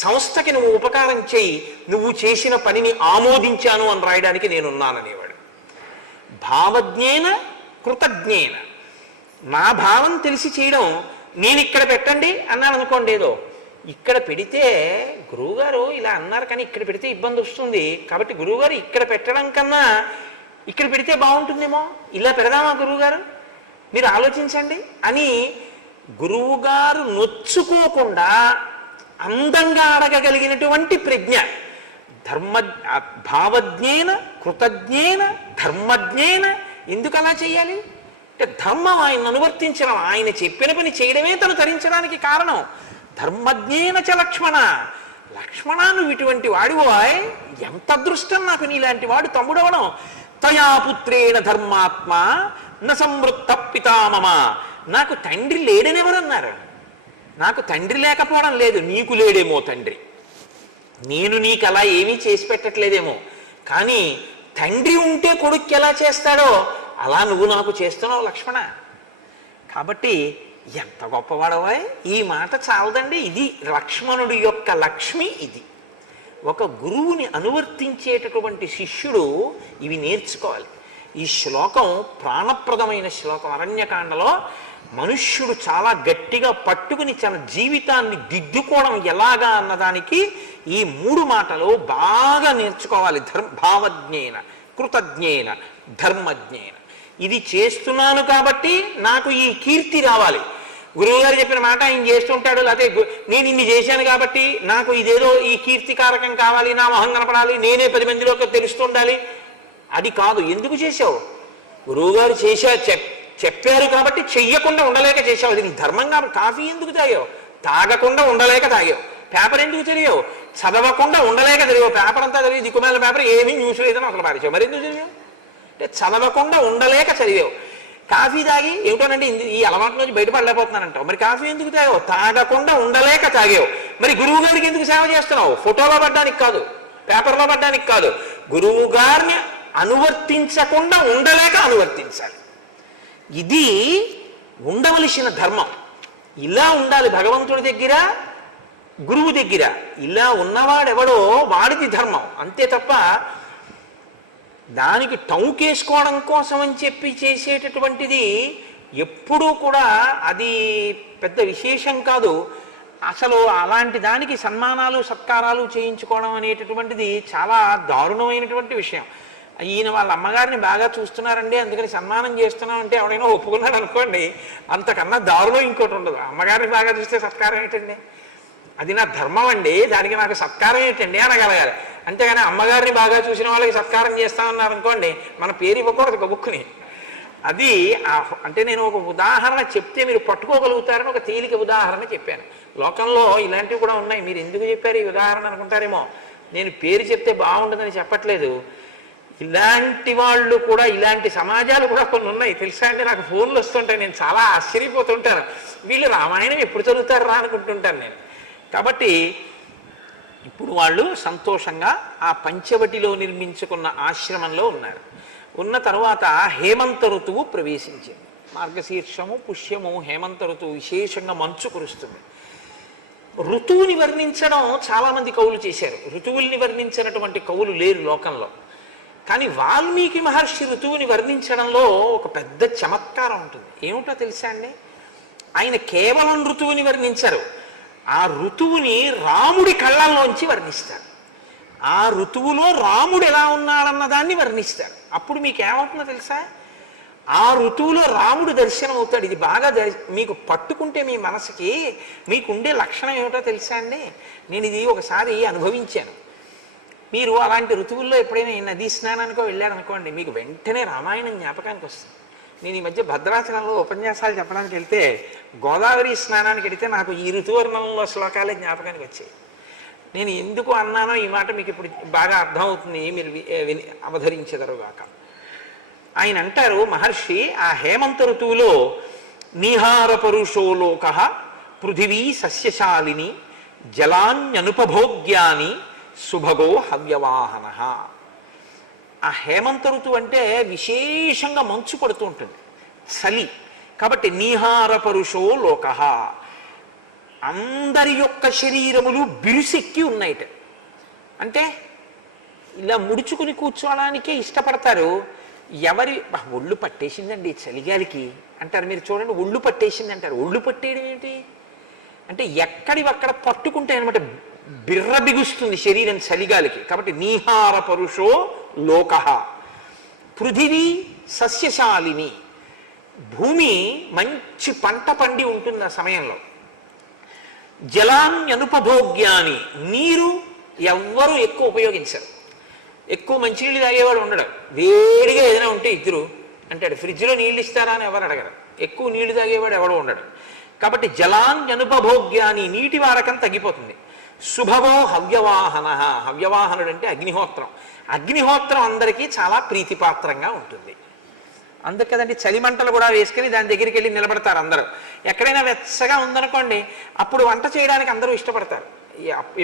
సంస్థకి నువ్వు ఉపకారం చేయి, నువ్వు చేసిన పనిని ఆమోదించాను అని రాయడానికి నేనున్నాననేవాడు. భావజ్ఞేన కృతజ్ఞేన, నా భావం తెలిసి చేయడం. నేను ఇక్కడ పెట్టండి అన్నాను అనుకోండి, ఏదో ఇక్కడ పెడితే గురువుగారు ఇలా అన్నారు కానీ ఇక్కడ పెడితే ఇబ్బంది వస్తుంది, కాబట్టి గురువుగారు ఇక్కడ పెట్టడం కన్నా ఇక్కడ పెడితే బాగుంటుందేమో, ఇలా పెడదామా గురువుగారు, మీరు ఆలోచించండి అని గురువుగారు నొచ్చుకోకుండా అందంగా అడగగలిగినటువంటి ప్రజ్ఞ. ధర్మ భావజ్ఞేన కృతజ్ఞేన ధర్మజ్ఞేన. ఎందుకు అలా చేయాలి అంటే ధర్మం ఆయన అనువర్తించడం, ఆయన చెప్పిన పని చేయడమే తను తరించడానికి కారణం. ధర్మజ్ఞేన చ లక్ష్మణ. లక్ష్మణ నువ్వు ఇటువంటి వాడివో, ఎంత అదృష్టం నాకు నీలాంటి వాడు తమ్ముడవడం. తయా పుత్రేణ ధర్మాత్మ న సంవృత్త పితామమ. నాకు తండ్రి లేడనెవరన్నారు? నాకు తండ్రి లేకపోవడం లేదు, నీకు లేడేమో తండ్రి. నేను నీకు అలా ఏమీ చేసి పెట్టట్లేదేమో, కానీ తండ్రి ఉంటే కొడుక్కి ఎలా చేస్తాడో అలా నువ్వు నాకు చేస్తున్నావు లక్ష్మణ. కాబట్టి ఎంత గొప్పవాడవా. ఈ మాట చాలదండి. ఇది లక్ష్మణుడి యొక్క లక్ష్మి. ఇది ఒక గురువుని అనువర్తించేటటువంటి శిష్యుడు ఇవి నేర్చుకోవాలి. ఈ శ్లోకం ప్రాణప్రదమైన శ్లోకం. అరణ్యకాండలో మనుష్యుడు చాలా గట్టిగా పట్టుకుని తన జీవితాన్ని దిద్దుకోవడం ఎలాగా అన్నదానికి ఈ 3 మాటలు బాగా నేర్చుకోవాలి. భావజ్ఞేన కృతజ్ఞేన ధర్మజ్ఞేన. ఇది చేస్తున్నాను కాబట్టి నాకు ఈ కీర్తి రావాలి. గురువుగారు చెప్పిన మాట ఆయన చేస్తుంటాడు, లేకపోతే నేను ఇన్ని చేశాను కాబట్టి నాకు ఇదేదో ఈ కీర్తికారకం కావాలి, నా మొహం కనపడాలి, నేనే 10 మందిలోకి తెలుస్తుండాలి. అది కాదు. ఎందుకు చేశావు? గురువుగారు చెప్పారు కాబట్టి చెయ్యకుండా ఉండలేక చేసావు. అది నీ ధర్మం కాబట్టి. కాఫీ ఎందుకు తాగావు? తాగకుండా ఉండలేక తాగావు. పేపర్ ఎందుకు చదివావు? చదవకుండా ఉండలేక చదివావు. పేపర్ అంతా చదివి దిక్కుమాల పేపర్ ఏమీ న్యూస్ లేదని అసలు పారేసావు. మరి ఎందుకు చదివావు? అంటే చదవకుండా ఉండలేక చదివావు. కాఫీ తాగి ఏమిటోనండి ఈ అలవాటు నుంచి బయటపడలేకపోతున్నానంటావు. మరి కాఫీ ఎందుకు తాగావు? తాగకుండా ఉండలేక తాగావు. మరి గురువు గారికి ఎందుకు సేవ చేస్తున్నావు? ఫోటోలో పడ్డానికి కాదు, పేపర్లో పడ్డానికి కాదు. గురువు గారిని అనువర్తించకుండా ఉండలేక అనువర్తించాలి. ఇది ఉండవలసిన ధర్మం. ఇలా ఉండాలి భగవంతుడి దగ్గర, గురువు దగ్గర. ఇలా ఉన్నవాడెవడో వాడిది ధర్మం, అంతే తప్ప దానికి టౌకేసుకోవడం కోసం అని చెప్పి చేసేటటువంటిది ఎప్పుడూ కూడా అది పెద్ద విశేషం కాదు. అసలు అలాంటి దానికి సన్మానాలు సత్కారాలు చేయించుకోవడం అనేటటువంటిది చాలా దారుణమైనటువంటి విషయం. ఈయన వాళ్ళ అమ్మగారిని బాగా చూస్తున్నారండి అందుకని సన్మానం చేస్తున్నాం అంటే ఎవడైనా ఒప్పుకున్నాడు అనుకోండి, అంతకన్నా దారుణం ఇంకోటి ఉండదు. అమ్మగారిని బాగా చూస్తే సత్కారం ఏంటండి? అది నా ధర్మం అండి, దానికి నాకు సత్కారం ఏంటండి అనగలగాలి. అంతేగాని అమ్మగారిని బాగా చూసిన వాళ్ళకి సత్కారం చేస్తామన్నారు అనుకోండి, మన పేరు ఇవ్వకూడదు గబుక్కుని. అది అంటే నేను ఒక ఉదాహరణ చెప్తే మీరు పట్టుకోగలుగుతారని ఒక తేలిక ఉదాహరణ చెప్పాను. లోకంలో ఇలాంటివి కూడా ఉన్నాయి. మీరు ఎందుకు చెప్పారు ఈ ఉదాహరణ అనుకుంటారేమో. నేను పేరు చెప్తే బాగుంటుందని చెప్పట్లేదు. ఇలాంటి వాళ్ళు కూడా, ఇలాంటి సమాజాలు కూడా కొన్ని ఉన్నాయి తెలుసా అండి. నాకు ఫోన్లు వస్తుంటాయి, నేను చాలా ఆశ్చర్యపోతుంటాను. వీళ్ళు రామాయణం ఎప్పుడు చదువుతారు రా అనుకుంటుంటాను నేను. కాబట్టి ఇప్పుడు వాళ్ళు సంతోషంగా ఆ పంచవటిలో నిర్మించుకున్న ఆశ్రమంలో ఉన్నారు. ఉన్న తర్వాత హేమంత ఋతువు ప్రవేశించింది. మార్గశీర్షము పుష్యము హేమంత ఋతువు విశేషంగా మంచు కురుస్తుంది. ఋతువుని వర్ణించడం చాలామంది కవులు చేశారు. ఋతువుల్ని వర్ణించినటువంటి కవులు లేరు లోకంలో. కానీ వాల్మీకి మహర్షి ఋతువుని వర్ణించడంలో ఒక పెద్ద చమత్కారం ఉంటుంది. ఏమిటో తెలుసా అండి? ఆయన కేవలం ఋతువుని వర్ణించరు, ఆ ఋతువుని రాముడి కళ్ళల్లోంచి వర్ణిస్తారు. ఆ ఋతువులో రాముడు ఎలా ఉన్నాడన్న దాన్ని వర్ణిస్తారు. అప్పుడు మీకు ఏమవుతుందో తెలుసా? ఆ ఋతువులో రాముడు దర్శనం అవుతాడు. ఇది బాగా మీకు పట్టుకుంటే మీ మనసుకి మీకుండే లక్షణం ఏమిటో తెలుసా అండి? నేను ఇది ఒకసారి అనుభవించాను. మీరు అలాంటి ఋతువుల్లో ఎప్పుడైనా నదీ స్నానానికో వెళ్ళారనుకోండి, మీకు వెంటనే రామాయణం జ్ఞాపకానికి వస్తుంది. నేను ఈ మధ్య భద్రాచలంలో ఉపన్యాసాలు చెప్పడానికి వెళ్తే గోదావరి స్నానానికి వెళితే నాకు ఈ ఋతువర్ణంలో శ్లోకాలే జ్ఞాపకానికి వచ్చాయి. నేను ఎందుకు అన్నానో ఈ మాట మీకు ఇప్పుడు బాగా అర్థమవుతుంది, మీరు అవధరించెదరుగాక. ఆయన అంటారు మహర్షి, ఆ హేమంత ఋతువులో నిహార పరుషో లోక పృథివీ సస్యశాలిని జలాన్యనుపభోగ్యాని సుభగో హవ్యవాహన. ఆ హేమంత ఋతువు అంటే విశేషంగా మంచు పడుతూ ఉంటుంది, చలి. కాబట్టి నిహార పరుషో లోక, అందరి యొక్క శరీరములు బిరుసెక్కి ఉన్నాయిట. అంటే ఇలా ముడుచుకుని కూర్చోవడానికే ఇష్టపడతారు. ఎవరి ఒళ్ళు పట్టేసిందండి చలిగాలికి అంటారు. మీరు చూడండి, ఒళ్ళు పట్టేసింది అంటారు. ఒళ్ళు పట్టేయడం ఏంటి అంటే ఎక్కడివక్కడ పట్టుకుంటే అనమాట, బిర్ర బిగుస్తుంది శరీరం చలిగాలికి. కాబట్టి నీహార పరుషో లోక. పృథివీ సస్యశాలిని, భూమి మంచి పంట పండి ఉంటుంది ఆ సమయంలో. జలాన్యనుపభోగ్యాని, నీరు ఎవ్వరూ ఎక్కువ ఉపయోగించరు. ఎక్కువ మంచినీళ్ళు తాగేవాడు ఉండడు. వేడిగా ఏదైనా ఉంటే ఇద్దరు అంటాడు, ఫ్రిడ్జ్లో నీళ్ళు ఇస్తారా అని ఎవరు అడగరు. ఎక్కువ నీళ్లు తాగేవాడు ఎవడో ఉండడు. కాబట్టి జలాన్యనుపభోగ్యాని, నీటి వాడకం తగ్గిపోతుంది. శుభగో హవ్యవాహన, హవ్యవాహనుడు అంటే అగ్నిహోత్రం. అగ్నిహోత్రం అందరికీ చాలా ప్రీతిపాత్రంగా ఉంటుంది. అందుకు కదండి చలిమంటలు కూడా వేసుకుని దాని దగ్గరికి వెళ్ళి నిలబడతారు అందరూ. ఎక్కడైనా వెచ్చగా ఉందనుకోండి, అప్పుడు వంట చేయడానికి అందరూ ఇష్టపడతారు.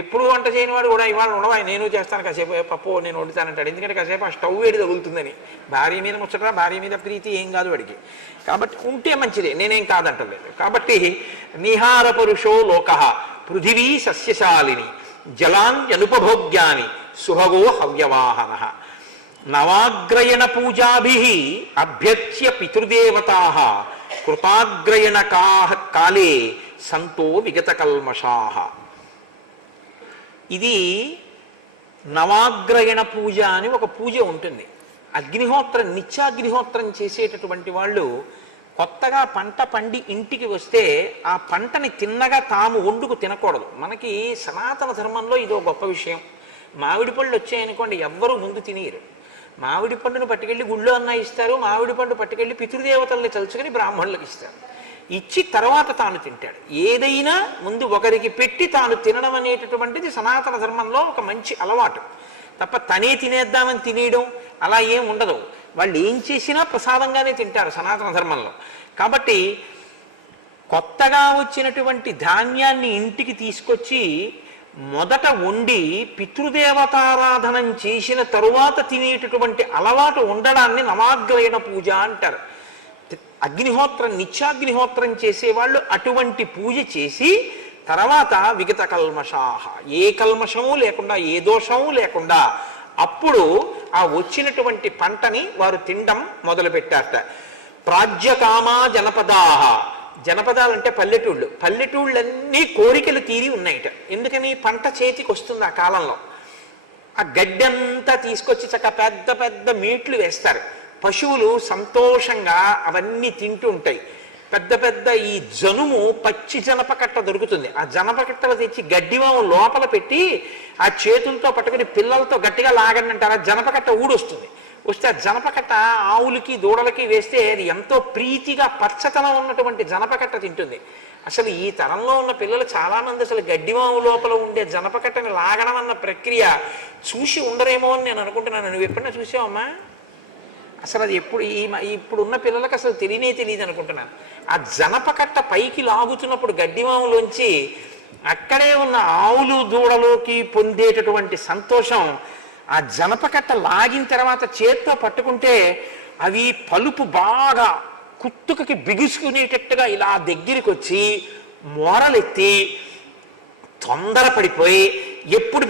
ఎప్పుడు వంట చేయని వాడు కూడా ఇవాళ ఉండవా నేను చేస్తాను కాసేపు పప్పు నేను వండుతానంటాడు. ఎందుకంటే కాసేపు ఆ స్టవ్ వేడి తగులుతుందని. భార్య మీద ముచ్చట, భార్య మీద ప్రీతి ఏం కాదు వాడికి. కాబట్టి ఉంటే మంచిదే, నేనేం కాదంటలేదు. కాబట్టి నిహార పురుషో లోక పృథివీ సస్యశాలిని జలాన్యనుపభోగ్యాని శుభగో హవ్యవాహన. నవాగ్రయణ పూజాభి అభ్యర్చ్య పితృదేవతా కృతాగ్రయణ కాలే సంతో విగత కల్మషా. ఇది నవాగ్రయణ పూజ అని ఒక పూజ ఉంటుంది. అగ్నిహోత్రం, నిత్యాగ్నిహోత్రం చేసేటటువంటి వాళ్ళు కొత్తగా పంట పండి ఇంటికి వస్తే ఆ పంటని తిన్నగా తాము వండుకు తినకూడదు. మనకి సనాతన ధర్మంలో ఇదో గొప్ప విషయం. మామిడి పళ్ళు వచ్చాయనుకోండి, ఎవ్వరూ ముందు తినేయరు. మామిడి పండును పట్టుకెళ్ళి గుళ్ళో అన్న ఇస్తారు, మామిడి పండు పట్టుకెళ్ళి పితృదేవతల్ని తలుచుకొని బ్రాహ్మణులకు ఇస్తారు. ఇచ్చి తర్వాత తాను తింటాడు. ఏదైనా ముందు ఒకరికి పెట్టి తాను తినడం అనేటటువంటిది సనాతన ధర్మంలో ఒక మంచి అలవాటు. తప్ప తనే తినేద్దామని తినేయడం అలా ఏం ఉండదు. వాళ్ళు ఏం చేసినా ప్రసాదంగానే తింటారు సనాతన ధర్మంలో. కాబట్టి కొత్తగా వచ్చినటువంటి ధాన్యాన్ని ఇంటికి తీసుకొచ్చి మొదట వండి పితృదేవతారాధనం చేసిన తరువాత తినేటటువంటి అలవాటు ఉండడాన్ని నవాగ్రయణ పూజ అంటారు. అగ్నిహోత్రం, నిత్యాగ్నిహోత్రం చేసేవాళ్ళు అటువంటి పూజ చేసి తర్వాత విగత కల్మషాహ, ఏ కల్మషము లేకుండా, ఏ దోషము లేకుండా అప్పుడు ఆ వచ్చినటువంటి పంటని వారు తినడం మొదలుపెట్టారట. ప్రాజ్యకామా జనపదాహ, జనపదాలంటే పల్లెటూళ్ళు. పల్లెటూళ్ళన్నీ కోరికలు తీరి ఉన్నాయిట. ఎందుకని? పంట చేతికి వస్తుంది ఆ కాలంలో. ఆ గడ్డంతా తీసుకొచ్చి చక్క పెద్ద పెద్ద మీట్లు వేస్తారు. పశువులు సంతోషంగా అవన్నీ తింటూ ఉంటాయి. పెద్ద పెద్ద ఈ జనుము పచ్చి జనపకట్ట దొరుకుతుంది. ఆ జనపకట్టలు తెచ్చి గడ్డివాము లోపల పెట్టి ఆ చేతులతో పట్టుకుని పిల్లలతో గట్టిగా లాగండి అంటారు. ఆ జనపకట్ట ఊడొస్తుంది. వస్తే ఆ జనపకట్ట ఆవులకి దూడలకి వేస్తే అది ఎంతో ప్రీతిగా పచ్చతనం ఉన్నటువంటి జనపకట్ట తింటుంది. అసలు ఈ తరంలో ఉన్న పిల్లలు చాలామంది అసలు గడ్డివాము లోపల ఉండే జనపకట్టని లాగడం అన్న ప్రక్రియ చూసి ఉండరేమో అని నేను అనుకుంటున్నాను. నువ్వు ఎప్పుడైనా చూసావమ్మా? అసలు అది ఇప్పుడున్న పిల్లలకు అసలు తెలియదు అనుకుంటున్నాను. ఆ జనపకట్ట పైకి లాగుతున్నప్పుడు గడ్డివాములోంచి అక్కడే ఉన్న ఆవులు దూడలోకి పొందేటటువంటి సంతోషం, ఆ జనపకట్ట లాగిన తర్వాత చేత్తో పట్టుకుంటే అవి పలుపు బాగా కుత్తుకకి బిగుసుకునేటట్టుగా ఇలా దగ్గరికి వచ్చి మోరలెత్తి తొందరపడిపోయి ఎప్పుడు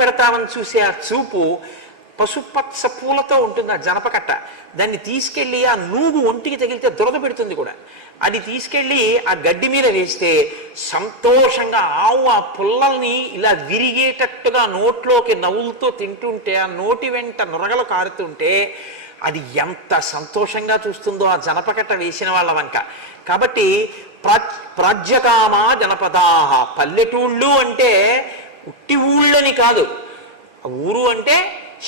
పెడతామని చూసే ఆ చూపు పసుపచ్చ పూలతో ఉంటుంది ఆ జనపకట్ట. దాన్ని తీసుకెళ్ళి ఆ నూగు ఒంటికి తగిలితే దురద పెడుతుంది కూడా. అది తీసుకెళ్ళి ఆ గడ్డి మీద వేస్తే సంతోషంగా ఆవు ఆ పుల్లల్ని ఇలా విరిగేటట్టుగా నోట్లోకి నవ్వులతో తింటుంటే, ఆ నోటి వెంట నురగలు కారుతుంటే అది ఎంత సంతోషంగా చూస్తుందో ఆ జనపకట్ట వేసిన వాళ్ళ వంక. కాబట్టి ప్రాజ్యకామా జనపదాహ, పల్లెటూళ్ళు అంటే ఉట్టి ఊళ్ళని కాదు. ఊరు అంటే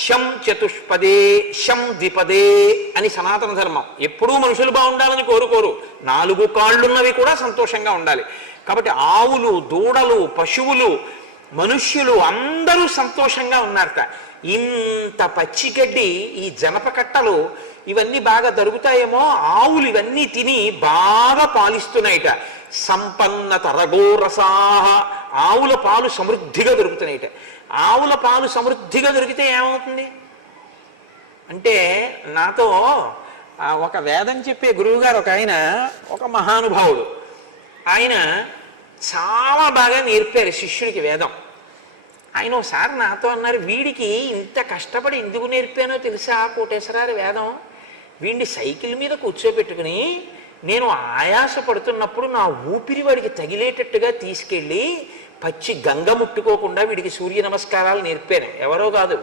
శం చతుష్పదే శం ద్విపదే అని సనాతన ధర్మం. ఎప్పుడూ మనుషులు బాగుండాలని కోరుకోరు, 4 కాళ్ళున్నవి కూడా సంతోషంగా ఉండాలి. కాబట్టి ఆవులు, దూడలు, పశువులు, మనుష్యులు అందరూ సంతోషంగా ఉన్నారట. ఇంత పచ్చిగడ్డి ఈ జనపకట్టలు ఇవన్నీ బాగా దొరుకుతాయేమో, ఆవులు ఇవన్నీ తిని బాగా పాలిస్తున్నాయిట. సంపన్న తరగోరసాహ, ఆవుల పాలు సమృద్ధిగా దొరుకుతున్నాయిట. ఆవుల పాలు సమృద్ధిగా దొరికితే ఏమవుతుంది అంటే, నాతో ఒక వేదం చెప్పే గురువుగారు ఒక ఆయన, ఒక మహానుభావుడు, ఆయన చాలా బాగా నేర్పారు శిష్యుడికి వేదం. ఆయన ఒకసారి నాతో అన్నారు, వీడికి ఇంత కష్టపడి ఎందుకు నేర్పానో తెలుసా కోటేశ్వరారి వేదం? వీడిని సైకిల్ మీద కూర్చోబెట్టుకుని నేను ఆయాసపడుతున్నప్పుడు నా ఊపిరి వాడికి తగిలేటట్టుగా తీసుకెళ్ళి పచ్చి గంగ ముట్టుకోకుండా వీడికి సూర్య నమస్కారాలు నేర్పాను. ఎవరో కాదు,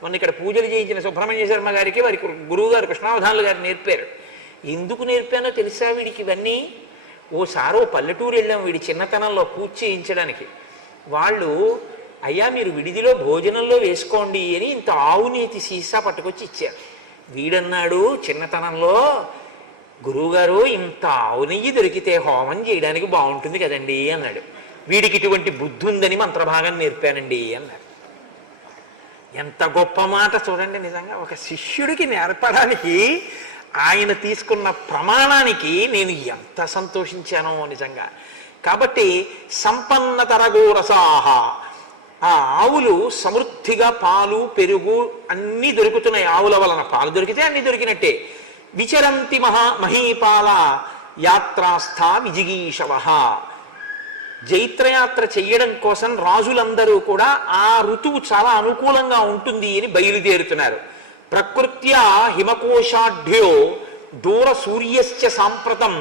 మొన్న ఇక్కడ పూజలు చేయించిన సుబ్రహ్మణ్య శర్మ గారికి వారి గురువు గారు కృష్ణావధానులు గారు నేర్పారు. ఎందుకు నేర్పానో తెలుసా వీడికి ఇవన్నీ? ఓసారి ఓ పల్లెటూరు వెళ్ళాం వీడి చిన్నతనంలో పూజ చేయించడానికి. వాళ్ళు, అయ్యా మీరు విడిదిలో భోజనంలో వేసుకోండి అని ఇంత ఆవునేతి సీసా పట్టుకొచ్చి ఇచ్చారు. వీడన్నాడు చిన్నతనంలో, గురువుగారు ఇంత ఆవు నెయ్యి దొరికితే హోమం చేయడానికి బాగుంటుంది కదండి అన్నాడు. వీడికి ఇటువంటి బుద్ధి ఉందని మంత్రభాగం నేర్పానండి అన్నాడు. ఎంత గొప్ప మాట చూడండి. నిజంగా ఒక శిష్యుడికి నేర్పడానికి ఆయన తీసుకున్న ప్రమాణానికి నేను ఎంత సంతోషించానో నిజంగా. కాబట్టి సంపన్నతరగోరసాహ, ఆ ఆవులు సమృద్ధిగా పాలు పెరుగు అన్నీ దొరుకుతున్నాయి. ఆవుల వలన పాలు దొరికితే అన్ని దొరికినట్టే. విచరంతి మహీపాల యాత్రాస్థా విజిగీషవ, జైత్రయాత్ర చెయ్యడం కోసం రాజులందరూ కూడా ఆ ఋతువు చాలా అనుకూలంగా ఉంటుంది అని బయలుదేరుతున్నారు. ప్రకృత్యా హిమకోశాఢ్యో దూర సూర్యస్య సాంప్రతం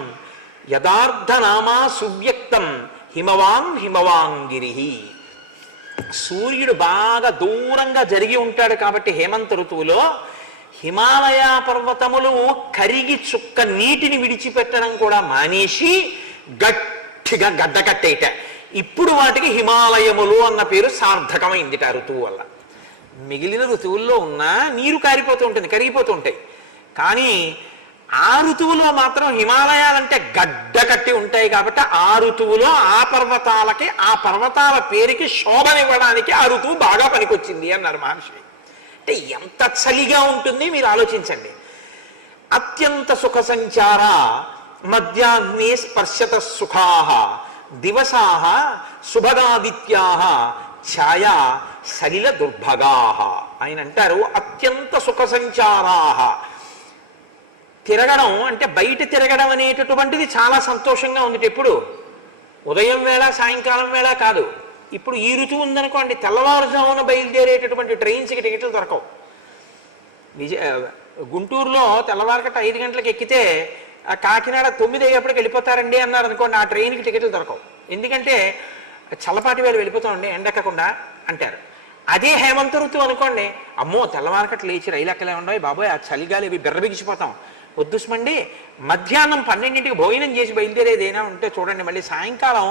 యథార్థనామా సువ్యక్తం హిమవాన్ హిమవాంగిరి. సూర్యుడు బాగా దూరంగా జరిగి ఉంటాడు కాబట్టి హేమంత ఋతువులో హిమాలయ పర్వతములు కరిగి చుక్క నీటిని విడిచిపెట్టడం కూడా మానేసి గట్టిగా గడ్డకట్టేట. ఇప్పుడు వాటికి హిమాలయములు అన్న పేరు సార్థకమైందిట ఆ ఋతువు వల్ల. మిగిలిన ఋతువుల్లో ఉన్న నీరు కారిపోతూ ఉంటుంది, కరిగిపోతూ ఉంటాయి. కానీ ఆ ఋతువులో మాత్రం హిమాలయాలంటే గడ్డ కట్టి ఉంటాయి కాబట్టి ఆ ఋతువులో ఆ పర్వతాలకి, ఆ పర్వతాల పేరుకి శోభనివ్వడానికి ఆ ఋతువు బాగా పనికొచ్చింది అన్నారు మహర్షి. అంటే ఎంత చలిగా ఉంటుంది మీరు ఆలోచించండి. అత్యంత సుఖ సంచార మధ్యాహ్నే స్పర్శత సుఖాః దివసాః శుభగాదిత్యాః ఛాయా సలిల దుర్భగాః. ఆయన అంటారు అత్యంత సుఖ సంచారాః. తిరగడం అంటే బయట తిరగడం అనేటటువంటిది చాలా సంతోషంగా ఉంది. ఎప్పుడు ఉదయం వేళ సాయంకాలం వేళ కాదు. ఇప్పుడు ఈ ఋతువు ఉందనుకోండి, తెల్లవారుజామున బయలుదేరేటటువంటి ట్రైన్స్కి టికెట్లు దొరకవు. గుంటూరులో తెల్లవారకట్ట 5 గంటలకు ఎక్కితే కాకినాడ 9 అయ్యేప్పటికి వెళ్ళిపోతారండి అన్నారు అనుకోండి, ఆ ట్రైన్కి టికెట్లు దొరకవు. ఎందుకంటే చల్లపాటి వేళ వెళ్ళిపోతామండి ఎండెక్కకుండా అంటారు. అదే హేమంత ఋతువు అనుకోండి, అమ్మో తెల్లవారకట్ట లేచి రైలు ఎక్కలే ఉండవు బాబోయ్, ఆ చలిగాలి బిర్రబిగిసిపోతాం, వద్దుస్మండి. మధ్యాహ్నం 12ంటికి భోజనం చేసి బయలుదేరేదేనా ఉంటే చూడండి, మళ్ళీ సాయంకాలం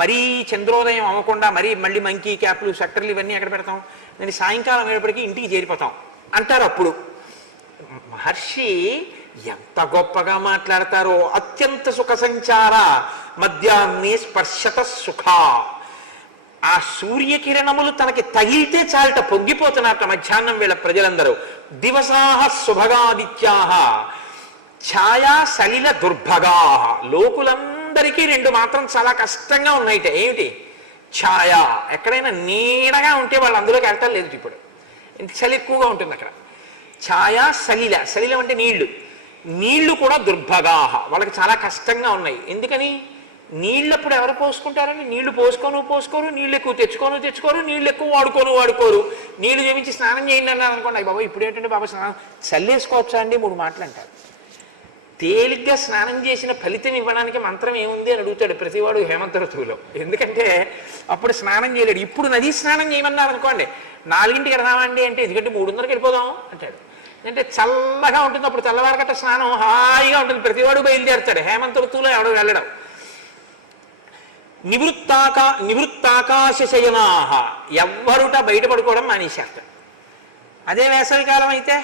మరీ చంద్రోదయం అవ్వకుండా మళ్ళీ మంకీ క్యాప్లు సెక్టర్లు ఇవన్నీ ఎక్కడ పెడతాం, నేను సాయంకాలం అయ్యేప్పటికీ ఇంటికి చేరిపోతాం అంటారు. అప్పుడు మహర్షి ఎంత గొప్పగా మాట్లాడతారో. అత్యంత సుఖ సంచార మధ్యాహ్నే స్పర్శత సుఖ. ఆ సూర్యకిరణములు తనకి తగిలితే చాలట పొంగిపోతున్నట్ట మధ్యాహ్నం వేళ ప్రజలందరూ. దివసాహ శుభగాదిత్యాహ ఛాయా సలిల దుర్భగాహ. లోకులందరికీ 2 మాత్రం చాలా కష్టంగా ఉన్నాయిట. ఏమిటి? ఛాయ, ఎక్కడైనా నీడగా ఉంటే వాళ్ళు అందులోకి వెళ్తారు లేదు. ఇప్పుడు ఇంత చలి ఎక్కువగా ఉంటుంది అక్కడ. ఛాయ సలిల, సలిలం అంటే నీళ్లు కూడా దుర్భగాహ, వాళ్ళకి చాలా కష్టంగా ఉన్నాయి. ఎందుకని? నీళ్ళప్పుడు ఎవరు పోసుకుంటారని, నీళ్లు పోసుకోరు, నీళ్ళు ఎక్కువ తెచ్చుకోరు, నీళ్ళు ఎక్కువ వాడుకోరు. నీళ్లు చేయించి స్నానం చేయండి అన్నారు అనుకోండి, అయ్యి బాబా ఇప్పుడు ఏంటంటే బాబా స్నానం చల్లేసుకోవచ్చా అండి 3 మాటలు అంటారు. తేలిగ్గా స్నానం చేసిన ఫలితం ఇవ్వడానికి మంత్రం ఏముంది అని అడుగుతాడు ప్రతివాడు హేమంత ఋతువులో. ఎందుకంటే అప్పుడు స్నానం చేయలేడు. ఇప్పుడు నదీ స్నానం చేయమన్నారు అనుకోండి, 4ంటికి వెళ్దామండి అంటే ఎందుకంటే 3:30కి వెళ్ళిపోదాం అంటాడు. అంటే చల్లగా ఉంటుంది, అప్పుడు తెల్లవారకట్ట స్నానం హాయిగా ఉంటుంది, ప్రతివాడు బయలుదేరుతాడు. హేమంత ఋతువులో ఎవడు వెళ్ళడం. నివృత్తాకాశ శయనాహ, ఎవ్వరుట బయట పడుకోవడం మానేసేస్తాడు. అదే వేసవికాలం అయితే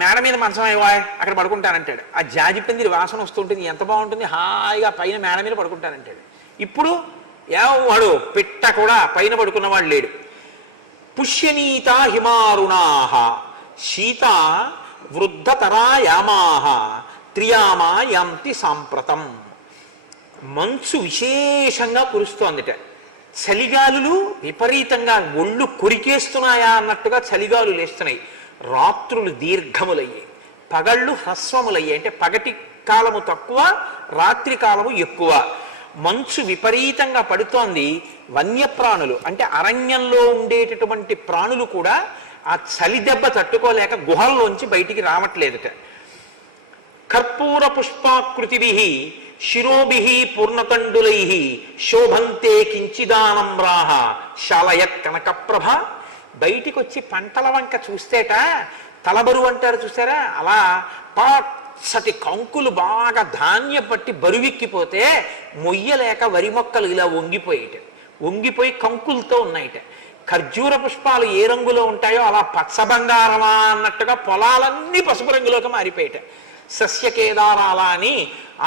మేడ మీద మంచం అయ్యా అక్కడ పడుకుంటానంటాడు. ఆ జాజి పందిరి వాసన వస్తుంటుంది, ఎంత బాగుంటుంది, హాయిగా పైన మేడ మీద పడుకుంటానంటాడు. ఇప్పుడు ఎవడు పిట్ట కూడా పైన పడుకున్నవాడు లేడు. పుష్యనీత హిమారుణాహ శీత వృద్ధతరాయామాహ త్రియామా యాంతి సాంప్రతం. మంచు విశేషంగా కురుస్తోందిట. చలిగాలులు విపరీతంగా ఒళ్ళు కొరికేస్తున్నాయా అన్నట్టుగా చలిగాలు లేస్తున్నాయి. రాత్రులు దీర్ఘములయ్యాయి, పగళ్ళు హ్రస్వములయ్యాయి. అంటే పగటి కాలము తక్కువ, రాత్రి కాలము ఎక్కువ. మంచు విపరీతంగా పడుతోంది. వన్యప్రాణులు అంటే అరణ్యంలో ఉండేటటువంటి ప్రాణులు కూడా ఆ చలి దెబ్బ తట్టుకోలేక గుహల్లోంచి బయటికి రావట్లేదుట. కర్పూర పుష్పాకృతిభి శిరోభి పూర్ణతండులై శోభంతే కించిదానమ్రాహ శాలయ కనకప్రభ. బయటికి వచ్చి పంటల వంక చూస్తేట తలబరువు అంటారు చూసారా, అలా పచ్చటి కంకులు బాగా ధాన్యం పట్టి బరువెక్కిపోతే మొయ్యలేక వరి మొక్కలు ఇలా వంగిపోయి కంకులతో ఉన్నాయిట. ఖర్జూర పుష్పాలు ఏ రంగులో ఉంటాయో అలా పచ్చబంగారమా అన్నట్టుగా పొలాలన్నీ పసుపు రంగులోకి మారిపోయాట. సస్యకేదారాల అని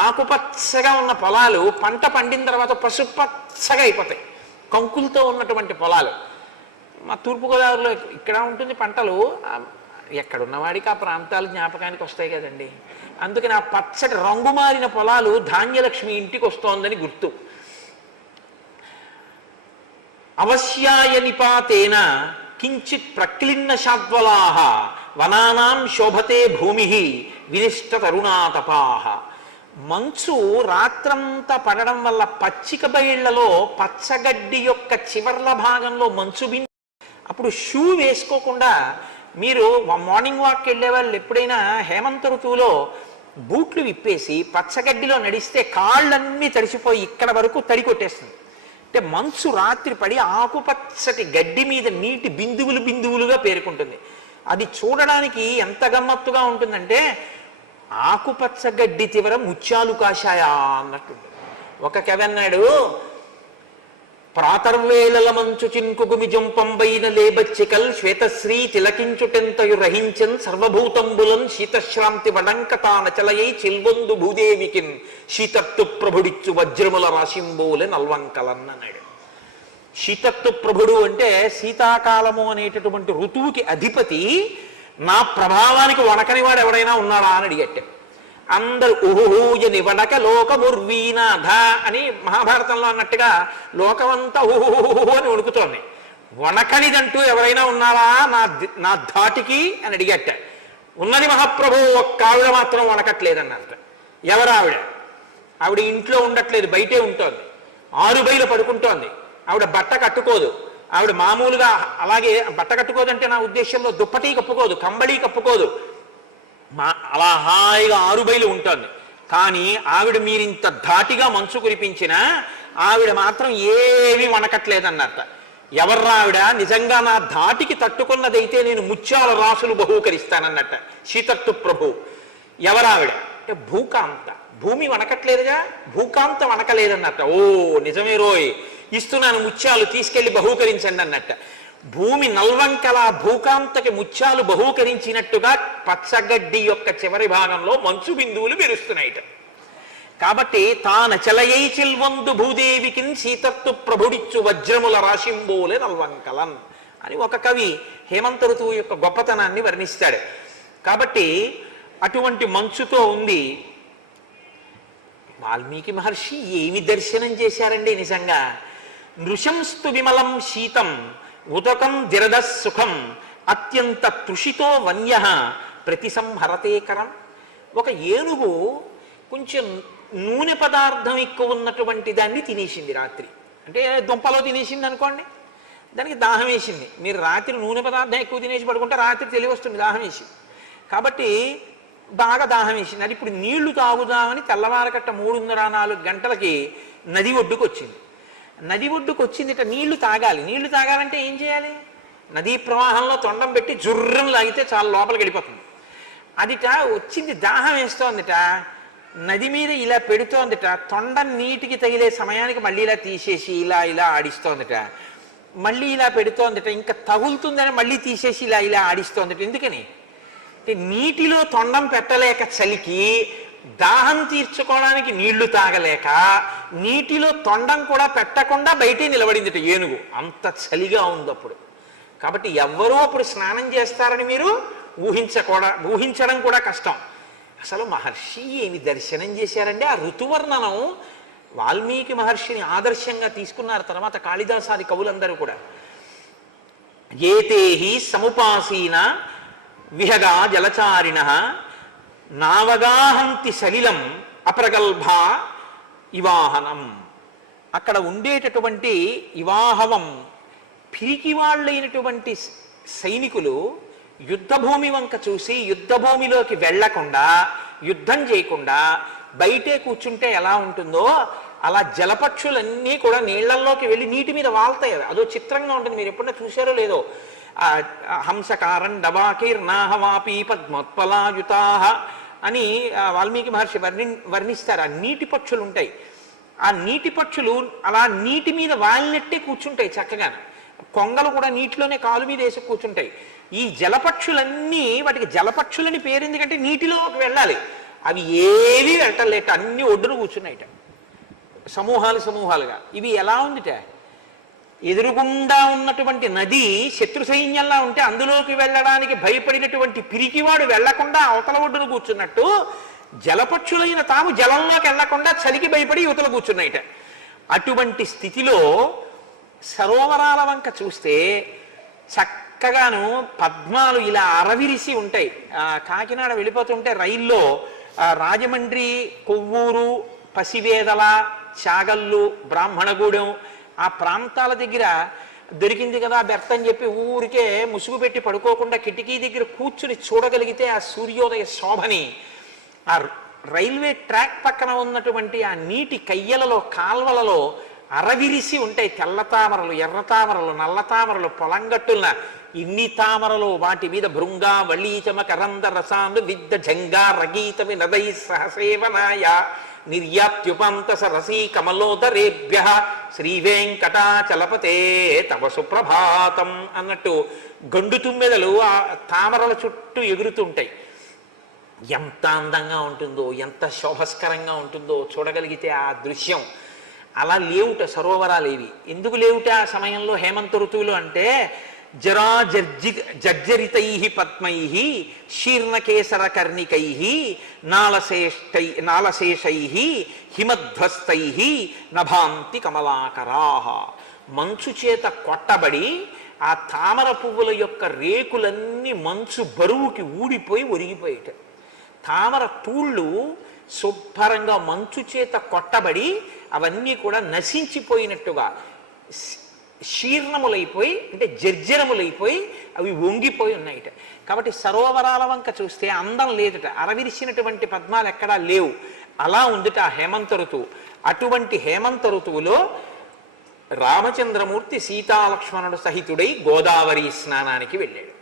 ఆకుపచ్చగా ఉన్న పొలాలు పంట పండిన తర్వాత పసుపచ్చగా అయిపోతాయి, కంకులతో ఉన్నటువంటి పొలాలు. మా తూర్పుగోదావరిలో ఇక్కడ ఉంటుంది పంటలు, ఎక్కడున్నవాడికి ఆ ప్రాంతాలు జ్ఞాపకానికి వస్తాయి కదండి. అందుకని ఆ పచ్చటి రంగు మారిన పొలాలు ధాన్యలక్ష్మి ఇంటికి వస్తోందని గుర్తు. అవశ్యాయ నిపాతేన కించిత్ ప్రక్లిన్న శాద్వలాహ వనానాం శోభతే భూమి వినిష్ట తరుణాతపాహ. మంచు రాత్రంతా పడడం వల్ల పచ్చిక బయళ్లలో పచ్చగడ్డి యొక్క చివర్ల భాగంలో మంచు బిందు. అప్పుడు షూ వేసుకోకుండా మీరు మార్నింగ్ వాక్కి వెళ్ళే వాళ్ళు ఎప్పుడైనా హేమంత ఋతువులో బూట్లు విప్పేసి పచ్చగడ్డిలో నడిస్తే కాళ్ళన్నీ తడిసిపోయి ఇక్కడ వరకు తడి కొట్టేస్తుంది. అంటే మంచు రాత్రి పడి ఆకుపచ్చటి గడ్డి మీద నీటి బిందువులుగా పేరుకుంటుంది. అది చూడడానికి ఎంత గమ్మత్తుగా ఉంటుందంటే ఆకుపచ్చ గడ్డి చివర ముత్యాలు కాశాయా అన్నట్టుంది. ఒక కవి అన్నాడు, ప్రాతర్వేళల మంచు చిన్కుగుమి జంపంబైన లేబచ్చికల్ శ్వేతశ్రీ తిలకించుటెంతయు రహించన్ సర్వభూతంబులన్ శీతశ్రాంతి వడంకతానచలయై చిల్వొందు భూదేవికిన్ శీతత్తు ప్రభుడిచ్చు వజ్రముల రాశింబోలే నల్వంకలన్ అన్నాడు. శీతత్తు ప్రభుడు అంటే శీతాకాలము అనేటటువంటి ఋతువుకి అధిపతి. నా ప్రభావానికి వణకని వాడు ఎవడైనా ఉన్నాడా అని అడిగట్టాడు. అందరూ ఊహూజని వడక లోకముర్వీనాథ అని మహాభారతంలో అన్నట్టుగా లోకమంతా ఊహూహు అని వణుకుతోంది. వణకనిదంటూ ఎవరైనా ఉన్నారా నా ధాటికి అని అడిగట్ట. ఉన్నది మహాప్రభు, ఒక్క ఆవిడ మాత్రం వణకట్లేదన్నట్ట. ఎవరావిడ? ఆవిడ ఇంట్లో ఉండట్లేదు, బయటే ఉంటోంది, 6 బయలు పడుకుంటోంది. ఆవిడ బట్ట కట్టుకోదు. ఆవిడ మామూలుగా అలాగే బట్ట కట్టుకోదంటే నా ఉద్దేశంలో దుప్పటి కప్పుకోదు, కంబళి కప్పుకోదు, అలా హాయిగా 6 బయలు ఉంటుంది. కానీ ఆవిడ మీరింత ధాటిగా మంచు కురిపించినా ఆవిడ మాత్రం ఏమీ వణకట్లేదన్నట్ట. ఎవర్రా ఆవిడ? నిజంగా నా ధాటికి తట్టుకున్నదైతే నేను ముత్యాల రాసులు బహూకరిస్తానన్నట్ట శీతత్తు ప్రభు. ఎవరావిడ అంటే భూకాంత. భూమి వణకట్లేదుగా, భూకాంత వణకలేదన్నట్ట. ఓ నిజమే రోయ్, ఇస్తున్నాను ముత్యాలు, తీసుకెళ్లి బహూకరించండి అన్నట్ట. భూమి నల్వంకల భూకాంతకి ముత్యాలు బహూకరించినట్టుగా పచ్చగడ్డి యొక్క చివరి భాగంలో మంచు బిందువులు మెరుస్తున్నాయిట. కాబట్టి తానచలయై చిల్వందు భూదేవికిన్ సీతత్తు ప్రభుడిచ్చు వజ్రముల రాశింబోలే నల్వంకలన్ అని ఒక కవి హేమంత ఋతువు యొక్క గొప్పతనాన్ని వర్ణిస్తాడు. కాబట్టి అటువంటి మంచుతో ఉంది. వాల్మీకి మహర్షి ఏమి దర్శనం చేశారండి నిజంగా. నృశంస్తు విమలం శీతం ఉదకం దిరద సుఖం అత్యంత తృషితో వన్య ప్రతిసంహరతేకరం. ఒక ఏనుగు కొంచెం నూనె పదార్థం ఎక్కువ ఉన్నటువంటి దాన్ని తినేసింది రాత్రి. అంటే దుంపలో తినేసింది అనుకోండి, దానికి దాహం వేసింది. మీరు రాత్రి నూనె పదార్థం ఎక్కువ తినేసి పడుకుంటే రాత్రి తెలివి వస్తుంది దాహం వేసి. కాబట్టి బాగా దాహం వేసింది. అది ఇప్పుడు నీళ్లు తాగుదామని తెల్లవారకట్ట 3:30-4 గంటలకి నది ఒడ్డుకు వచ్చింది. నది ఒడ్డుకు వచ్చిందిట. నీళ్లు తాగాలి. నీళ్లు తాగాలంటే ఏం చేయాలి? నదీ ప్రవాహంలో తొండం పెట్టి జుర్రం లాగితే చాలా లోపలికి వెళ్ళిపోతుంది. అదిట వచ్చింది, దాహం వేస్తోందిట, నది మీద ఇలా పెడుతోందిట. తొండం నీటికి తగిలే సమయానికి మళ్ళీ ఇలా తీసేసి ఇలా ఆడిస్తోందిట. మళ్ళీ ఇలా పెడుతోందిట, ఇంకా తగులుతుందని మళ్ళీ తీసేసి ఇలా ఆడిస్తోందిట. ఎందుకని అంటే నీటిలో తొండం పెట్టలేక చలికి, దాహం తీర్చుకోవడానికి నీళ్లు తాగలేక నీటిలో తొండం కూడా పెట్టకుండా బయటే నిలబడిందిట ఏనుగు. అంత చలిగా ఉంది అప్పుడు. కాబట్టి ఎవ్వరూ అప్పుడు స్నానం చేస్తారని మీరు ఊహించడం కూడా కష్టం. అసలు మహర్షి ఏమి దర్శనం చేశారండి. ఆ ఋతువర్ణనం వాల్మీకి మహర్షిని ఆదర్శంగా తీసుకున్నారు. తర్వాత కాళిదాసాది కవులందరూ కూడా ఏతేహి సముపాసీన విహగా జలచారిణ నావగాహంతి సలిలం అప్రగల్భ ఇవాహనం. అక్కడ ఉండేటటువంటి ఇవాహవం పిరికి వాళ్ళైనటువంటి సైనికులు యుద్ధభూమి వంక చూసి యుద్ధభూమిలోకి వెళ్లకుండా, యుద్ధం చేయకుండా బయటే కూర్చుంటే ఎలా ఉంటుందో అలా జలపక్షులన్నీ కూడా నీళ్లల్లోకి వెళ్ళి నీటి మీద వాళ్తాయి. అదో చిత్రంగా ఉంటుంది. మీరు ఎప్పుడన్నా చూశారో లేదో. హంసకారం డబాకీర్నాహవాపీ పద్మోత్పలాయుతా అని వాల్మీకి మహర్షి వర్ణిస్తారు. ఆ నీటి పక్షులు ఉంటాయి. ఆ నీటి పక్షులు అలా నీటి మీద వాలినట్టే కూర్చుంటాయి చక్కగా. కొంగలు కూడా నీటిలోనే కాలు మీద వేసి కూర్చుంటాయి. ఈ జలపక్షులన్నీ, వాటికి జలపక్షులని పేరు ఎందుకంటే నీటిలోకి వెళ్ళాలి. అవి ఏవి వెళ్ళలేట, అన్ని ఒడ్డున కూర్చున్నాయిట సమూహాలు సమూహాలుగా. ఇవి ఎలా ఉందిట, ఎదురుగుండా ఉన్నటువంటి నది శత్రు సైన్యంలా ఉంటే అందులోకి వెళ్ళడానికి భయపడినటువంటి పిరికివాడు వెళ్లకుండా అవతల ఒడ్డున కూర్చున్నట్టు జలపక్షులైన తాము జలంలోకి వెళ్లకుండా చలికి భయపడి యువతలు కూర్చున్నాయిట. అటువంటి స్థితిలో సరోవరాల వంక చూస్తే చక్కగాను పద్మాలు ఇలా అరవిరిసి ఉంటాయి. కాకినాడ వెళ్ళిపోతుంటే రైల్లో రాజమండ్రి, కొవ్వూరు, పసివేదల, చాగల్లు, బ్రాహ్మణగూడెం ఆ ప్రాంతాల దగ్గర దొరికింది కదా బెర్త్ అని చెప్పి ఊరికే ముసుగు పెట్టి పడుకోకుండా కిటికీ దగ్గర కూర్చుని చూడగలిగితే ఆ సూర్యోదయ శోభని, ఆ రైల్వే ట్రాక్ పక్కన ఉన్నటువంటి ఆ నీటి కయ్యలలో, కాల్వలలో అరవిరిసి ఉంటాయి తెల్ల తామరలు, ఎర్ర తామరలు, నల్ల తామరలు, పొలంగట్టుల ఇన్ని తామరలు. వాటి మీద భృంగ వళీచమ కరంద రసాను విద్ద జంగా రగీత వినదై సహసేవనాయ నిర్యాప్యుపంత సరసీ కమలోదరేభ్య శ్రీవేంకటాచలపతే తవ సుప్రభాతం అన్నట్టు గండు తుమ్మెదలు ఆ తామరల చుట్టూ ఎగురుతుంటాయి. ఎంత అందంగా ఉంటుందో, ఎంత శోభస్కరంగా ఉంటుందో చూడగలిగితే ఆ దృశ్యం. అలా లేవుట సరోవరాలేవి. ఎందుకు లేవుట ఆ సమయంలో హేమంత ఋతువులు అంటే జర్జరితై పద్మై శీర్ణకేసర కర్ణికై నాళశేషై హిమధ్వస్తై నభాంతి కమలాకరా. మంచు చేత కొట్టబడి ఆ తామర పువ్వుల యొక్క రేకులన్నీ మంచు బరువుకి ఊడిపోయి ఒరిగిపోయేట. తామర పూళ్ళు శుభ్రంగా మంచు చేత కొట్టబడి అవన్నీ కూడా నశించిపోయినట్టుగా శీర్ణములైపోయి, అంటే జర్జరములైపోయి అవి వంగిపోయి ఉన్నాయిట. కాబట్టి సరోవరాల వంక చూస్తే అందం లేదుట, అరవిరిసినటువంటి పద్మాలు ఎక్కడా లేవు. అలా ఉందిట హేమంత ఋతువు. అటువంటి హేమంత ఋతువులో రామచంద్రమూర్తి సీతాలక్ష్మణుడు సహితుడై గోదావరి స్నానానికి వెళ్ళాడు.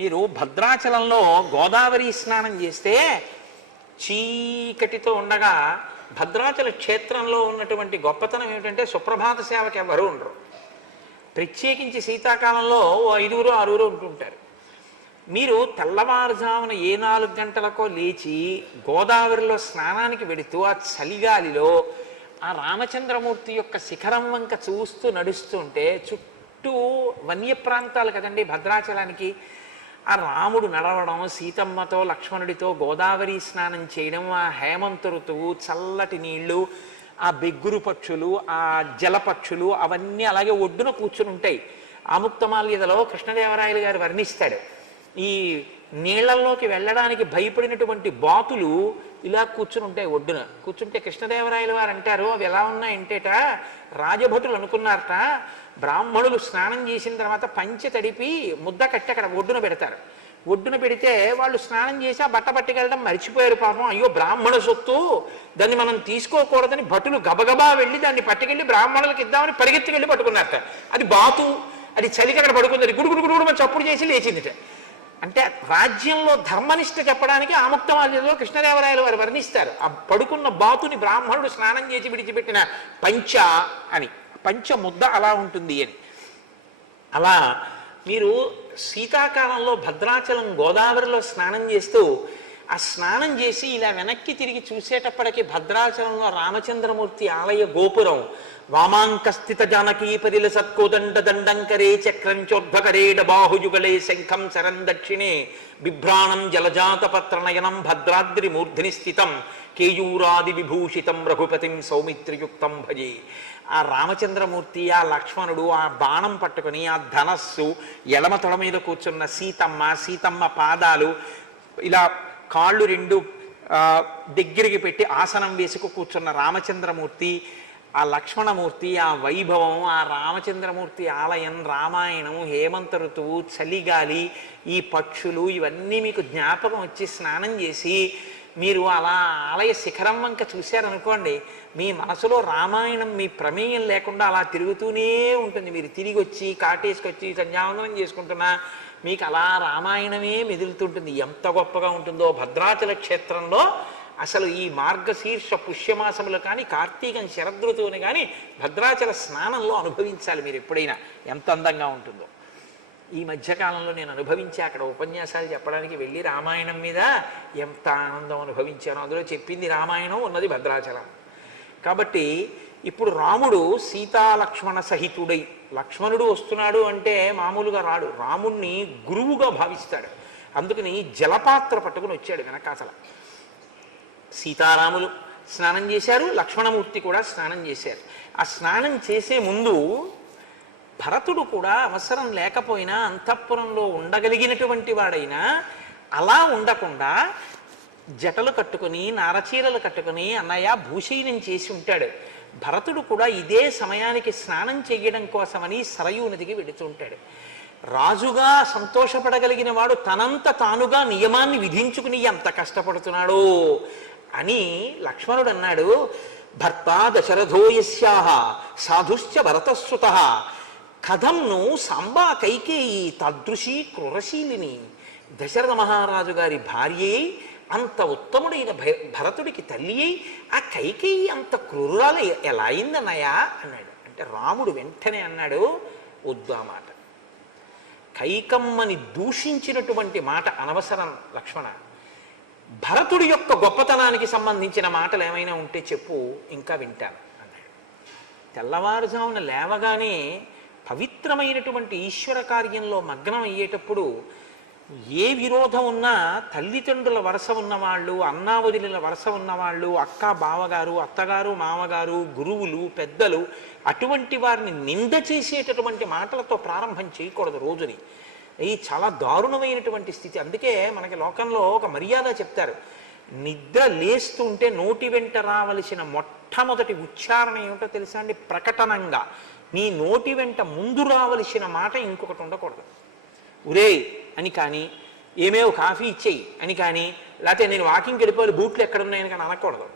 మీరు భద్రాచలంలో గోదావరి స్నానం చేస్తే చీకటితో ఉండగా భద్రాచల క్షేత్రంలో ఉన్నటువంటి గొప్పతనం ఏమిటంటే సుప్రభాత సేవకి ఎవరు ఉండరు. ప్రత్యేకించి శీతాకాలంలో 5 6 ఉంటుంటారు. మీరు తెల్లవారుజామున 4 గంటలకో లేచి గోదావరిలో స్నానానికి వెడుతూ ఆ చలిగాలిలో ఆ రామచంద్రమూర్తి యొక్క శిఖరం వంక చూస్తూ నడుస్తుంటే చుట్టూ వన్య ప్రాంతాలు కదండి భద్రాచలానికి. ఆ రాముడు నడవడం, సీతమ్మతో లక్ష్మణుడితో గోదావరి స్నానం చేయడం, ఆ హేమంత ఋతువు, చల్లటి నీళ్లు, ఆ బెగ్గురు పక్షులు, ఆ జలపక్షులు అవన్నీ అలాగే ఒడ్డున కూర్చుని ఉంటాయి. ఆముక్తమాల్యదలో కృష్ణదేవరాయలు గారు వర్ణిస్తాడు. ఈ నీళ్లలోకి వెళ్ళడానికి భయపడినటువంటి బాతులు ఇలా కూర్చుని ఉంటాయి ఒడ్డున. కూర్చుంటే కృష్ణదేవరాయలు వారు అంటారు అవి ఎలా ఉన్నాయంటేట, రాజభటులు అనుకున్నారట బ్రాహ్మణులు స్నానం చేసిన తర్వాత పంచె తడిపి ముద్ద కట్టి అక్కడ ఒడ్డున పెడతారు. ఒడ్డున పెడితే వాళ్ళు స్నానం చేసి ఆ బట్ట పట్టుకెళ్ళడం మర్చిపోయారు పాపం. అయ్యో బ్రాహ్మణ సొత్తు, దాన్ని మనం తీసుకోకూడదని భటులు గబగబా వెళ్ళి దాన్ని పట్టుకెళ్ళి బ్రాహ్మణులకు ఇద్దామని పరిగెత్తుకెళ్ళి పట్టుకున్నారట. అది బాతు, అది చలికి అక్కడ పడుకుంది, గుడుగుడు చప్పుడు చేసి లేచిందిట. అంటే రాజ్యంలో ధర్మనిష్ట చెప్పడానికి ఆముక్తమాల్యంలో కృష్ణదేవరాయలు వారు వర్ణిస్తారు. ఆ పడుకున్న బాతుని బ్రాహ్మణుడు స్నానం చేసి విడిచిపెట్టిన పంచ అని, పంచ ముద్ద అలా ఉంటుంది అని. అలా మీరు శీతాకాలంలో భద్రాచలం గోదావరిలో స్నానం చేస్తూ ఆ స్నానం చేసి ఇలా వెనక్కి తిరిగి చూసేటప్పటికి భద్రాచలంలో రామచంద్రమూర్తి ఆలయ గోపురం వామాంకస్థిత జానకీ పరిల సత్కోదండ దండంకరే చక్రంచోర్ధ్వకరేడ బాహుయుగలే శంఖం శరం దక్షిణే బిభ్రాణం జలజాత పత్రనయనం భద్రాద్రి మూర్ధిని స్థితం కేయూరాది విభూషితం రఘుపతిం సౌమిత్రయుక్తం భజే. ఆ రామచంద్రమూర్తి, ఆ లక్ష్మణుడు ఆ బాణం పట్టుకుని, ఆ ధనస్సు, ఎడమ తొడ మీద కూర్చున్న సీతమ్మ, సీతమ్మ పాదాలు ఇలా కాళ్ళు 2 దగ్గరికి పెట్టి ఆసనం వేసుకు కూర్చున్న రామచంద్రమూర్తి, ఆ లక్ష్మణమూర్తి, ఆ వైభవం, ఆ రామచంద్రమూర్తి ఆలయం, రామాయణం, హేమంత ఋతువు, చలిగాలి, ఈ పక్షులు ఇవన్నీ మీకు జ్ఞాపకం వచ్చి స్నానం చేసి మీరు అలా ఆలయ శిఖరం వంక చూశారనుకోండి, మీ మనసులో రామాయణం మీ ప్రమేయం లేకుండా అలా తిరుగుతూనే ఉంటుంది. మీరు తిరిగి వచ్చి కాటేసుకొచ్చి సంధ్యావందనం చేసుకుంటున్నా, మీకు అలా రామాయణమే మెదులుతుంటుంది. ఎంత గొప్పగా ఉంటుందో భద్రాచల క్షేత్రంలో. అసలు ఈ మార్గశీర్ష పుష్యమాసములు కానీ కార్తీకం శరదృతువుని కానీ భద్రాచల స్నానంలో అనుభవించాలి మీరు ఎప్పుడైనా, ఎంత అందంగా ఉంటుందో. ఈ మధ్యకాలంలో నేను అనుభవించి అక్కడ ఉపన్యాసాలు చెప్పడానికి వెళ్ళి రామాయణం మీద ఎంత ఆనందం అనుభవించాను. అందులో చెప్పింది రామాయణం, ఉన్నది భద్రాచలం. కాబట్టి ఇప్పుడు రాముడు సీతాలక్ష్మణ సహితుడై, లక్ష్మణుడు వస్తున్నాడు అంటే మామూలుగా రాడు, రాముణ్ణి గురువుగా భావిస్తాడు. అందుకని జలపాత్ర పట్టుకుని వచ్చాడు వెనకాతల. సీతారాములు స్నానం చేశారు, లక్ష్మణమూర్తి కూడా స్నానం చేశారు. ఆ స్నానం చేసే ముందు భరతుడు కూడా అవసరం లేకపోయినా అంతఃపురంలో ఉండగలిగినటువంటి వాడైనా అలా ఉండకుండా జటలు కట్టుకుని నారచీరలు కట్టుకుని అన్నయ్య భూషీనం చేసి ఉంటాడు. భరతుడు కూడా ఇదే సమయానికి స్నానం చేయడం కోసమని సరయూ నదికి వెడుతుంటాడు. రాజుగా సంతోషపడగలిగిన వాడు తనంత తానుగా నియమాన్ని విధించుకుని ఎంత కష్టపడుతున్నాడో అని లక్ష్మణుడు అన్నాడు. భర్త దశరథో యస్యాః సాధుశ్చ భరతశ్రుతః కథంను సాంబా కైకేయి తాదృశీ క్రూరశీలిని. దశరథ మహారాజు గారి భార్యే అంత ఉత్తముడైన భరతుడికి తల్లి అయి ఆ కైకేయి అంత క్రూరాలు ఎలా అయిందన్నయ్యా అన్నాడు. అంటే రాముడు వెంటనే అన్నాడు, వద్దు ఆ మాట, కైకమ్మని దూషించినటువంటి మాట అనవసరం లక్ష్మణ. భరతుడి యొక్క గొప్పతనానికి సంబంధించిన మాటలు ఏమైనా ఉంటే చెప్పు, ఇంకా వింటాను అన్నాడు. తెల్లవారుజామున లేవగానే పవిత్రమైనటువంటి ఈశ్వర కార్యంలో మగ్నం అయ్యేటప్పుడు ఏ విరోధం ఉన్నా తల్లిదండ్రుల వరస ఉన్నవాళ్ళు, అన్నావదిల వరస ఉన్నవాళ్ళు, అక్క బావగారు, అత్తగారు మామగారు, గురువులు పెద్దలు, అటువంటి వారిని నింద చేసేటటువంటి మాటలతో ప్రారంభం చేయకూడదు రోజుని. ఇది చాలా దారుణమైనటువంటి స్థితి. అందుకే మనకి లోకంలో ఒక మర్యాద చెప్తారు, నిద్ర లేస్తుంటే నోటి వెంట రావలసిన మొట్టమొదటి ఉచ్చారణ ఏమిటో తెలుసా అండి? ప్రకటనంగా నీ నోటి వెంట ముందు రావలసిన మాట ఇంకొకటి ఉండకూడదు. ఉరే అని కానీ, ఏమేవో కాఫీ ఇచ్చేయి అని కానీ, లేకపోతే నేను వాకింగ్కి వెళ్ళిపోవాలి బూట్లు ఎక్కడున్నాయని కానీ అనకూడదు.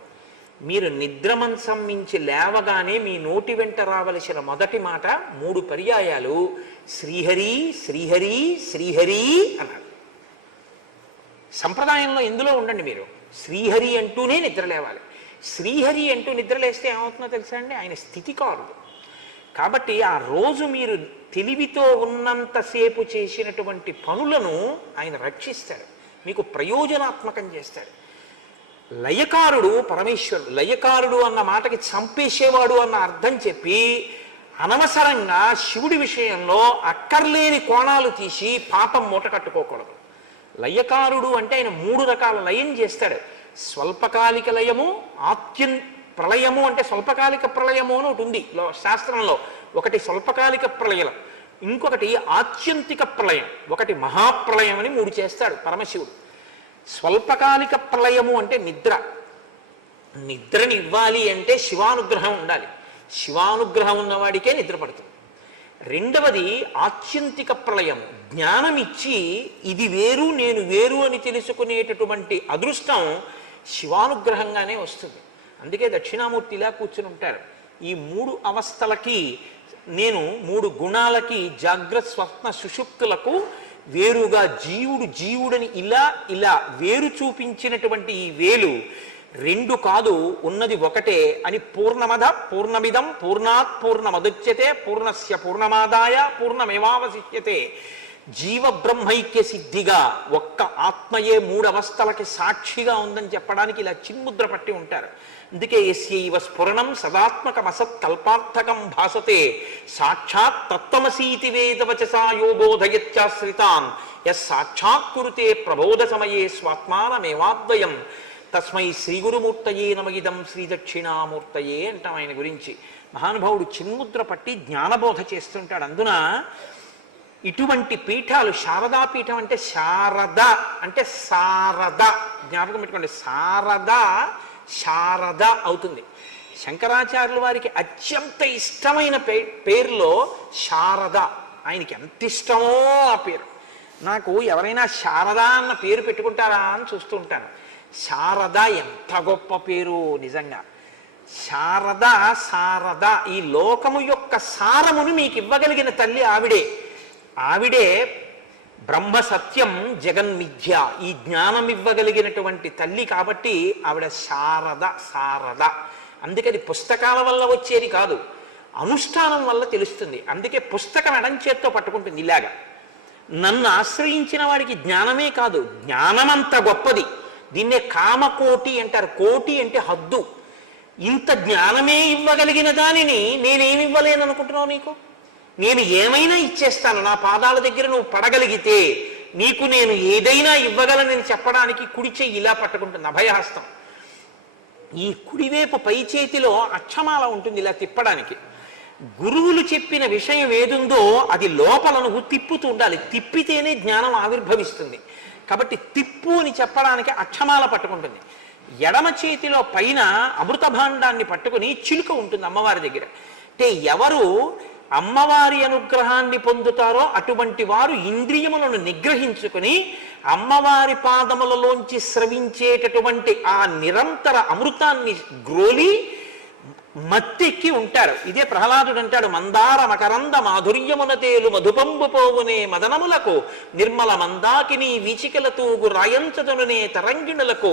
మీరు నిద్రమంచం మించి లేవగానే మీ నోటి వెంట రావలసిన మొదటి మాట 3 పర్యాయాలు శ్రీహరి శ్రీహరి శ్రీహరి అన్నాడు. సంప్రదాయంలో ఎందులో ఉండండి మీరు, శ్రీహరి అంటూనే నిద్ర లేవాలి. శ్రీహరి అంటూ నిద్ర లేస్తే ఏమవుతుందో తెలుసా అండి? ఆయన స్థితి కాదు. కాబట్టి ఆ రోజు మీరు తెలివితో ఉన్నంతసేపు చేసినటువంటి పనులను ఆయన రక్షిస్తాడు, మీకు ప్రయోజనాత్మకం చేస్తాడు. లయకారుడు పరమేశ్వరుడు. లయకారుడు అన్న మాటకి చంపేసేవాడు అన్న అర్థం చెప్పి అనవసరంగా శివుడి విషయంలో అక్కర్లేని కోణాలు తీసి పాపం మూట కట్టుకోకూడదు. లయకారుడు అంటే ఆయన 3 రకాల లయం చేస్తాడు. స్వల్పకాలిక లయము, ప్రళయము అంటే స్వల్పకాలిక ప్రళయము అని ఒకటి ఉంది శాస్త్రంలో. ఒకటి స్వల్పకాలిక ప్రళయం, ఇంకొకటి ఆత్యంతిక ప్రళయం, ఒకటి మహాప్రళయం అని 3 చేస్తాడు పరమశివుడు. స్వల్పకాలిక ప్రళయము అంటే నిద్ర. నిద్రని ఇవ్వాలి అంటే శివానుగ్రహం ఉండాలి. శివానుగ్రహం ఉన్నవాడికే నిద్ర పడుతుంది. రెండవది ఆత్యంతిక ప్రళయం, జ్ఞానమిచ్చి ఇది వేరు నేను వేరు అని తెలుసుకునేటటువంటి అదృష్టం శివానుగ్రహంగానే వస్తుంది. అందుకే దక్షిణామూర్తి ఇలా కూర్చుని ఉంటారు. ఈ 3 అవస్థలకి నేను 3 గుణాలకి జాగ్రత్త స్వప్న సుషుప్తులకు వేరుగా జీవుడని ఇలా ఇలా వేరు చూపించినటువంటి ఈ వేలు 2 కాదు, ఉన్నది ఒకటే అని పూర్ణమద పూర్ణమిదం పూర్ణాత్ పూర్ణమదుచ్యతే పూర్ణస్య పూర్ణమాదాయ పూర్ణమేవావశిష్యతే. జీవ బ్రహ్మైక్య సిద్ధిగా ఒక్క ఆత్మయే 3 అవస్థలకి సాక్షిగా ఉందని చెప్పడానికి ఇలా చిన్ముద్ర పట్టి ఉంటారు. అందుకే యస్యైవ స్ఫురణం సదాత్మకమసత్ కల్పార్థకం భాసతే సాక్షాత్ తత్వమసీతి వేదవచసా యో బోధయత్యాశ్రితాన్ యస్ సాక్షాత్ కురుతే ప్రబోధ సమయే స్వాత్మానమేవాద్వయం తస్మై శ్రీగురుమూర్తయే నమగిదం శ్రీ దక్షిణామూర్తయే అంటాం ఆయన గురించి. మహానుభావుడు చిన్ముద్ర పట్టి జ్ఞానబోధ చేస్తుంటాడు. అందున ఇటువంటి పీఠాలు, శారదా పీఠం అంటే శారద అంటే శారద, జ్ఞాపకం పెట్టుకోండి, శారద అవుతుంది. శంకరాచార్యుల వారికి అత్యంత ఇష్టమైన పేరులో శారద. ఆయనకి ఎంత ఇష్టమో ఆ పేరు. నాకు ఎవరైనా శారద అన్న పేరు పెట్టుకుంటారా అని చూస్తూ ఉంటాను. శారద ఎంత గొప్ప పేరు నిజంగా. శారద ఈ లోకము యొక్క సారమును మీకు ఇవ్వగలిగిన తల్లి ఆవిడే. బ్రహ్మ సత్యం జగన్మిథ్య, ఈ జ్ఞానం ఇవ్వగలిగినటువంటి తల్లి కాబట్టి ఆవిడ శారద. శారద అందుకని పుస్తకాల వల్ల వచ్చేది కాదు, అనుష్ఠానం వల్ల తెలుస్తుంది. అందుకే పుస్తకం ఎడంచేత్తో పట్టుకుంటుంది ఇలాగా. నన్ను ఆశ్రయించిన వాడికి జ్ఞానమే కాదు, జ్ఞానమంత గొప్పది. దీన్నే కామకోటి అంటారు. కోటి అంటే హద్దు. ఇంత జ్ఞానమే ఇవ్వగలిగిన దానిని నేనేమి ఇవ్వలేను అనుకుంటున్నావు? నీకు నేను ఏమైనా ఇచ్చేస్తాను. నా పాదాల దగ్గర నువ్వు పడగలిగితే నీకు నేను ఏదైనా ఇవ్వగలనని చెప్పడానికి కుడి చెయ్యి ఇలా పట్టుకుంటుంది, అభయహస్తం. ఈ కుడివైపు పై చేతిలో అక్షమాల ఉంటుంది, ఇలా తిప్పడానికి. గురువులు చెప్పిన విషయం ఏదుందో అది లోపల నువ్వు తిప్పుతూ ఉండాలి. తిప్పితేనే జ్ఞానం ఆవిర్భవిస్తుంది. కాబట్టి తిప్పు అని చెప్పడానికి అక్షమాల పట్టుకుంటుంది. ఎడమ చేతిలో పైన అమృత భాండాన్ని పట్టుకుని చిలుక ఉంటుంది అమ్మవారి దగ్గర. అంటే ఎవరు అమ్మవారి అనుగ్రహాన్ని పొందుతారో అటువంటి వారు ఇంద్రియములను నిగ్రహించుకుని అమ్మవారి పాదములలోంచి స్రవించేటటువంటి ఆ నిరంతర అమృతాన్ని గ్రోలి మత్తెక్కి ఉంటారు. ఇదే ప్రహ్లాదుడు అంటాడు, మందార మకరంద మాధుర్యమున తేలు మధుపంబు పోవునే మదనములకు నిర్మల మందాకిని వీచికల తూగు రాయంచదునునే తరంగిణులకు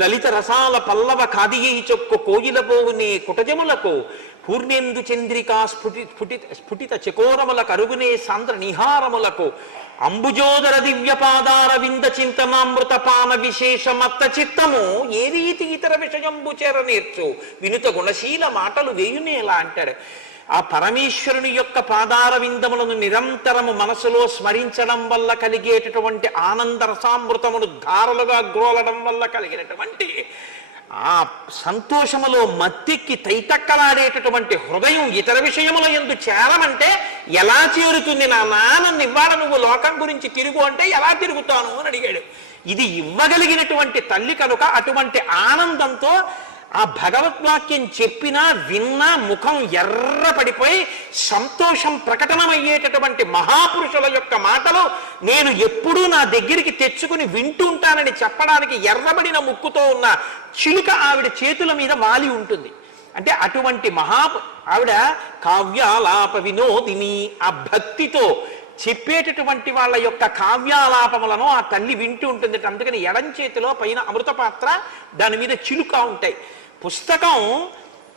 లలిత రసాల పల్లవ కాదియై చొక్కు కోయిల పోవునే కుటజములకు పూర్ణేందు చంద్రికా స్ఫుటిత చకోరముల కరుగునే సాంద్ర నిహారములకు అంబుజోదర దివ్యపాదార వింద చింతనామృత పాన విశేషమత్త చిత్తము ఏ రీతి ఇతర విషయంబు చేర నేర్చు వినుత గుణశీల మాటలు వేయునేలా అంటాడు. ఆ పరమేశ్వరుని యొక్క పాదార విందములను నిరంతరము మనసులో స్మరించడం వల్ల కలిగేటటువంటి ఆనంద రసామృతమును ధారలుగా గ్రోలడం వల్ల కలిగినటువంటి ఆ సంతోషములో మత్తెక్కి తైతక్కలాడేటటువంటి హృదయం ఇతర విషయముల యందు చేరమంటే ఎలా చేరుతుంది? నన్ను ఇవ్వాల నువ్వు లోకం గురించి తిరుగు అంటే ఎలా తిరుగుతాను అని అడిగాడు. ఇది ఇవ్వగలిగినటువంటి తల్లి కనుక అటువంటి ఆనందంతో ఆ భగవద్వాక్యం చెప్పినా విన్నా ముఖం ఎర్ర పడిపోయి సంతోషం ప్రకటనమయ్యేటటువంటి మహాపురుషుల యొక్క మాటలు నేను ఎప్పుడూ నా దగ్గరికి తెచ్చుకుని వింటుంటానని చెప్పడానికి ఎర్రబడిన ముక్కుతో ఉన్న చిలుక ఆవిడ చేతుల మీద వాలి ఉంటుంది. అంటే అటువంటి ఆవిడ కావ్యాలాప వినోదిని. ఆ భక్తితో చెప్పేటటువంటి వాళ్ళ యొక్క కావ్యాలాపములను ఆ తల్లి వింటూ ఉంటుంది. అందుకని ఎడం చేతిలో పైన అమృత పాత్ర, దాని మీద చిలుక ఉంటాయి. పుస్తకం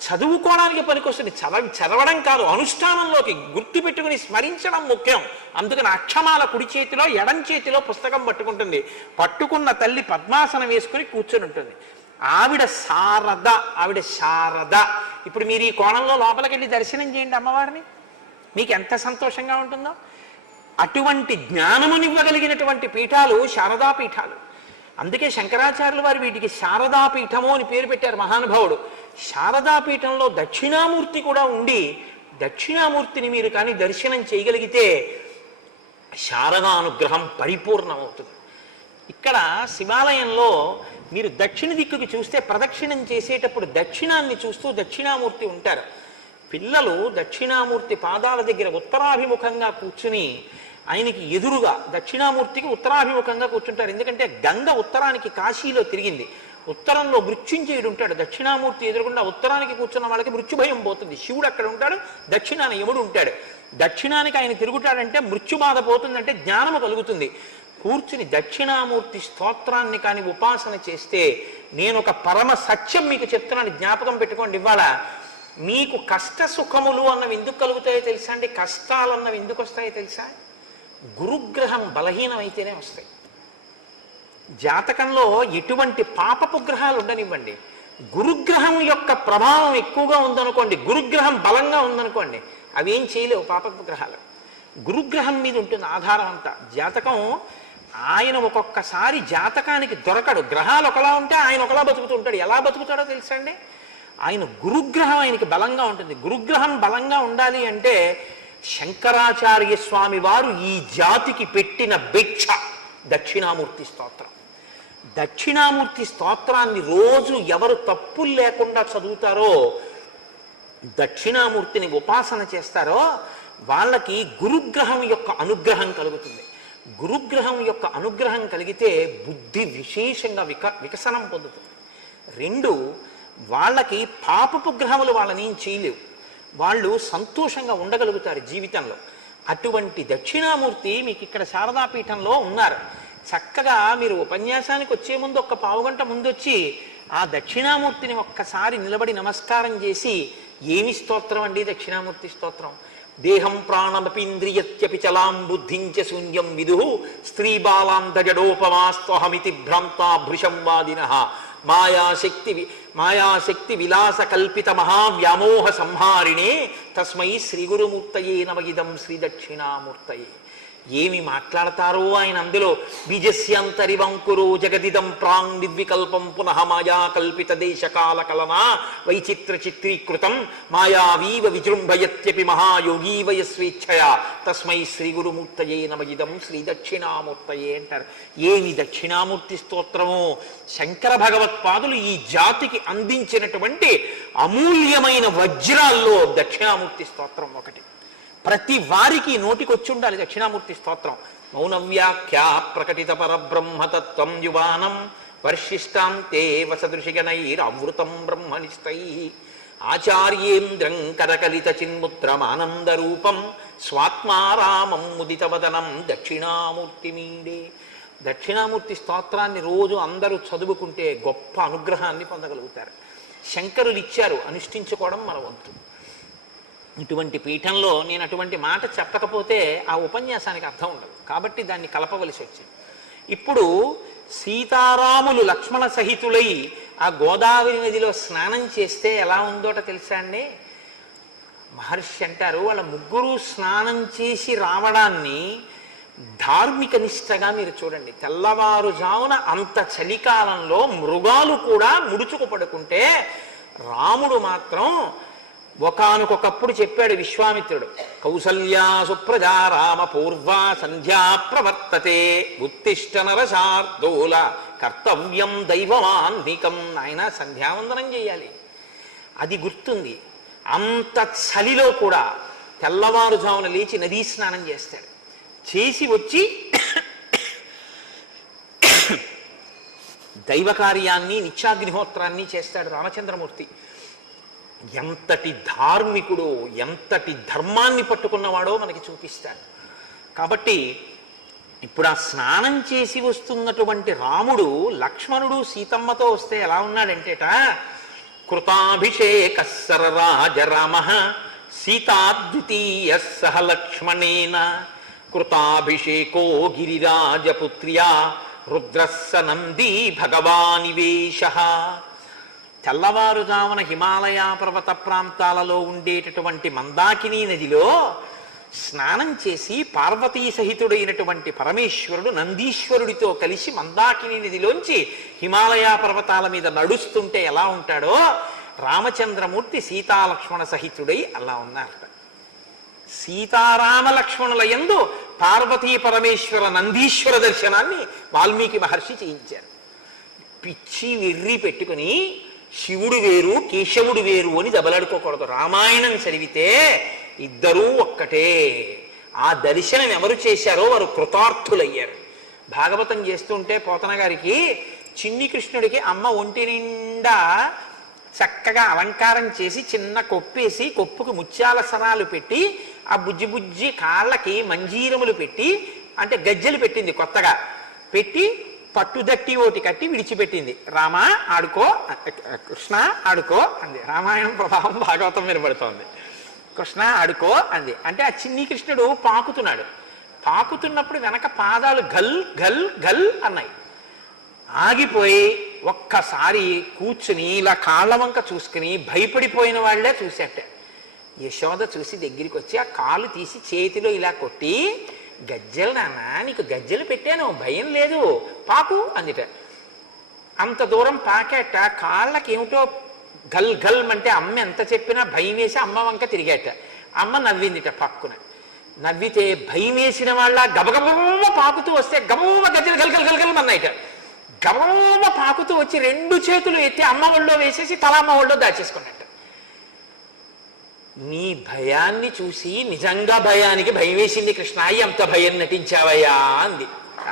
చదువుకోవడానికి పనికొస్తుంది, చదవడం కాదు, అనుష్ఠానంలోకి గుర్తు పెట్టుకుని స్మరించడం ముఖ్యం. అందుకని అక్షమాల కుడి చేతిలో ఎడం చేతిలో పుస్తకం పట్టుకుంటుంది. పట్టుకున్న తల్లి పద్మాసనం వేసుకుని కూర్చొని ఉంటుంది. ఆవిడ శారద. ఆవిడ శారద. ఇప్పుడు మీరు ఈ కోణంలో లోపలికి వెళ్ళి దర్శనం చేయండి అమ్మవారిని, మీకు ఎంత సంతోషంగా ఉంటుందో. అటువంటి జ్ఞానమునివ్వగలిగినటువంటి పీఠాలు శారదా పీఠాలు. అందుకే శంకరాచార్యులు వారు వీటికి శారదాపీఠము అని పేరు పెట్టారు మహానుభావుడు. శారదాపీఠంలో దక్షిణామూర్తి కూడా ఉండి దక్షిణామూర్తిని మీరు కానీ దర్శనం చేయగలిగితే శారదానుగ్రహం పరిపూర్ణమవుతుంది. ఇక్కడ శివాలయంలో మీరు దక్షిణ దిక్కుకి చూస్తే ప్రదక్షిణం చేసేటప్పుడు దక్షిణాన్ని చూస్తూ దక్షిణామూర్తి ఉంటారు. పిల్లలు దక్షిణామూర్తి పాదాల దగ్గర ఉత్తరాభిముఖంగా కూర్చుని ఆయనకి ఎదురుగా దక్షిణామూర్తికి ఉత్తరాభిముఖంగా కూర్చుంటారు. ఎందుకంటే గంగ ఉత్తరానికి కాశీలో తిరిగింది. ఉత్తరంలో మృత్యుంజయుడు ఉంటాడు. దక్షిణామూర్తి ఎదురుకుండా ఉత్తరానికి కూర్చున్న వాళ్ళకి మృత్యుభయం పోతుంది. శివుడు అక్కడ ఉంటాడు, దక్షిణాన యముడు ఉంటాడు. దక్షిణానికి ఆయన తిరుగుతాడంటే మృత్యుబాధ పోతుందంటే జ్ఞానము కలుగుతుంది. కూర్చుని దక్షిణామూర్తి స్తోత్రాన్ని కానీ ఉపాసన చేస్తే, నేను ఒక పరమ సత్యం మీకు చెప్తున్నాను, జ్ఞాపకం పెట్టుకోండి. ఇవాళ మీకు కష్ట సుఖములు అన్నవి ఎందుకు కలుగుతాయో తెలుసా అండి? కష్టాలు అన్నవి ఎందుకు వస్తాయో తెలుసా? గురుగ్రహం బలహీనమైతేనే వస్తాయి. జాతకంలో ఎటువంటి పాపపు గ్రహాలు ఉండనివ్వండి, గురుగ్రహం యొక్క ప్రభావం ఎక్కువగా ఉందనుకోండి, గురుగ్రహం బలంగా ఉందనుకోండి, అవి ఏం చేయలేవు పాపపు గ్రహాలు. గురుగ్రహం మీద ఉంటుంది ఆధారం అంతా. జాతకం ఆయన ఒక్కొక్కసారి జాతకానికి దొరకడు. గ్రహాలు ఒకలా ఉంటే ఆయన ఒకలా బతుకుతూ ఉంటాడు. ఎలా బతుకుతాడో తెలుసా అండి? ఆయన గురుగ్రహం ఆయనకి బలంగా ఉంటుంది. గురుగ్రహం బలంగా ఉండాలి అంటే శంకరాచార్య స్వామి వారు ఈ జాతికి పెట్టిన భిక్ష దక్షిణామూర్తి స్తోత్రం. దక్షిణామూర్తి స్తోత్రాన్ని రోజు ఎవరు తప్పులు లేకుండా చదువుతారో, దక్షిణామూర్తిని ఉపాసన చేస్తారో వాళ్ళకి గురుగ్రహం యొక్క అనుగ్రహం కలుగుతుంది. గురుగ్రహం యొక్క అనుగ్రహం కలిగితే బుద్ధి విశేషంగా వికసనం పొందుతుంది. రెండు, వాళ్ళకి పాపపు గ్రహములు వాళ్ళని ఏం చేయలేవు. వాళ్ళు సంతోషంగా ఉండగలుగుతారు జీవితంలో. అటువంటి దక్షిణామూర్తి మీకు ఇక్కడ శారదాపీఠంలో ఉన్నారు. చక్కగా మీరు ఉపన్యాసానికి వచ్చే ముందు ఒక్క పావుగంట ముందు వచ్చి ఆ దక్షిణామూర్తిని ఒక్కసారి నిలబడి నమస్కారం చేసి, ఏమి స్తోత్రం అండి దక్షిణామూర్తి స్తోత్రం. దేహం ప్రాణమపీంద్రియత్యపి చలాం బుద్ధించ శూన్యం విదు స్త్రీ బాలాంతజడోపమాస్త్వహమితి భ్రాంతా భృశం వాదినః మాయాశక్తి విలాస కల్పిత మహావ్యామోహ సంహారిణే తస్మై శ్రీ గురుమూర్తయే నమగిదం శ్రీ దక్షిణామూర్తయే. ఏమి మాట్లాడతారో ఆయన అందులో. బీజస్యంతరివంకురో జగదిదం ప్రాంగ్ నిర్వికల్పం పునః మాయా కల్పిత దేశకాల కలనా వైచిత్ర చిత్రీకృతం మాయావీవ విజృంభయత్యపి మహాయోగీవ యస్వేచ్ఛయా తస్మై శ్రీ గురుమూర్తయే నమగిదం శ్రీ దక్షిణామూర్తయే అంటారు. ఏమి దక్షిణామూర్తి స్తోత్రమో! శంకర భగవత్పాదులు ఈ జాతికి అందించినటువంటి అమూల్యమైన వజ్రాల్లో దక్షిణామూర్తి స్తోత్రం ఒకటి. ప్రతి వారికి నోటికొచ్చి ఉండాలి దక్షిణామూర్తి స్తోత్రం. మౌనవ్యాఖ్యా ప్రకటిత పరబ్రహ్మతత్వం యువానం వర్షిష్టాంతే వసదృశిగణైరవృతం బ్రహ్మనిష్టై ఆచార్యేంద్రం కరకలిత చిన్ముద్రమానందరూపం స్వాత్మారామం ముదితవదనం దక్షిణామూర్తిమీడే. దక్షిణామూర్తి స్తోత్రాన్ని రోజు అందరూ చదువుకుంటే గొప్ప అనుగ్రహాన్ని పొందగలుగుతారు. శంకరులు ఇచ్చారు, అనుష్ఠించుకోవడం మన వంతు. ఇటువంటి పీఠంలో నేను అటువంటి మాట చెప్పకపోతే ఆ ఉపన్యాసానికి అర్థం ఉండదు, కాబట్టి దాన్ని కలపవలసి వచ్చింది. ఇప్పుడు సీతారాములు లక్ష్మణ సహితులై ఆ గోదావరి నదిలో స్నానం చేస్తే ఎలా ఉందోట తెలుసా అండి? మహర్షి అంటారు, వాళ్ళ ముగ్గురు స్నానం చేసి రావడాన్ని ధార్మిక నిష్టగా మీరు చూడండి. తెల్లవారుజామున అంత చలికాలంలో మృగాలు కూడా ముడుచుకు పడుకుంటే రాముడు మాత్రం ఒకానొకప్పుడు చెప్పాడు విశ్వామిత్రుడు, కౌసల్యా సుప్రజా రామ పూర్వా సంధ్యా ప్రవర్తతే ఉత్తిష్ట నరశార్దూల కర్తవ్యం దైవమాన్నికం. ఆయన సంధ్యావందనం చేయాలి, అది గుర్తుంది. అంత చలిలో కూడా తెల్లవారుజామున లేచి నదీ స్నానం చేస్తాడు. చేసి వచ్చి దైవ కార్యాన్ని నిత్యాగ్నిహోత్రాన్ని చేస్తాడు రామచంద్రమూర్తి. ఎంతటి ధార్మికుడు, ఎంతటి ధర్మాన్ని పట్టుకున్నవాడో మనకి చూపిస్తాడు. కాబట్టి ఇప్పుడు ఆ స్నానం చేసి వస్తున్నటువంటి రాముడు లక్ష్మణుడు సీతమ్మతో వస్తే ఎలా ఉన్నాడంటేట, కృతాభిషేక సరరాజ రామ సీతాద్వితీయ సహ లక్ష్మణేన కృతాభిషేకో గిరిరాజపుత్ర్యా రుద్రస్స నంది భగవానివేశ. తెల్లవారుజామున హిమాలయ పర్వత ప్రాంతాలలో ఉండేటటువంటి మందాకిని నదిలో స్నానం చేసి పార్వతీ సహితుడైనటువంటి పరమేశ్వరుడు నందీశ్వరుడితో కలిసి మందాకిని నదిలోంచి హిమాలయ పర్వతాల మీద నడుస్తుంటే ఎలా ఉంటాడో రామచంద్రమూర్తి సీతాలక్ష్మణ సహితుడై అలా ఉన్నారట. సీతారామ లక్ష్మణుల యందు పార్వతీ పరమేశ్వర నందీశ్వర దర్శనాన్ని వాల్మీకి మహర్షి చేయించారు. పిచ్చి వెర్రి పెట్టుకుని శివుడు వేరు కేశవుడు వేరు అని దెబ్బలాడుకోకూడదు. రామాయణం చదివితే ఇద్దరూ ఒక్కటే. ఆ దర్శనం ఎవరు చేశారో వారు కృతార్థులయ్యారు. భాగవతం చేస్తుంటే పోతన గారికి చిన్ని కృష్ణుడికి అమ్మ ఒంటి నిండా చక్కగా అలంకారం చేసి చిన్న కొప్పేసి కొప్పుకు ముత్యాల సరాలు పెట్టి ఆ బుజ్జి బుజ్జి కాళ్ళకి మంజీరములు పెట్టి, అంటే గజ్జెలు పెట్టింది కొత్తగా పెట్టి, పట్టుదట్టి ఓటి కట్టి విడిచిపెట్టింది. రామ ఆడుకో, కృష్ణ ఆడుకో అంది. రామాయణం ప్రభావం భాగవతం మీద పడుతోంది. కృష్ణ ఆడుకో అంది. అంటే ఆ చిన్ని కృష్ణుడు పాకుతున్నాడు. పాకుతున్నప్పుడు వెనక పాదాలు గల్ గల్ గల్ అన్నాయి. ఆగిపోయి ఒక్కసారి కూర్చుని ఇలా కాళ్ళ వంక చూసుకుని భయపడిపోయిన వాళ్లే చూసేట. యశోద చూసి దగ్గరికి వచ్చి ఆ కాలు తీసి చేతిలో ఇలా కొట్టి, గజ్జెలు నాన్న, నీకు గజ్జెలు పెట్టాను, భయం లేదు, పాకు అందిట. అంత దూరం పాకేట కాళ్ళకి ఏమిటో గల్ గల్ అంటే అమ్మ ఎంత చెప్పినా భయం వేసి అమ్మ వంక తిరిగేట. అమ్మ నవ్విందిట పక్కున. నవ్వితే భయం వేసిన వాళ్ళ గబగబ పాకుతూ వస్తే గబగబ గజ్జెలు గల్ గల్ గల్ గల్ అన్నాయిట. గబగబ పాకుతూ వచ్చి రెండు చేతులు ఎత్తి అమ్మ ఒళ్ళో వేసేసి తల అమ్మ ఒళ్ళో దాచేసుకున్నట్ట. నీ భయాన్ని చూసి నిజంగా భయానికి భయం వేసింది కృష్ణ, ఎంత భయం నటించావయ్యా అంది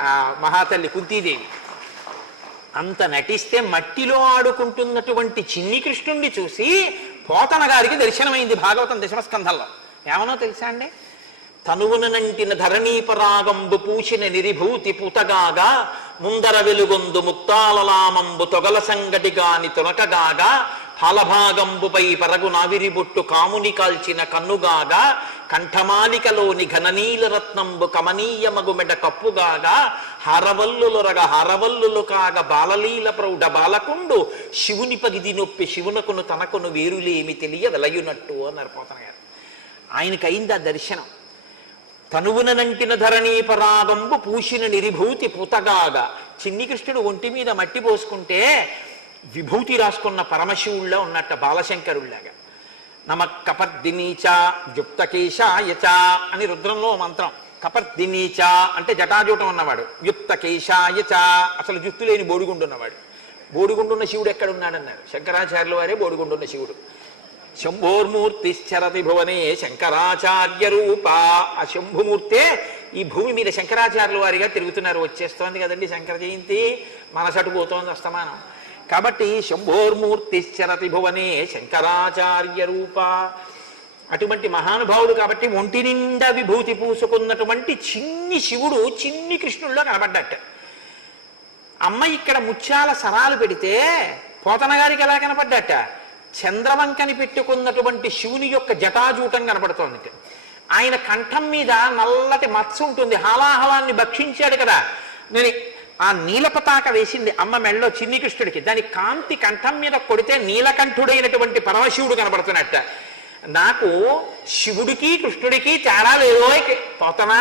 ఆ మహాతల్లి కుంతీదేవి. అంత నటిస్తే మట్టిలో ఆడుకుంటున్నటువంటి చిన్ని కృష్ణుణ్ణి చూసి పోతన గారికి దర్శనమైంది భాగవతం దశమస్కంధంలో. ఏమనో తెలుసా అండి, తనువునంటిన ధరణీపరాగంబు పూసిన నిరిభూతి పూతగాగా ముందర వెలుగొందు ముక్తాలలామంబు తొగల సంగటిగాని తొనకగాగా ఫలభాగంబుపై పరగు నావిరిబొట్టు కాముని కాల్చిన కన్నుగాగా కంఠమాలికలోని ఘననీల రత్నంబు కమనీయమగు మెడ కప్పుగాగా హరవల్లులొరగ హరవల్లులు కాగ బాలలీల ప్రౌఢ బాలకుండు శివుని పగిది నొప్పి శివునకును తనకును వేరులేమి తెలియ వెలయునట్టు అన్నారు పోతన గారు. ఆయనకైంది ఆ దర్శనం. తనువునంటిన ధరణీపరాగంబు పూసిన నిరిభూతి పూతగాగా. చిన్ని కృష్ణుడు ఒంటి మీద మట్టి పోసుకుంటే విభూతి రాసుకున్న పరమశివుళ్ళ ఉన్నట్ట బాలశంకరుల్లాగా. నమ కపర్దినీచ యుక్తకేశాయచ అని రుద్రంలో మంత్రం. కపర్దినీచ అంటే జటాజూటం ఉన్నవాడు, యుక్తకేశాయచ అసలు జుత్తు లేని బోడిగుండున్నవాడు. బోడిగుండున్న శివుడు ఎక్కడున్నాడన్నారు శంకరాచార్యుల వారే బోడిగుండున్న శివుడు. శంభోర్మూర్తిశ్చరతి భువనే శంకరాచార్య రూప. ఆ శంభుమూర్తే ఈ భూమి మీద శంకరాచార్యుల వారిగా తిరుగుతున్నారు. వచ్చేస్తోంది కదండి శంకర జయంతి, మనసటు పోతోంది అస్తమానం. కాబట్టి శంభోర్మూర్తిశ్చరతి భువనే శంకరాచార్య రూప. అటువంటి మహానుభావుడు కాబట్టి ఒంటి నిండా విభూతి పూసుకున్నటువంటి చిన్ని శివుడు చిన్ని కృష్ణుల్లో కనబడ్డట్ట. అమ్మ ఇక్కడ ముత్యాల సరాలు పెడితే పోతన గారికి ఎలా కనపడ్డట? చంద్రవంకని పెట్టుకున్నటువంటి శివుని యొక్క జటాజూటం కనపడుతోంది. ఆయన కంఠం మీద నల్లటి మత్స ఉంటుంది, హాలాహలాన్ని భక్షించాడు కదా. నేను ఆ నీలపతాక వేసింది అమ్మ మెళ్ళలో చిన్ని కృష్ణుడికి, దాని కాంతి కంఠం మీద కొడితే నీలకంఠుడైనటువంటి పరమశివుడు కనబడుతున్నట్ట. నాకు శివుడికి కృష్ణుడికి తేడా లేదో పోతనా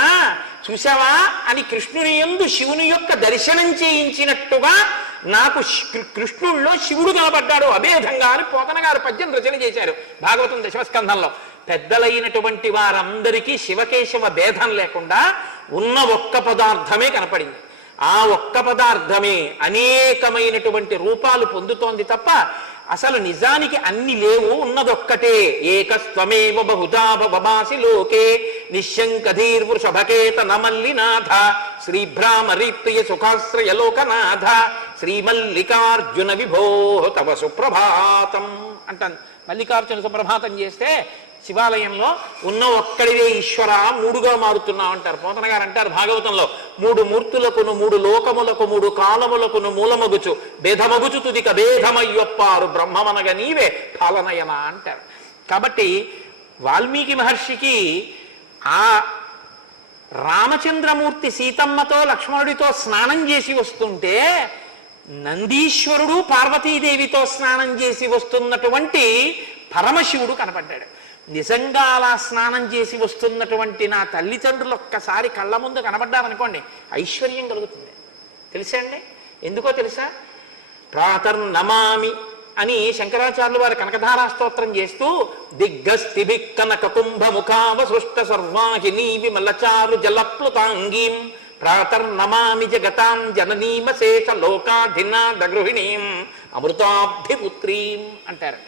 చూసావా అని కృష్ణుని యందు శివుని యొక్క దర్శనం చేయించినట్టుగా నాకు కృష్ణుల్లో శివుడు కనబడ్డాడు అభేదంగా అని పోతన గారు పద్యం రచన చేశారు భాగవతం దశమస్కంధంలో. పెద్దలైనటువంటి వారందరికీ శివకేశవ భేదం లేకుండా ఉన్న ఒక్క పదార్థమే కనపడింది. ఆ ఒక్క పదార్థమే అనేకమైనటువంటి రూపాలు పొందుతోంది తప్ప అసలు నిజానికి అన్ని లేవు, ఉన్నదొక్కటే. ఏకస్త్వమేవ బహుధా భవాసి లోకే నిశ్శంకధీర్వృషభకేత నమల్లినాథ శ్రీభ్రామరీ ప్రియ సుఖాశ్రయ లోకనాథ శ్రీమల్లికార్జున విభో తవ సుప్రభాతం అంటాను. మల్లికార్జున సుప్రభాతం చేస్తే శివాలయంలో ఉన్న ఒక్కడివే ఈశ్వర మూడుగా మారుతున్నావు అంటారు. పోతన గారు అంటారు భాగవతంలో, మూడు మూర్తులకును మూడు లోకములకు మూడు కాలములకును మూలమగుచు భేదమగుచు తుదిక భేదమయ్యొప్పారు బ్రహ్మమనగ నీవే పాలనయన అంటారు. కాబట్టి వాల్మీకి మహర్షికి ఆ రామచంద్రమూర్తి సీతమ్మతో లక్ష్మణుడితో స్నానం చేసి వస్తుంటే నందీశ్వరుడు పార్వతీదేవితో స్నానం చేసి వస్తున్నటువంటి పరమశివుడు కనపడ్డాడు. నిజంగా అలా స్నానం చేసి వస్తున్నటువంటి నా తల్లిదండ్రులు ఒక్కసారి కళ్ళ ముందు కనబడ్డారనుకోండి ఐశ్వర్యం కలుగుతుంది. తెలుసా అండి? ఎందుకో తెలుసా? ప్రాతర్నమామి అని శంకరాచార్యులు వారు కనకధారా స్తోత్రం చేస్తూ దిగ్గస్థిభిక్కనక కుంభముఖావసృష్ట సర్వాహినీ విమలచారు జలప్లుతాంగీం ప్రాతర్నమామి జగతాం జననీమశేష లోకాధినాదగృహిణీం అమృతాభిపుత్రీం అంటారు.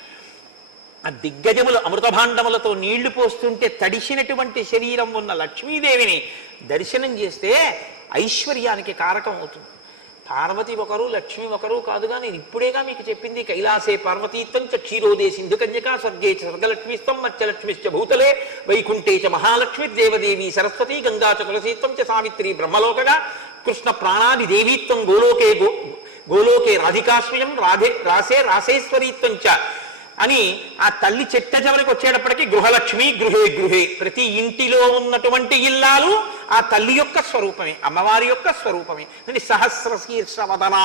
ఆ దిగ్గజములు అమృతభాండములతో నీళ్లు పోస్తుంటే తడిసినటువంటి శరీరం ఉన్న లక్ష్మీదేవిని దర్శనం చేస్తే ఐశ్వర్యానికి కారకం అవుతుంది. పార్వతి ఒకరు లక్ష్మి ఒకరు కాదుగా, నేను ఇప్పుడేగా మీకు చెప్పింది. కైలాసే పార్వతీత్వం చ క్షీరోదే సింధు కన్యకా స్వర్గే చ స్వర్గలక్ష్మిస్తం మత్స్యలక్ష్మిశ్చ భూతలే వైకుంఠే చ మహాలక్ష్మి దేవదేవి సరస్వతి గంగా చ తులసీత్వం చ సావిత్రి బ్రహ్మలోకగా కృష్ణ ప్రాణాది దేవీత్వం గోలోకే రాధికాస్వయం రాసే రాసేశ్వరీత్వం చ అని ఆ తల్లి చెట్ట చివరికి వచ్చేటప్పటికి గృహలక్ష్మి గృహే గృహే, ప్రతి ఇంటిలో ఉన్నటువంటి ఇల్లాలు ఆ తల్లి యొక్క స్వరూపమే, అమ్మవారి యొక్క స్వరూపమే. సహస్ర శీర్షవదన.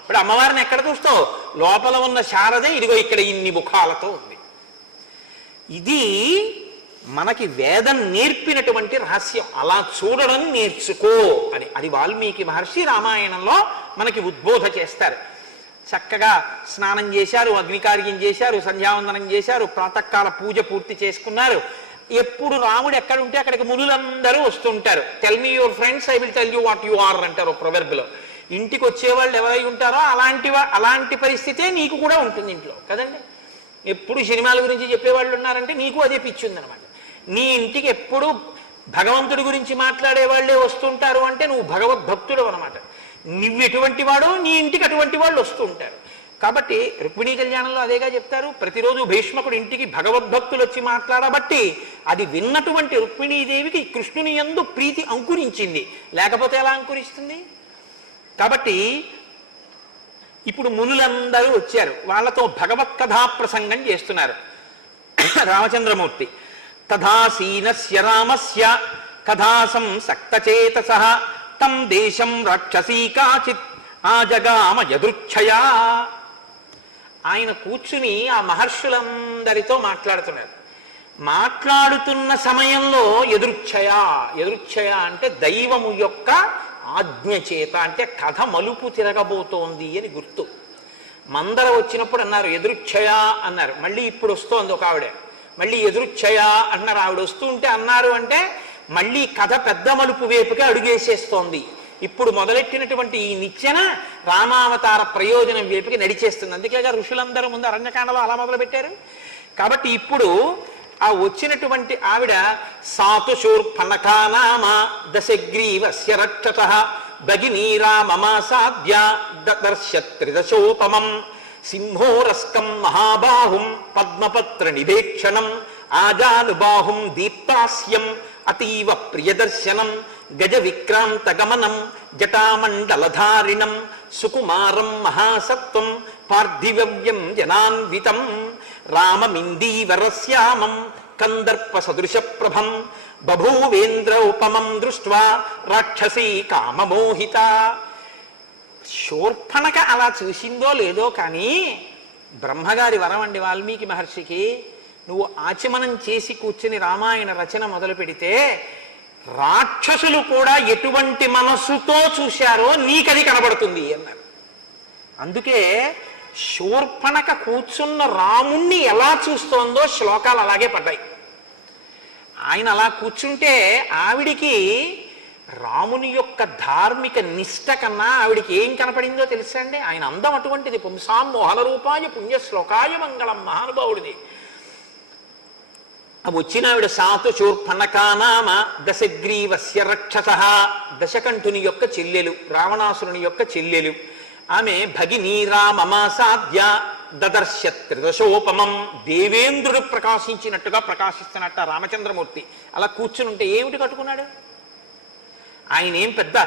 ఇప్పుడు అమ్మవారిని ఎక్కడ చూస్తావు? లోపల ఉన్న శారదే ఇదిగో ఇక్కడ ఇన్ని ముఖాలతో ఉంది. ఇది మనకి వేదం నేర్పినటువంటి రహస్యం. అలా చూడడం నేర్చుకో అని అది వాల్మీకి మహర్షి రామాయణంలో మనకి ఉద్బోధ చేస్తారు. చక్కగా స్నానం చేశారు, అగ్నికార్యం చేశారు, సంధ్యావందనం చేశారు, ప్రాతకాల పూజ పూర్తి చేసుకున్నారు. ఎప్పుడు రాముడు ఎక్కడుంటే అక్కడికి మునులందరూ వస్తుంటారు. Tell me your friends, I will tell you what you are అంటారు ప్రొవెర్బ్లో. ఇంటికి వచ్చేవాళ్ళు ఎవరై ఉంటారో అలాంటి పరిస్థితే నీకు కూడా ఉంటుంది ఇంట్లో కదండి. ఎప్పుడు సినిమాల గురించి చెప్పేవాళ్ళు ఉన్నారంటే నీకు అదే పిచ్చి ఉందనమాట. నీ ఇంటికి ఎప్పుడు భగవంతుడి గురించి మాట్లాడే వాళ్ళే వస్తుంటారు అంటే నువ్వు భగవద్భక్తుడు అనమాట. నువ్వు ఎటువంటి వాడో నీ ఇంటికి అటువంటి వాళ్ళు వస్తూ ఉంటారు. కాబట్టి రుక్మిణీ కళ్యాణంలో అదేగా చెప్తారు, ప్రతిరోజు భీష్మకుడు ఇంటికి భగవద్భక్తులు వచ్చి మాట్లాడబట్టి అది విన్నటువంటి రుక్మిణీదేవికి కృష్ణుని యందు ప్రీతి అంకురించింది, లేకపోతే ఎలా అంకురిస్తుంది? కాబట్టి ఇప్పుడు మునులందరూ వచ్చారు, వాళ్ళతో భగవత్ కథా ప్రసంగం చేస్తున్నారు రామచంద్రమూర్తి. తథాసీనస్య రామస్య కథాసం సక్తచేతసః తం దేశం రాక్షసీ కాచిత్ ఆజగామ యదృచ్ఛయా. ఆయన కూర్చుని ఆ మహర్షులందరితో మాట్లాడుతున్నారు. మాట్లాడుతున్న సమయంలో ఎదురుచ్ఛయ అంటే దైవము యొక్క ఆజ్ఞ చేత, అంటే కథ మలుపు తిరగబోతోంది అని గుర్తు. మందర వచ్చినప్పుడు అన్నారు ఎదురుచ్ఛయ అన్నారు, మళ్ళీ ఇప్పుడు వస్తోంది ఒక ఆవిడ, మళ్ళీ ఎదురుచ్ఛయ అన్నారు. ఆవిడ వస్తూ ఉంటే అన్నారు అంటే మళ్ళీ కథ పెద్ద మలుపు వైపుకి అడుగేసేస్తోంది. ఇప్పుడు మొదలెట్టినటువంటి ఈ నిచ్చెన రామావతార ప్రయోజనం వైపుకి నడిచేస్తుంది. అందుకేగా ఋషులందరూ ముందు అరణ్యకాండలో అలా మొదలుపెట్టారు. కాబట్టి ఇప్పుడు ఆ వచ్చినటువంటి ఆవిడ సాతు శూర్పణఖానామ దశగ్రీవస్య రక్షతః భగినీ రామమాసాద్య దదర్శత్రిదశోపమం సింహోరస్కం మహాబాహుం పద్మపత్ర నిభేక్షణం ఆజానుబాహుం దీప్తాస్యం అతీవ ప్రియదర్శనం గజ విక్రాంత గమనం జటామండలధారిణం సుకుమారం మహాసత్వం పార్థివ్యం జనాన్వితం రామమిందీవరశ్యామం కందర్ప సదృశ ప్రభం బభూవేంద్ర ఉపమం దృష్ట్వా రాక్షసీ కామమోహిత. శూర్పణక అలా చూసిందో లేదో కానీ బ్రహ్మగారి వరం అండి వాల్మీకి మహర్షికి, నువ్వు ఆచమనం చేసి కూర్చుని రామాయణ రచన మొదలు పెడితే రాక్షసులు కూడా ఎటువంటి మనస్సుతో చూశారో నీకది కనబడుతుంది అన్నారు. అందుకే శూర్పణక కూర్చున్న రాముణ్ణి ఎలా చూస్తోందో శ్లోకాలు అలాగే పడ్డాయి. ఆయన అలా కూర్చుంటే ఆవిడికి రాముని యొక్క ధార్మిక నిష్ట కన్నా ఆవిడికి ఏం కనపడిందో తెలుసా అండి? ఆయన అందం అటువంటిది. పుంసాం మోహన రూపాయ పుణ్యశ్లోకాయ మంగళం, మహానుభావుడిది. వచ్చిన ఆవిడ సాతు శూర్పణఖానామ దశగ్రీవస్య రక్షసః, దశకంఠుని యొక్క చెల్లెలు, రావణాసురుని యొక్క చెల్లెలు. ఆమె భగినీ రామమాసాద్య దదర్శత్రిదశోపమం, దేవేంద్రుడు ప్రకాశించినట్టుగా ప్రకాశిస్తున్నట్ట రామచంద్రమూర్తి. అలా కూర్చుని ఉంటే ఏమిటి కట్టుకున్నాడు? ఆయన ఏం పెద్ద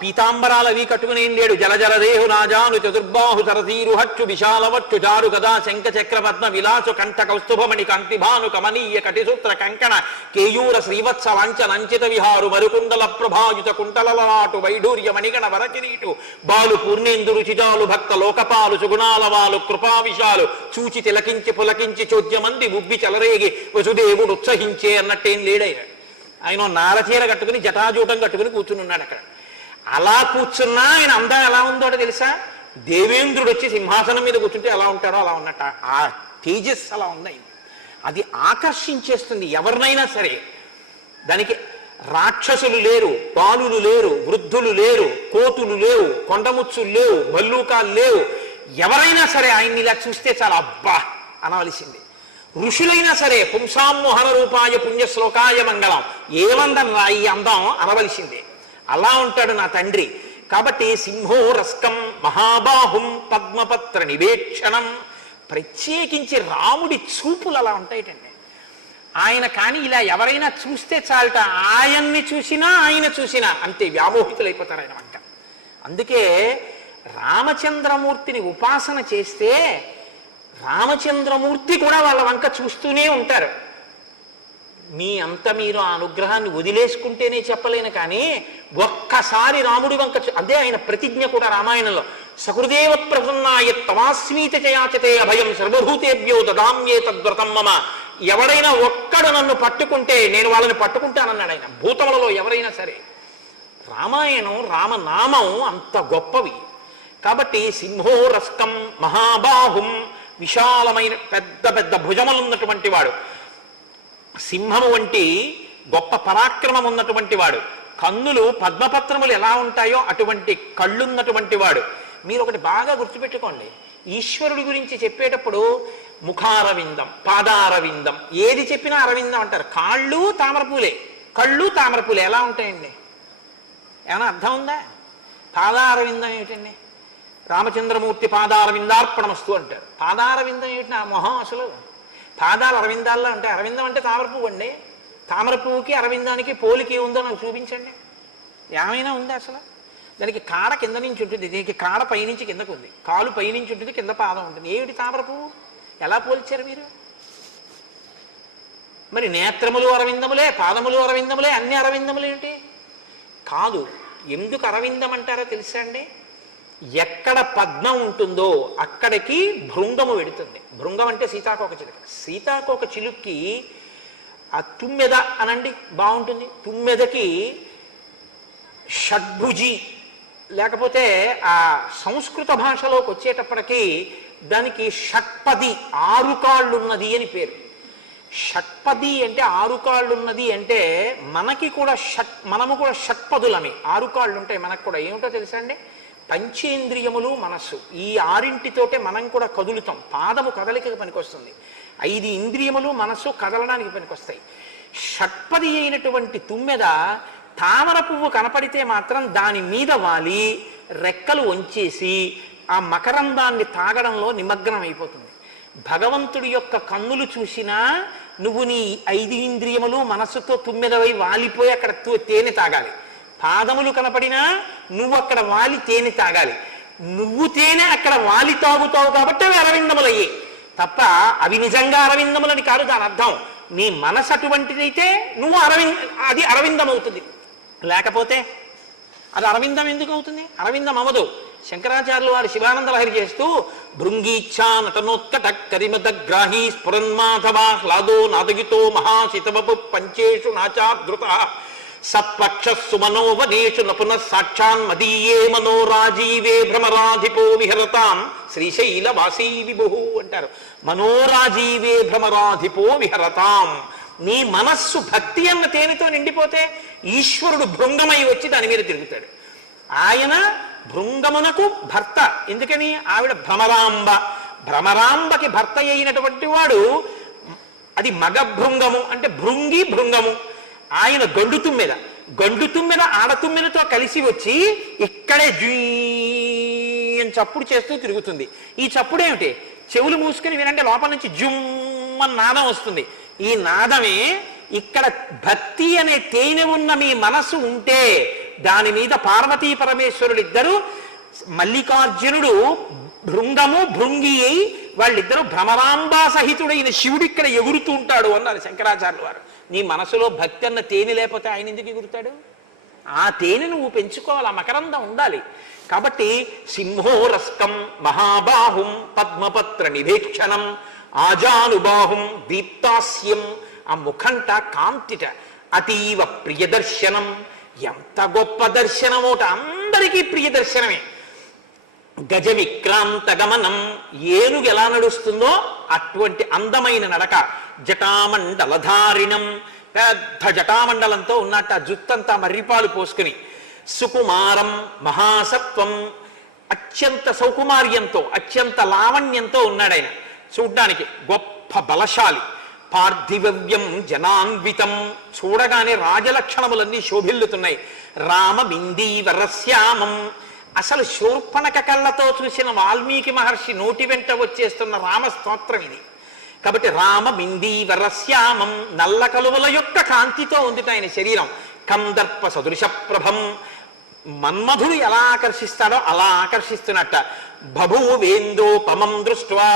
పీతాంబరాలు అవి కట్టుకుని ఏం లేడు. జలజలదేహు నాజాను చతుర్బాహు సరసీరు హచ్చు విశాలవచ్చు జారు గదా శంఖ చక్ర పద్మ విలాసు కంఠ కౌస్తుభమణి కాంతిభాను కమనీయ కటిసూత్ర కంకణ కేయూర శ్రీవత్స లాంఛనంచిత విహారు మరుకుండల ప్రభాయుత కుంటలలాటు వైఢూర్య మణిగణ వరకిరీటు బాలు పూర్ణేందు రుచిజాలు భక్త లోకపాలు సుగుణాలవాలు కృపావిశాలు చూచి తిలకించి పులకించి చోద్యమంది ఉబ్బి చెలరేగి వసుదేవుడు ఉత్సహించే అన్నట్టేం లేడైనా. ఆయన నారచీర కట్టుకుని జటాజూటం కట్టుకుని కూర్చుని ఉన్నాడు అక్కడ. అలా కూర్చున్నా ఆయన అందం ఎలా ఉందో తెలుసా? దేవేంద్రుడు వచ్చి సింహాసనం మీద కూర్చుంటే ఎలా ఉంటారో అలా ఉన్నట్ట. ఆ తేజస్ అలా ఉన్నాయి. అది ఆకర్షించేస్తుంది ఎవరినైనా సరే. దానికి రాక్షసులు లేరు, బాలులు లేరు, వృద్ధులు లేరు, కోతులు లేవు, కొండముచ్చులు లేవు, భల్లూకాలు లేవు. ఎవరైనా సరే ఆయన్ని ఇలా చూస్తే చాలా అబ్బా అనవలసింది. ఋషులైనా సరే పుంసాం మోహన రూపాయ పుణ్యశ్లోకాయ మంగళం, ఏమందం రా ఈ అందం అనవలసిందే. అలా ఉంటాడు నా తండ్రి. కాబట్టి సింహోరస్కం మహాబాహుం పద్మపత్ర నివేక్షణం, ప్రత్యేకించి రాముడి చూపులు అలా ఉంటాయిటండి. ఆయన కానీ ఇలా ఎవరైనా చూస్తే చాలట, ఆయన్ని చూసినా ఆయన చూసినా అంతే వ్యామోహితులైపోతారు ఆయన వంట. అందుకే రామచంద్రమూర్తిని ఉపాసన చేస్తే రామచంద్రమూర్తి కూడా వాళ్ళ వంక చూస్తూనే ఉంటారు. మీ అంత మీరు ఆ అనుగ్రహాన్ని వదిలేసుకుంటేనే చెప్పలేను కానీ ఒక్కసారి రాముడి వంక అదే ఆయన ప్రతిజ్ఞ కూడా రామాయణంలో, సహృదేవ ప్రసన్నాయ తమాస్మీత చయాచతే అభయం సర్వభూతేభ్యో దదామ్యే తద్వ్రతం మమ. ఎవడైనా ఒక్కడు నన్ను పట్టుకుంటే నేను వాళ్ళని పట్టుకుంటానన్నాడు ఆయన. భూతములలో ఎవరైనా సరే రామాయణం రామనామం అంత గొప్పవి. కాబట్టి సింహోరస్కం మహాబాహుం, విశాలమైన పెద్ద పెద్ద భుజములు ఉన్నటువంటి వాడు, సింహము వంటి గొప్ప పరాక్రమం ఉన్నటువంటి వాడు, కన్నులు పద్మపత్రములు ఎలా ఉంటాయో అటువంటి కళ్ళున్నటువంటి వాడు. మీరు ఒకటి బాగా గుర్తుపెట్టుకోండి, ఈశ్వరుడి గురించి చెప్పేటప్పుడు ముఖారవిందం, పాదారవిందం, ఏది చెప్పినా అరవిందం అంటారు. కాళ్ళు తామరపూలే, కళ్ళు తామరపూలే ఎలా ఉంటాయండి? ఏమైనా అర్థం ఉందా? పాదారవిందం ఏమిటండి? రామచంద్రమూర్తి పాదారవిందార్పణమస్తు అంటారు. పాదారవిందం ఏంటి నా మొహం అసలు? పాదాలు అరవిందాల్లో అంటే అరవిందం అంటే తామర పువ్వు అండి. తామర పువ్వుకి అరవిందానికి పోలికి ఉందో నాకు చూపించండి. ఏమైనా ఉందా అసలు? దానికి కాడ కింద నుంచి ఉంటుంది, దీనికి కాడ పైనుంచి కిందకు ఉంది, కాలు పైనుంచి ఉంటుంది, కింద పాదం ఉంటుంది. ఏమిటి తామర పువ్వు? ఎలా పోల్చారు మీరు? మరి నేత్రములు అరవిందములే, పాదములు అరవిందములే, అన్ని అరవిందములు ఏంటి? కాదు. ఎందుకు అరవిందం అంటారో తెలుసా అండి? ఎక్కడ పద్మం ఉంటుందో అక్కడికి భృంగము వెడుతుంది. భృంగం అంటే సీతాకోక చిలుక. సీతాకోక చిలుక్కి ఆ తుమ్మెద అనండి బాగుంటుంది. తుమ్మెదకి షడ్భుజి, లేకపోతే ఆ సంస్కృత భాషలోకి వచ్చేటప్పటికీ దానికి షట్పది, 6 కాళ్ళున్నది అని పేరు. షట్పది అంటే 6 కాళ్ళున్నది అంటే మనకి కూడా మనము కూడా షట్పదులమే. 6 కాళ్ళు ఉంటాయి మనకు కూడా. ఏమిటో తెలుసా అండి? పంచేంద్రియములు, మనస్సు, ఈ 6తోటే మనం కూడా కదులుతాం. పాదము కదలికకి పనికొస్తుంది. 5 ఇంద్రియములు మనస్సు కదలడానికి పనికొస్తాయి. షట్పది అయినటువంటి తుమ్మెద తామర పువ్వు కనపడితే మాత్రం దాని మీద వాలి రెక్కలు వంచేసి ఆ మకరందాన్ని తాగడంలో నిమగ్నం అయిపోతుంది. భగవంతుడి యొక్క కన్నులు చూసినా నువ్వు నీ 5 ఇంద్రియములు మనస్సుతో తుమ్మెదవై వాలిపోయి అక్కడ తేనె తాగాలి. పాదములు కనపడినా నువ్వు అక్కడ వాలి తేనె తాగాలి. నువ్వు తేనె అక్కడ వాలి తాగుతావు కాబట్టి అవి అరవిందములయ్యాయి తప్ప అవి నిజంగా అరవిందములని కాదు దాని అర్థం. నీ మనసు అటువంటిదైతే నువ్వు అది అరవిందం అవుతుంది. లేకపోతే అది అరవిందం ఎందుకు అవుతుంది? అరవిందం అవ్వదు. శంకరాచార్యులు వారు శివానంద లహరి చేస్తూ భృంగీచ్ఛా నటనోత్కట కరిమదగ్రాహీ స్ఫురన్మాధవాహ్లాదో నాదగితో మహాశితవపు పంచేషు నాచాధృత సత్పక్ష సుమనోవనేషు నపున సాక్షాన్ మదీయే మనోరాజీవే భ్రమరాధిపో విహరతాం శ్రీశైలవాసీ విభు అంటారు. మనోరాజీవే భ్రమరాధిపో విహరతాం. నీ మనస్సు భక్తి అన్న తేనెతో నిండిపోతే ఈశ్వరుడు భృంగమై వచ్చి దాని మీద తిరుగుతాడు. ఆయన భృంగమునకు భర్త. ఎందుకని? ఆవిడ భ్రమరాంబ. భ్రమరాంబకి భర్త అయినటువంటి వాడు అది మగ భృంగము, అంటే భృంగి భృంగము. ఆయన గండు తుమ్మెద. గండు తుమ్మెద ఆడతుమ్మెదతో కలిసి వచ్చి ఇక్కడే జీ అని చప్పుడు చేస్తూ తిరుగుతుంది. ఈ చప్పుడు ఏమిటి? చెవులు మూసుకొని వినంటే లోపల నుంచి జుమ్మని నాదం వస్తుంది. ఈ నాదమే ఇక్కడ భక్తి అనే తేనె ఉన్న మీ మనసు ఉంటే దాని మీద పార్వతీ పరమేశ్వరుడు ఇద్దరు, మల్లికార్జునుడు భృంగము భృంగి అయి వాళ్ళిద్దరూ భ్రమరాంబా సహితుడైన శివుడు ఇక్కడ ఎగురుతూ ఉంటాడు అన్నారు శంకరాచార్యుల వారు. నీ మనసులో భక్తి అన్న తేనె లేకపోతే ఆయన ఎందుకు ఎగురుతాడు? ఆ తేనె నువ్వు పెంచుకోవాలి, ఆ మకరందం ఉండాలి. కాబట్టి సింహోరస్కం మహాబాహుం పద్మపత్ర నిభేక్షణం ఆజానుబాహుం దీప్తాస్యం. ఆ ముఖంట కాంతిట అతీవ ప్రియదర్శనం. ఎంత గొప్ప దర్శనమోట! అందరికీ ప్రియదర్శనమే. గజ విక్రాంత గమనం. ఏనుగు ఎలా నడుస్తుందో అటువంటి అందమైన నడక. జటామండలధారిణం. పెద్ద జటామండలంతో ఉన్నట్టు ఆ జుత్తంతా మర్రిపాలు పోసుకుని. సుకుమారం మహాసత్వం. అత్యంత సౌకుమార్యంతో అత్యంత లావణ్యంతో ఉన్నాడు ఆయన. చూడ్డానికి గొప్ప బలశాలి. పార్థివ్యం జనాన్వితం. చూడగానే రాజలక్షణములన్నీ శోభిల్లుతున్నాయి. రామమిందీవరశ్యామం. అసలు శూర్పణక కళ్ళతో చూసిన వాల్మీకి మహర్షి నోటి వెంట వచ్చేస్తున్న రామస్తోత్రం ఇది. కాబట్టి రామమిందీవరశ్యామం. నల్ల కలువల యొక్క కాంతితో ఉంది ఆయన శరీరం. కందర్ప సదృశ ప్రభం. మన్మధుడు ఎలా ఆకర్షిస్తాడో అలా ఆకర్షిస్తున్నట్ట. బభూవేందోపమం దృష్ట్వా.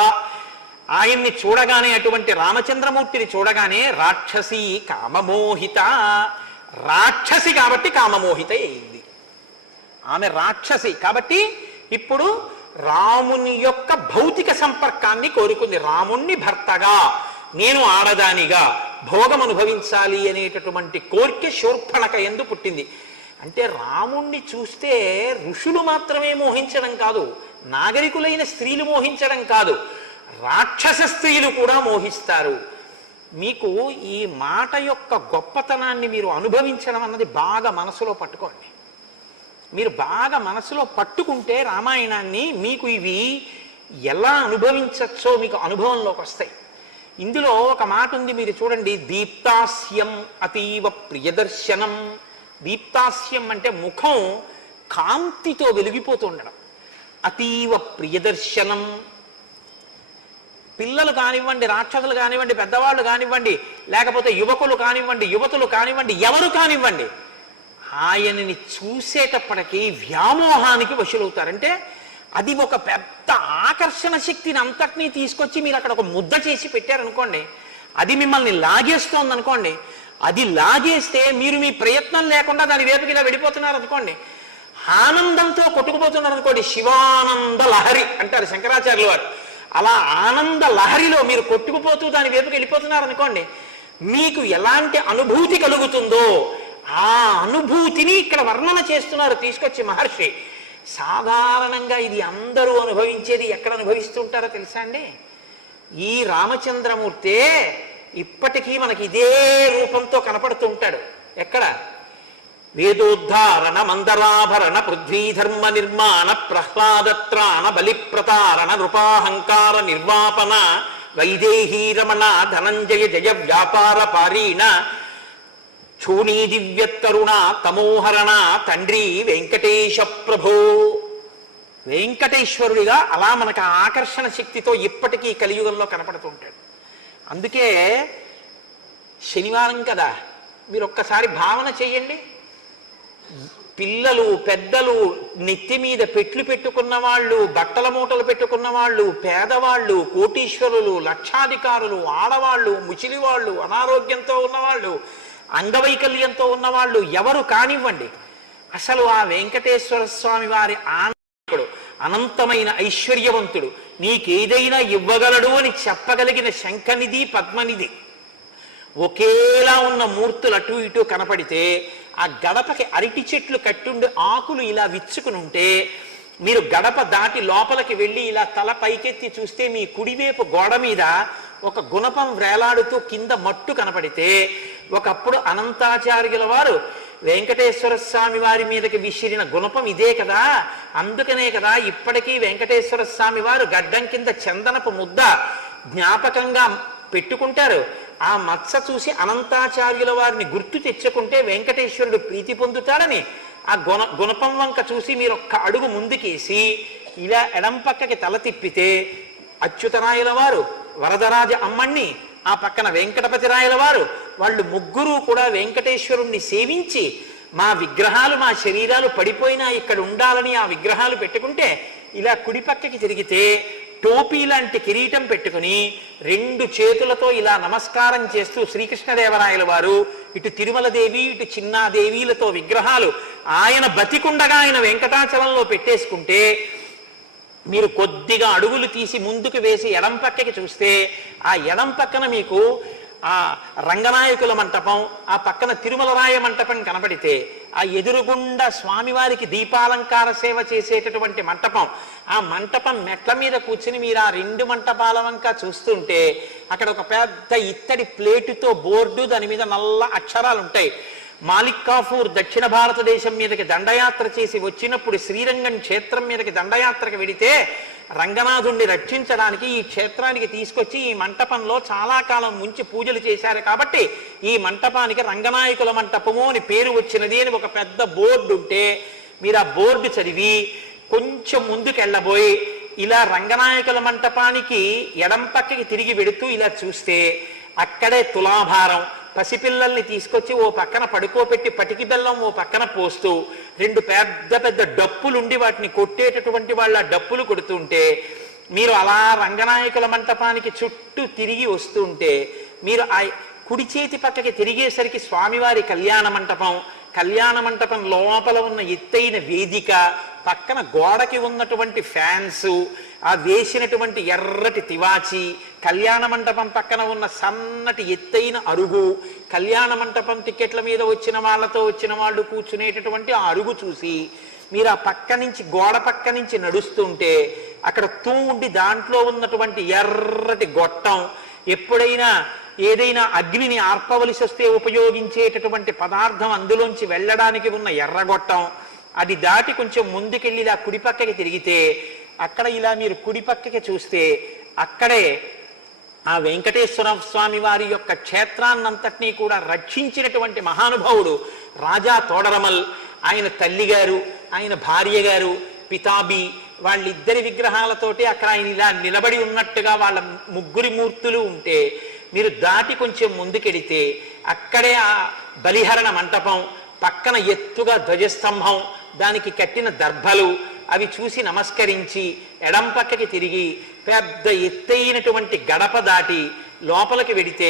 ఆయన్ని చూడగానే, అటువంటి రామచంద్రమూర్తిని చూడగానే రాక్షసి కామమోహిత. రాక్షసి కాబట్టి కామమోహిత అయింది. ఆమె రాక్షసి కాబట్టి ఇప్పుడు రాముని యొక్క భౌతిక సంపర్కాన్ని కోరుకుంది. రాముణ్ణి భర్తగా, నేను ఆడదానిగా భోగం అనుభవించాలి అనేటటువంటి కోరిక శూర్పణక యందు పుట్టింది. అంటే రాముణ్ణి చూస్తే ఋషులు మాత్రమే మోహించడం కాదు, నాగరికులైన స్త్రీలు మోహించడం కాదు, రాక్షస స్త్రీలు కూడా మోహిస్తారు. మీకు ఈ మాట యొక్క గొప్పతనాన్ని మీరు అనుభవించడం అన్నది బాగా మనసులో పట్టుకోండి. మీరు బాగా మనసులో పట్టుకుంటే రామాయణాన్ని మీకు ఇవి ఎలా అనుభవించచ్చో మీకు అనుభవంలోకి వస్తాయి. ఇందులో ఒక మాట ఉంది, మీరు చూడండి. దీప్తాస్యం అతీవ ప్రియదర్శనం. దీప్తాస్యం అంటే ముఖం కాంతితో వెలిగిపోతూ ఉండడం. అతీవ ప్రియదర్శనం. పిల్లలు కానివ్వండి, రాక్షసులు కానివ్వండి, పెద్దవాళ్ళు కానివ్వండి, లేకపోతే యువకులు కానివ్వండి, యువతులు కానివ్వండి, ఎవరు కానివ్వండి, ఆయనని చూసేటప్పటికీ వ్యామోహానికి వశులవుతారంటే అది ఒక పెద్ద ఆకర్షణ శక్తిని అంతటినీ తీసుకొచ్చి మీరు అక్కడ ఒక ముద్ద చేసి పెట్టారనుకోండి, అది మిమ్మల్ని లాగేస్తోంది అనుకోండి, అది లాగేస్తే మీరు మీ ప్రయత్నం లేకుండా దాని వైపుకి ఇలా వెళ్ళిపోతున్నారు అనుకోండి, ఆనందంతో కొట్టుకుపోతున్నారు అనుకోండి, శివానంద లహరి అంటారు శంకరాచార్యుల వారు. అలా ఆనంద లహరిలో మీరు కొట్టుకుపోతూ దాని వైపుకి వెళ్ళిపోతున్నారు అనుకోండి, మీకు ఎలాంటి అనుభూతి కలుగుతుందో ఆ అనుభూతిని ఇక్కడ వర్ణన చేస్తున్నారు తీసుకొచ్చి మహర్షి. సాధారణంగా ఇది అందరూ అనుభవించేది ఎక్కడ అనుభవిస్తుంటారో తెలుసా అండి? ఈ రామచంద్రమూర్తే ఇప్పటికీ మనకి ఇదే రూపంతో కనపడుతూ ఉంటాడు. ఎక్కడ? వేదోద్ధారణ మందరాభరణ పృథ్వీధర్మ నిర్మాణ ప్రహ్లాదత్రాణ బలిప్రతారణ నృపాహంకార నిర్వాపన వైదేహీ రమణ ధనంజయ జయ వ్యాపార పారీణ ఛూణీ దివ్యత్తరుణ తమోహరణ తండ్రి వెంకటేశ ప్రభో. వెంకటేశ్వరుడిగా అలా మనకు ఆకర్షణ శక్తితో ఇప్పటికీ కలియుగంలో కనపడుతూ ఉంటాడు. అందుకే శనివారం కదా, మీరు ఒక్కసారి భావన చెయ్యండి. పిల్లలు పెద్దలు, నెత్తి మీద పెట్లు పెట్టుకున్న వాళ్ళు, బట్టల మూటలు పెట్టుకున్న వాళ్ళు, పేదవాళ్ళు, కోటీశ్వరులు, లక్షాధికారులు, ఆడవాళ్ళు, ముచిలివాళ్ళు, అనారోగ్యంతో ఉన్నవాళ్ళు, అంగవైకల్యంతో ఉన్నవాళ్ళు, ఎవరు కానివ్వండి, అసలు ఆ వెంకటేశ్వర స్వామి వారి ఆనందుడు, అనంతమైన ఐశ్వర్యవంతుడు, నీకేదైనా ఇవ్వగలడు అని చెప్పగలిగిన శంఖనిధి పద్మనిధి ఒకేలా ఉన్న మూర్తులు అటు ఇటు కనపడితే, ఆ గడపకి అరటి చెట్లు కట్టుండి ఆకులు ఇలా విచ్చుకుని ఉంటే, మీరు గడప దాటి లోపలికి వెళ్ళి ఇలా తల పైకెత్తి చూస్తే మీ కుడివైపు గోడ మీద ఒక గుణపం వేలాడుతూ కింద మట్టు కనపడితే, ఒకప్పుడు అనంతాచార్యుల వారు వెంకటేశ్వర స్వామి వారి మీదకి విసిరిన గుణపం ఇదే కదా, అందుకనే కదా ఇప్పటికీ వెంకటేశ్వర స్వామి వారు గడ్డం కింద చందనపు ముద్ద జ్ఞాపకంగా పెట్టుకుంటారు. ఆ మత్స చూసి అనంతాచార్యుల వారిని గుర్తు తెచ్చుకుంటే వెంకటేశ్వరుడు ప్రీతి పొందుతాడని ఆ గుణపం వంక చూసి మీరు ఒక్క అడుగు ముందుకేసి ఇలా ఎడం పక్కకి తల తిప్పితే అచ్యుతరాయల వారు, వరదరాజ అమ్మణ్ణి, ఆ పక్కన వెంకటపతి రాయల వారు, వాళ్ళు ముగ్గురు కూడా వెంకటేశ్వరుణ్ణి సేవించి మా విగ్రహాలు, మా శరీరాలు పడిపోయినా ఇక్కడ ఉండాలని ఆ విగ్రహాలు పెట్టుకుంటే, ఇలా కుడి పక్కకి తిరిగితే టోపీ లాంటి కిరీటం పెట్టుకుని 2 చేతులతో ఇలా నమస్కారం చేస్తూ శ్రీకృష్ణదేవరాయల వారు, ఇటు తిరుమలదేవి ఇటు చిన్నాదేవీలతో విగ్రహాలు ఆయన బతికుండగా ఆయన వెంకటాచలంలో పెట్టేసుకుంటే, మీరు కొద్దిగా అడుగులు తీసి ముందుకు వేసి ఎడం పక్కకి చూస్తే ఆ ఎడం పక్కన మీకు ఆ రంగనాయకుల మంటపం, ఆ పక్కన తిరుమలరాయ మంటపం కనబడితే, ఆ ఎదురుగుండా స్వామివారికి దీపాలంకార సేవ చేసేటటువంటి మంటపం, ఆ మంటపం మెట్ల మీద కూర్చుని మీరు ఆ 2 మంటపాల వంక చూస్తుంటే అక్కడ ఒక పెద్ద ఇత్తడి ప్లేటుతో బోర్డు, దాని మీద నల్ల అక్షరాలు ఉంటాయి. మాలిక్ కాఫూర్ దక్షిణ భారతదేశం మీదకి దండయాత్ర చేసి వచ్చినప్పుడు శ్రీరంగం క్షేత్రం మీదకి దండయాత్రకు వెడితే రంగనాథుణ్ణి రక్షించడానికి ఈ క్షేత్రానికి తీసుకొచ్చి ఈ మంటపంలో చాలా కాలం ముంచి పూజలు చేశారు కాబట్టి ఈ మంటపానికి రంగనాయకుల మంటపము అని పేరు వచ్చినది అని ఒక పెద్ద బోర్డు ఉంటే, మీరు ఆ బోర్డు చదివి కొంచెం ముందుకు వెళ్ళబోయి ఇలా రంగనాయకుల మంటపానికి ఎడం పక్కకి తిరిగి వెడుతూ ఇలా చూస్తే అక్కడే తులాభారం, పసిపిల్లల్ని తీసుకొచ్చి ఓ పక్కన పడుకోబెట్టి పటికి బెల్లం ఓ పక్కన పోస్తూ 2 పెద్ద పెద్ద డప్పులుండి వాటిని కొట్టేటటువంటి వాళ్ళ డప్పులు కొడుతుంటే, మీరు అలా రంగనాయకుల మంటపానికి చుట్టూ తిరిగి వస్తుంటే, మీరు ఆ కుడి చేతి పక్కకి తిరిగేసరికి స్వామివారి కళ్యాణ మంటపం, కళ్యాణ మంటపం లోపల ఉన్న ఎత్తైన వేదిక, పక్కన గోడకి ఉన్నటువంటి ఫ్యాన్స్, ఆ వేసినటువంటి ఎర్రటి తివాచి, కళ్యాణ మంటపం పక్కన ఉన్న సన్నటి ఎత్తైన అరుగు, కళ్యాణ మంటపం టికెట్ల మీద వచ్చిన వాళ్ళతో వచ్చిన వాళ్ళు కూర్చునేటటువంటి ఆ అరుగు చూసి మీరు ఆ పక్క నుంచి గోడ పక్క నుంచి నడుస్తుంటే అక్కడ ఉండి దాంట్లో ఉన్నటువంటి ఎర్రటి గొట్టం, ఎప్పుడైనా ఏదైనా అగ్నిని ఆర్పవలసి వస్తే ఉపయోగించేటటువంటి పదార్థం అందులోంచి వెళ్ళడానికి ఉన్న ఎర్రగొట్టం, అది దాటి కొంచెం ముందుకెళ్ళి ఇలా కుడిపక్కకి తిరిగితే అక్కడ ఇలా మీరు కుడిపక్కకి చూస్తే అక్కడే ఆ వెంకటేశ్వర స్వామి వారి యొక్క క్షేత్రాన్నంతటినీ కూడా రక్షించినటువంటి మహానుభావుడు రాజా తోడరమల్, ఆయన తల్లి గారు, ఆయన భార్య గారు పితాబి, వాళ్ళిద్దరి విగ్రహాలతోటి అక్కడ ఆయన ఇలా నిలబడి ఉన్నట్టుగా వాళ్ళ ముగ్గురి మూర్తులు ఉంటే మీరు దాటి కొంచెం ముందుకెడితే అక్కడే ఆ బలిహరణ మంటపం, పక్కన ఎత్తుగా ధ్వజస్తంభం, దానికి కట్టిన దర్భలు, అవి చూసి నమస్కరించి ఎడం పక్కకి తిరిగి పెద్ద ఎత్తైనటువంటి గడప దాటి లోపలికి వెడితే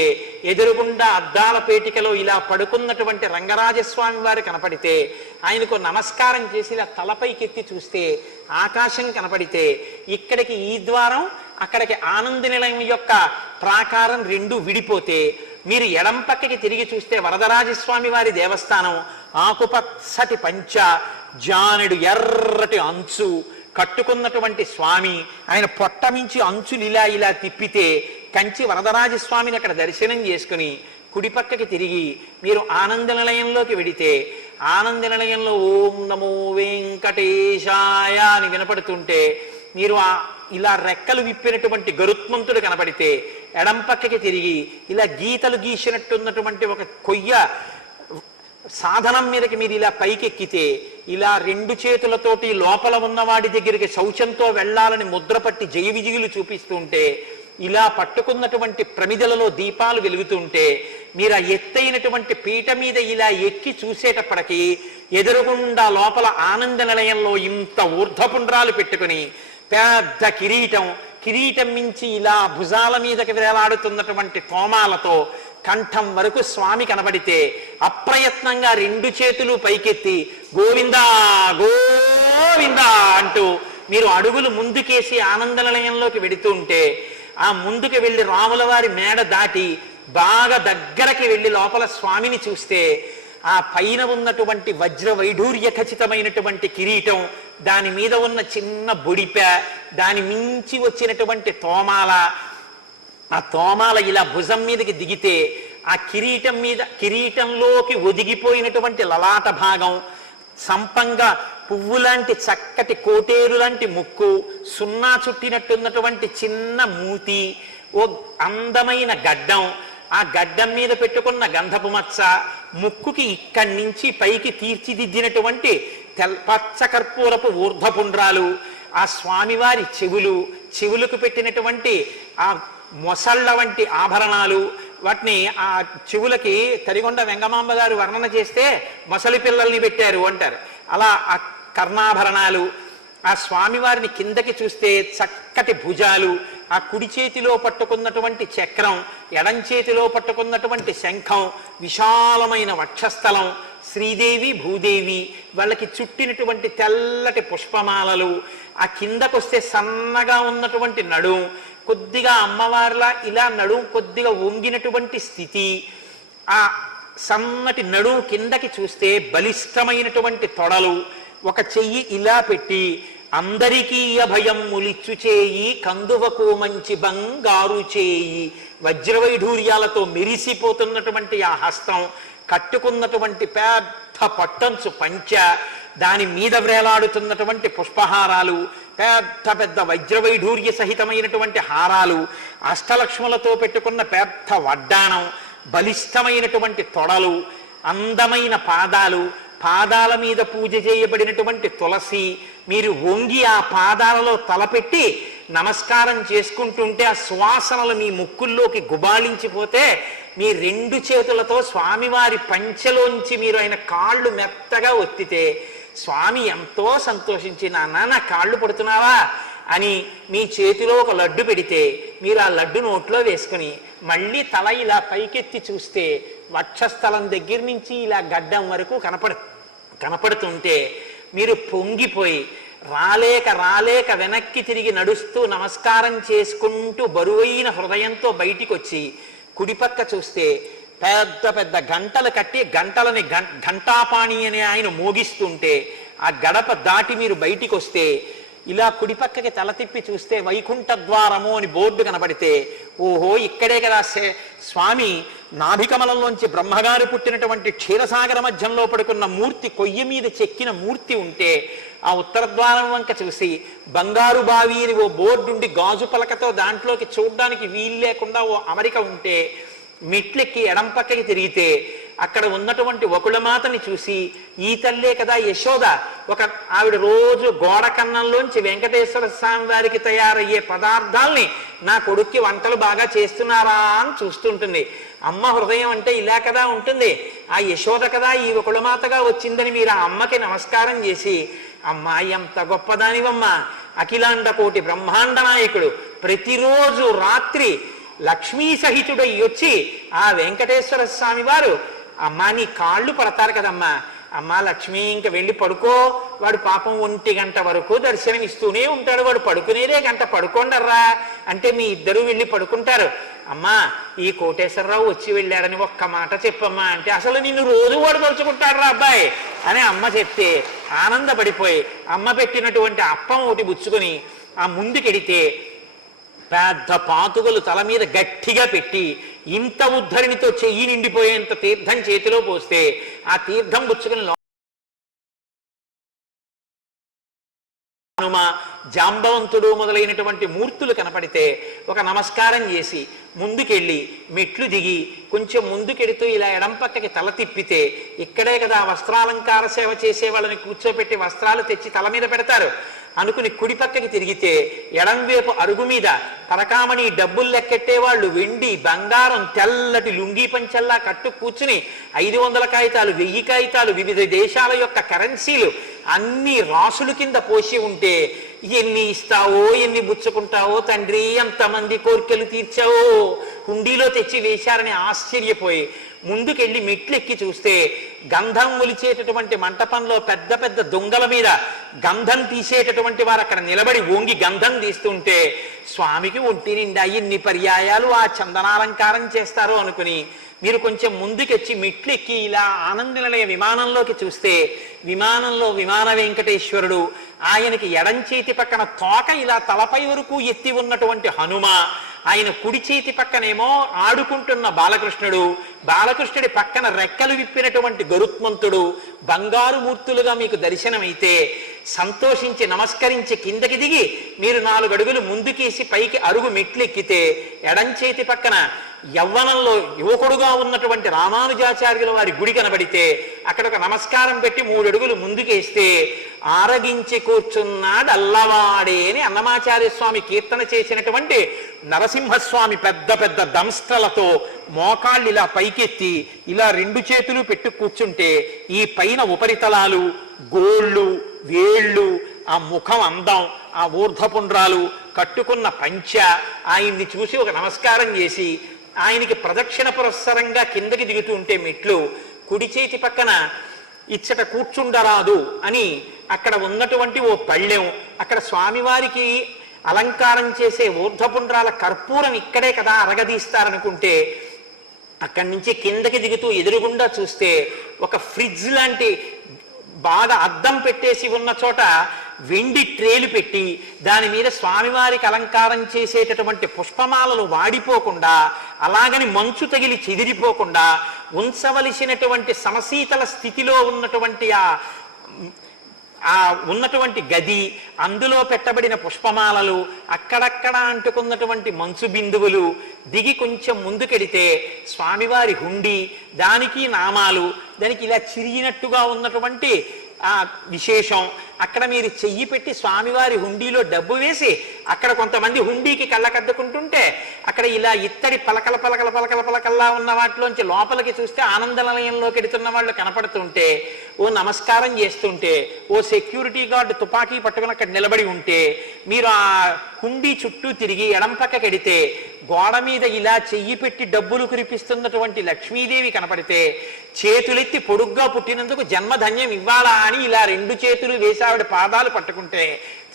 ఎదురుగుండా అద్దాల పేటికలో ఇలా పడుకున్నటువంటి రంగరాజస్వామి వారు కనపడితే ఆయనకు నమస్కారం చేసి ఇలా తలపైకెత్తి చూస్తే ఆకాశం కనపడితే ఇక్కడికి ఈ ద్వారం, అక్కడికి ఆనంద నిలయం యొక్క ప్రాకారం రెండు విడిపోతే మీరు ఎడం పక్కకి తిరిగి చూస్తే వరదరాజస్వామి వారి దేవస్థానం, ఆకుపచ్చటి పంచ, జానెడు ఎర్రటి అంచు కట్టుకున్నటువంటి స్వామి, ఆయన పొట్టమించి అంచులు ఇలా ఇలా తిప్పితే కంచి వరదరాజస్వామిని అక్కడ దర్శనం చేసుకుని కుడిపక్కకి తిరిగి మీరు ఆనంద నిలయంలోకి వెడితే ఆనంద నిలయంలో ఓం నమో వెంకటేశాయ అని వినపడుతుంటే మీరు ఇలా రెక్కలు విప్పినటువంటి గరుత్మంతుడు కనపడితే ఎడం పక్కకి తిరిగి ఇలా గీతలు గీసినట్టున్నటువంటి ఒక కొయ్య సాధనం మీదకి మీరు ఇలా పైకెక్కితే ఇలా రెండు చేతులతోటి లోపల ఉన్నవాడి దగ్గరికి శౌచంతో వెళ్ళాలని ముద్రపట్టి జయ విజయులు చూపిస్తుంటే ఇలా పట్టుకున్నటువంటి ప్రమిదలలో దీపాలు వెలుగుతుంటే మీరు ఆ ఎత్తైనటువంటి పీట మీద ఇలా ఎక్కి చూసేటప్పటికీ ఎదురుగుండా లోపల ఆనంద నిలయంలో ఇంత ఊర్ధ్వపుండ్రాలు పెట్టుకుని పెద్ద కిరీటం మించి ఇలా భుజాల మీదకి వేలాడుతున్నటువంటి తోమాలతో కంఠం వరకు స్వామి కనబడితే అప్రయత్నంగా రెండు చేతులు పైకెత్తి గోవిందా గోవిందా అంటూ మీరు అడుగులు ముందుకేసి ఆనంద నిలయంలోకి వెడుతుంటే ఆ ముందుకు వెళ్ళి రాముల వారి మేడ దాటి బాగా దగ్గరకి వెళ్ళి లోపల స్వామిని చూస్తే ఆ పైన ఉన్నటువంటి వజ్ర వైఢూర్య ఖచ్చితమైనటువంటి కిరీటం, దాని మీద ఉన్న చిన్న బొడిప, దాని మించి వచ్చినటువంటి తోమాల, ఆ తోమాల ఇలా భుజం మీదకి దిగితే ఆ కిరీటంలోకి ఒదిగిపోయినటువంటి లలాట భాగం, సంపంగా పువ్వు లాంటి చక్కటి కోటేరు లాంటి ముక్కు, సున్నా చుట్టినట్టున్నటువంటి చిన్న మూతి, ఓ అందమైన గడ్డం, ఆ గడ్డం మీద పెట్టుకున్న గంధపు మచ్చ, ముక్కుకి ఇక్కడి నుంచి పైకి తీర్చిదిద్దినటువంటి పచ్చ కర్పూరపు ఊర్ధ్వపుండ్రాలు, ఆ స్వామివారి చెవులకు పెట్టినటువంటి ఆ మొసళ్ళ వంటి ఆభరణాలు, వాటిని ఆ చెవులకి తరిగొండ వెంగమాంబ గారు వర్ణన చేస్తే మొసలి పిల్లల్ని పెట్టారు అంటారు. అలా ఆ కర్ణాభరణాలు, ఆ స్వామివారిని కిందకి చూస్తే చక్కటి భుజాలు, ఆ కుడి చేతిలో పట్టుకున్నటువంటి చక్రం, ఎడం చేతిలో పట్టుకున్నటువంటి శంఖం, విశాలమైన వక్షస్థలం, శ్రీదేవి భూదేవి వాళ్ళకి చుట్టినటువంటి తెల్లటి పుష్పమాలలు, ఆ కిందకొస్తే సన్నగా ఉన్నటువంటి నడుం, కొద్దిగా అమ్మవారిలా ఇలా నడుం కొద్దిగా వంగినటువంటి స్థితి, ఆ సన్నటి నడుం కిందకి చూస్తే బలిష్టమైనటువంటి తొడలు, ఒక చెయ్యి ఇలా పెట్టి అందరికీ అభయం ములిచ్చు చేయి కందువకు మంచి బంగారు చేయి, వజ్రవైఢూర్యాలతో మెరిసిపోతున్నటువంటి ఆ హస్తం, కట్టుకున్నటువంటి పెద్ద పట్టంచు పంచ, దాని మీద వ్రేలాడుతున్నటువంటి పుష్పహారాలు, పెద్ద పెద్ద వజ్రవైఢూర్య సహితమైనటువంటి హారాలు, అష్టలక్ష్ములతో పెట్టుకున్న పెద్ద వడ్డాణం, బలిష్టమైనటువంటి తొడలు, అందమైన పాదాలు, పాదాల మీద పూజ చేయబడినటువంటి తులసి, మీరు వంగి ఆ పాదాలలో తలపెట్టి నమస్కారం చేసుకుంటుంటే ఆ సువాసనలు మీ ముక్కుల్లోకి గుబాళించిపోతే మీ రెండు చేతులతో స్వామివారి పంచెలోంచి మీరు ఆయన కాళ్ళు మెత్తగా ఒత్తితే స్వామి ఎంతో సంతోషించి నాన్న నా కాళ్ళు పడుతున్నావా అని మీ చేతిలో ఒక లడ్డు పెడితే మీరు ఆ లడ్డు నోట్లో వేసుకుని మళ్ళీ తల ఇలా పైకెత్తి చూస్తే వక్షస్థలం దగ్గర నుంచి ఇలా గడ్డం వరకు కనపడుతుంటే మీరు పొంగిపోయి రాలేక వెనక్కి తిరిగి నడుస్తూ నమస్కారం చేసుకుంటూ బరువైన హృదయంతో బయటికి వచ్చి కుడిపక్క చూస్తే పెద్ద పెద్ద గంటలు కట్టి గంటలని ఘంటాపాణి అనే ఆయన మోగిస్తుంటే ఆ గడప దాటి మీరు బయటికి వస్తే ఇలా కుడిపక్కకి తల తిప్పి చూస్తే వైకుంఠ ద్వారము అని బోర్డు కనబడితే ఓహో ఇక్కడే కదా స్వామి నాభికమలంలోంచి బ్రహ్మగారు పుట్టినటువంటి క్షీరసాగర మధ్యంలో పడుకున్న మూర్తి కొయ్య మీద చెక్కిన మూర్తి ఉంటే ఆ ఉత్తర ద్వారం వంక చూసి బంగారు బావి అని ఓ బోర్డుండి గాజు పలకతో దాంట్లోకి చూడ్డానికి వీలు లేకుండా ఓ అమరిక ఉంటే మెట్లెక్కి ఎడం పక్కకి తిరిగితే అక్కడ ఉన్నటువంటి వకుళమాతని చూసి ఈ తల్లే కదా యశోద, ఆవిడ రోజు గోడ కన్నంలోంచి వెంకటేశ్వర స్వామి వారికి తయారయ్యే పదార్థాల్ని నా కొడుక్కి వంటలు బాగా చేస్తున్నారా అని చూస్తుంటుంది. అమ్మ హృదయం అంటే ఇలా కదా ఉంటుంది. ఆ యశోద కదా ఈ కులమాతగా వచ్చిందని మీరు ఆ అమ్మకి నమస్కారం చేసి, అమ్మా ఎంత గొప్పదానివమ్మా, అఖిలాండ కోటి బ్రహ్మాండ నాయకుడు ప్రతిరోజు రాత్రి లక్ష్మీ సహితుడై వచ్చి ఆ వెంకటేశ్వర స్వామి వారు, అమ్మా నీ కాళ్ళు పడతారు కదమ్మా, అమ్మా లక్ష్మి ఇంక వెళ్ళి పడుకో, వాడు పాపం 1 గంట వరకు దర్శనం ఇస్తూనే ఉంటాడు, వాడు పడుకునేదే గంట, పడుకోండర్రా అంటే మీ ఇద్దరు వెళ్ళి పడుకుంటారు. అమ్మా ఈ కోటేశ్వరరావు వచ్చి వెళ్ళాడని ఒక్క మాట చెప్పమ్మా అంటే, అసలు నిన్ను రోజు వాడు పరుచుకుంటాడు రా అబ్బాయి అని అమ్మ చెప్తే ఆనందపడిపోయి అమ్మ పెట్టినటువంటి అప్పం ఒకటి బుచ్చుకొని ఆ ముందుకెడితే పెద్ద పాతుకలు తల మీద గట్టిగా పెట్టి ఇంత ఉద్ధరినితో చెయ్యి నిండిపోయేంత తీర్థం చేతిలో పోస్తే ఆ తీర్థం బుచ్చుకుని హనుమ, జాంబవంతుడు మొదలైనటువంటి మూర్తులు కనపడితే ఒక నమస్కారం చేసి ముందుకెళ్ళి మెట్లు దిగి కొంచెం ముందుకెడుతూ ఇలా ఎడం పక్కకి తల తిప్పితే, ఇక్కడే కదా వస్త్రాలంకార సేవ చేసే వాళ్ళని కూర్చోపెట్టి వస్త్రాలు తెచ్చి తల మీద పెడతారు అనుకుని కుడి పక్కకి తిరిగితే ఎడంవైపు అరుగు మీద పరకామణి డబ్బులు లెక్కెట్టే వాళ్ళు వెండి బంగారం తెల్లటి లుంగీ పంచల్లా కట్టు కూర్చుని 500 కాగితాలు 1000 కాగితాలు వివిధ దేశాల యొక్క కరెన్సీలు అన్ని రాసుల కింద పోసి ఉంటే, ఎన్ని ఇస్తావో ఎన్ని బుచ్చుకుంటావో తండ్రి, ఎంతమంది కోరికలు తీర్చావో, హుండీలో తెచ్చి వేశారని ఆశ్చర్యపోయి ముందుకెళ్ళి మెట్లెక్కి చూస్తే గంధం ఒలిచేటటువంటి మంటపంలో పెద్ద పెద్ద దొంగల మీద గంధం తీసేటటువంటి వారు అక్కడ నిలబడి వంగి గంధం తీస్తుంటే, స్వామికి ఒంటి నిండా ఎన్ని పర్యాయాలు ఆ చందనాలంకారం చేస్తారు అనుకుని మీరు కొంచెం ముందుకెచ్చి మెట్లెక్కి ఇలా ఆనంద నిలయ విమానంలోకి చూస్తే, విమానంలో విమాన వెంకటేశ్వరుడు, ఆయనకి ఎడం చేతి పక్కన తోక ఇలా తలపై వరకు ఎత్తి ఉన్నటువంటి హనుమ, ఆయన కుడి చేతి పక్కనేమో ఆడుకుంటున్న బాలకృష్ణుడు, బాలకృష్ణుడి పక్కన రెక్కలు విప్పినటువంటి గరుత్మంతుడు బంగారు మూర్తులుగా మీకు దర్శనమైతే సంతోషించి నమస్కరించి కిందకి దిగి మీరు 4 అడుగులు ముందుకేసి పైకి అరుగు మెట్లెక్కితే ఎడం చేతి పక్కన యవ్వనంలో యువకుడుగా ఉన్నటువంటి రామానుజాచార్యుల వారి గుడి కనబడితే అక్కడ ఒక నమస్కారం పెట్టి 3 అడుగులు ముందుకేస్తే ఆరగించి కూర్చున్నాడు అల్లవాడే అని అన్నమాచార్య స్వామి కీర్తన చేసినటువంటి నరసింహస్వామి పెద్ద పెద్ద దంస్ట్రలతో మోకాళ్ళు ఇలా పైకెత్తి ఇలా 2 చేతులు పెట్టి కూర్చుంటే ఈ పైన ఉపరితలాలు, గోళ్ళు, వేళ్ళు, ఆ ముఖం అందం, ఆ ఊర్ధపుండ్రాలు, కట్టుకున్న పంచ, ఆయన్ని చూసి ఒక నమస్కారం చేసి ఆయనకి ప్రదక్షిణ పురస్సరంగా కిందకి దిగుతూ ఉంటే మెట్లు కుడి చేతి పక్కన ఇచ్చట కూర్చుండరాదు అని అక్కడ ఉన్నటువంటి ఓ పళ్ళెం, అక్కడ స్వామివారికి అలంకారం చేసే ఊర్ధపుండ్రాల కర్పూరం ఇక్కడే కదా అరగదీస్తారనుకుంటే అక్కడి నుంచి కిందకి దిగుతూ ఎదురుగుండా చూస్తే ఒక ఫ్రిడ్జ్ లాంటి బాగా అద్దం పెట్టేసి ఉన్న చోట వెండి ట్రేలు పెట్టి దాని మీద స్వామివారికి అలంకారం చేసేటటువంటి పుష్పమాలలు వాడిపోకుండా అలాగని మంచు తగిలి చెదిరిపోకుండా ఉంచవలసినటువంటి సమశీతల స్థితిలో ఉన్నటువంటి ఆ ఉన్నటువంటి గది, అందులో పెట్టబడిన పుష్పమాలలు, అక్కడక్కడ అంటుకున్నటువంటి మంచు బిందువులు, దిగి కొంచెం ముందుకెడితే స్వామివారి హుండీ, దానికి నామాలు, దానికి ఇలా చిరిగినట్టుగా ఉన్నటువంటి ఆ విశేషం, అక్కడ మీరు చెయ్యి పెట్టి స్వామివారి హుండీలో డబ్బు వేసి అక్కడ కొంతమంది హుండీకి కళ్ళకద్దుకుంటుంటే అక్కడ ఇలా ఇత్తడి పలకల పలకల పలకల పలకల్లా ఉన్న వాటిలోంచి లోపలికి చూస్తే ఆనంద నిలయంలోకి ఎడుతున్న వాళ్ళు కనపడుతుంటే ఓ నమస్కారం చేస్తుంటే ఓ సెక్యూరిటీ గార్డు తుపాకీ పట్టుకుని అక్కడ నిలబడి ఉంటే మీరు ఆ హుండీ చుట్టూ తిరిగి ఎడం పక్కకెడితే గోడ మీద ఇలా చెయ్యి పెట్టి డబ్బులు కురిపిస్తున్నటువంటి లక్ష్మీదేవి కనపడితే చేతులెత్తి పొడుగ్గా పుట్టినందుకు జన్మధన్యం ఇవ్వాలా అని ఇలా 2 చేతులు వేసి ఆవిడ పాదాలు పట్టుకుంటే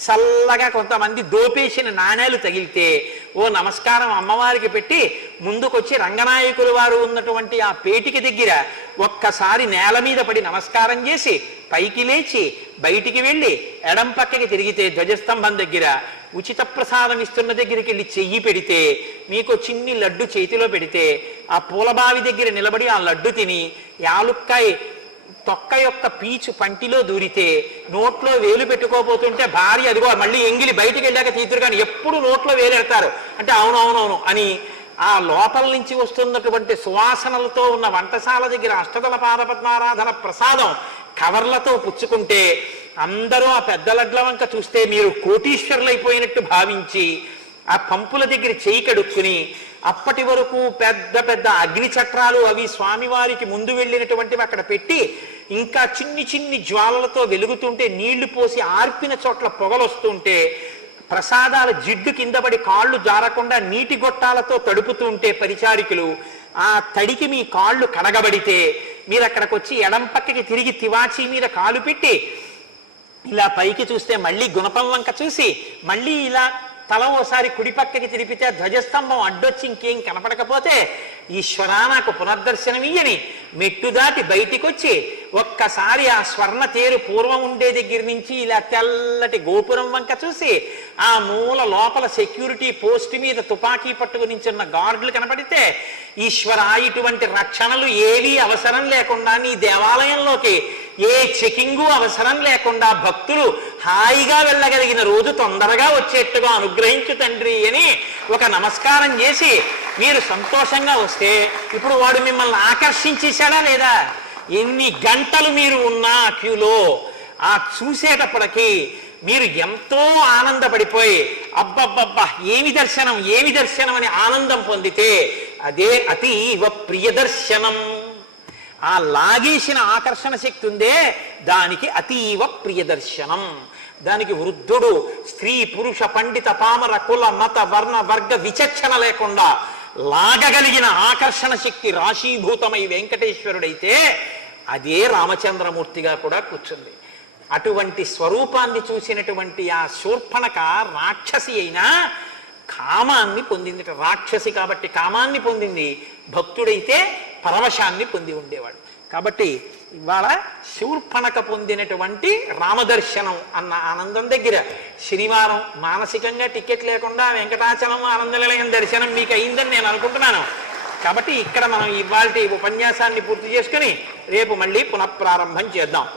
చల్లగా కొంతమంది దోపేసిన నాణేలు తగిలితే ఓ నమస్కారం అమ్మవారికి పెట్టి ముందుకొచ్చి రంగనాయకులు వారు ఉన్నటువంటి ఆ పేటికి దగ్గర ఒక్కసారి నేల మీద పడి నమస్కారం చేసి పైకి లేచి బయటికి వెళ్ళి ఎడం పక్కకి తిరిగితే ధ్వజస్తంభం దగ్గర ఉచిత ప్రసాదం ఇస్తున్న దగ్గరికి వెళ్ళి చెయ్యి పెడితే మీకు చిన్ని లడ్డు చేతిలో పెడితే ఆ పూలబావి దగ్గర నిలబడి ఆ లడ్డు తిని యాలుక్కాయ తొక్క యొక్క పీచు పంటిలో దూరితే నోట్లో వేలు పెట్టుకోబోతుంటే భార్య అదిగో మళ్ళీ ఎంగిలి బయటికి వెళ్ళాక తీతురు కానీ ఎప్పుడు నోట్లో వేలు పెడతారు అంటే అవునవునవును అని ఆ లోపల నుంచి వస్తున్నటువంటి సువాసనలతో ఉన్న వంటశాల దగ్గర అష్టదళ పాదపద్మారాధన ప్రసాదం కవర్లతో పుచ్చుకుంటే అందరూ ఆ పెద్ద లడ్ల వంక చూస్తే మీరు కోటీశ్వరులైపోయినట్టు భావించి ఆ పంపుల దగ్గర చేయి కడుక్కుని అప్పటి వరకు పెద్ద పెద్ద అగ్ని చక్రాలు అవి స్వామివారికి ముందు వెళ్ళినటువంటివి అక్కడ పెట్టి ఇంకా చిన్ని చిన్ని జ్వాలలతో వెలుగుతుంటే నీళ్లు పోసి ఆర్పిన చోట్ల పొగలొస్తుంటే ప్రసాదాల జిడ్డు కింద పడి కాళ్ళు జారకుండా నీటి గొట్టాలతో తడుపుతుంటే పరిచారికులు ఆ తడికి మీ కాళ్ళు కడగబడితే మీరు అక్కడికి వచ్చి ఎడం పక్కకి తిరిగి తివాచి మీద కాలు పెట్టి ఇలా పైకి చూస్తే మళ్ళీ గుణపం వంక చూసి మళ్ళీ ఇలా తల ఓసారి కుడి పక్కకి తిరిపితే ధ్వజస్తంభం అడ్డొచ్చి ఇంకేం కనపడకపోతే ఈశ్వరా నాకు పునర్దర్శనమియ్యని మెట్టు దాటి బయటికి వచ్చి ఒక్కసారి ఆ స్వర్ణ తేరు పూర్వం ఉండే దగ్గర నుంచి ఇలా తెల్లటి గోపురం వంక చూసి ఆ మూల లోపల సెక్యూరిటీ పోస్ట్ మీద తుపాకీ పట్టుకు నించున్న గార్డులు కనపడితే ఈశ్వరా ఇటువంటి రక్షణలు ఏవీ అవసరం లేకుండా నీ దేవాలయంలోకి ఏ చెకింగు అవసరం లేకుండా భక్తులు హాయిగా వెళ్ళగలిగిన రోజు తొందరగా వచ్చేట్టుగా అనుగ్రహించు తండ్రి అని ఒక నమస్కారం చేసి మీరు సంతోషంగా వస్తే ఇప్పుడు వాడు మిమ్మల్ని ఆకర్షించేశాడా లేదా? ఎన్ని గంటలు మీరు ఉన్నా క్యూలో ఆ చూసేటప్పటికి మీరు ఎంతో ఆనందపడిపోయి అబ్బబ్బబ్బా ఏమి దర్శనం అని ఆనందం పొందితే అదే అతీవ ప్రియదర్శనం. ఆ లాగేసిన ఆకర్షణ శక్తి ఉందే దానికి అతీవ ప్రియదర్శనం. దానికి వృద్ధుడు స్త్రీ పురుష పండిత పామర కుల మత వర్ణ వర్గ విచక్షణ లేకుండా లాగగలిగిన ఆకర్షణ శక్తి రాశీభూతమై వెంకటేశ్వరుడైతే అదే రామచంద్రమూర్తిగా కూడా కూర్చుంది. అటువంటి స్వరూపాన్ని చూసినటువంటి ఆ శూర్పణక రాక్షసి అయినా కామాన్ని పొందింది. రాక్షసి కాబట్టి కామాన్ని పొందింది, భక్తుడైతే పరవశాన్ని పొంది ఉండేవాడు. కాబట్టి ఇవాళ శూర్పణక పొందినటువంటి రామదర్శనం అన్న ఆనందం దగ్గర శనివారం మానసికంగా టికెట్ లేకుండా వెంకటాచలం ఆనందనిలయం దర్శనం మీకు అయిందని నేను అనుకుంటున్నాను. కాబట్టి ఇక్కడ మనం ఇవాళ ఉపన్యాసాన్ని పూర్తి చేసుకుని రేపు మళ్ళీ పునఃప్రారంభం చేద్దాం.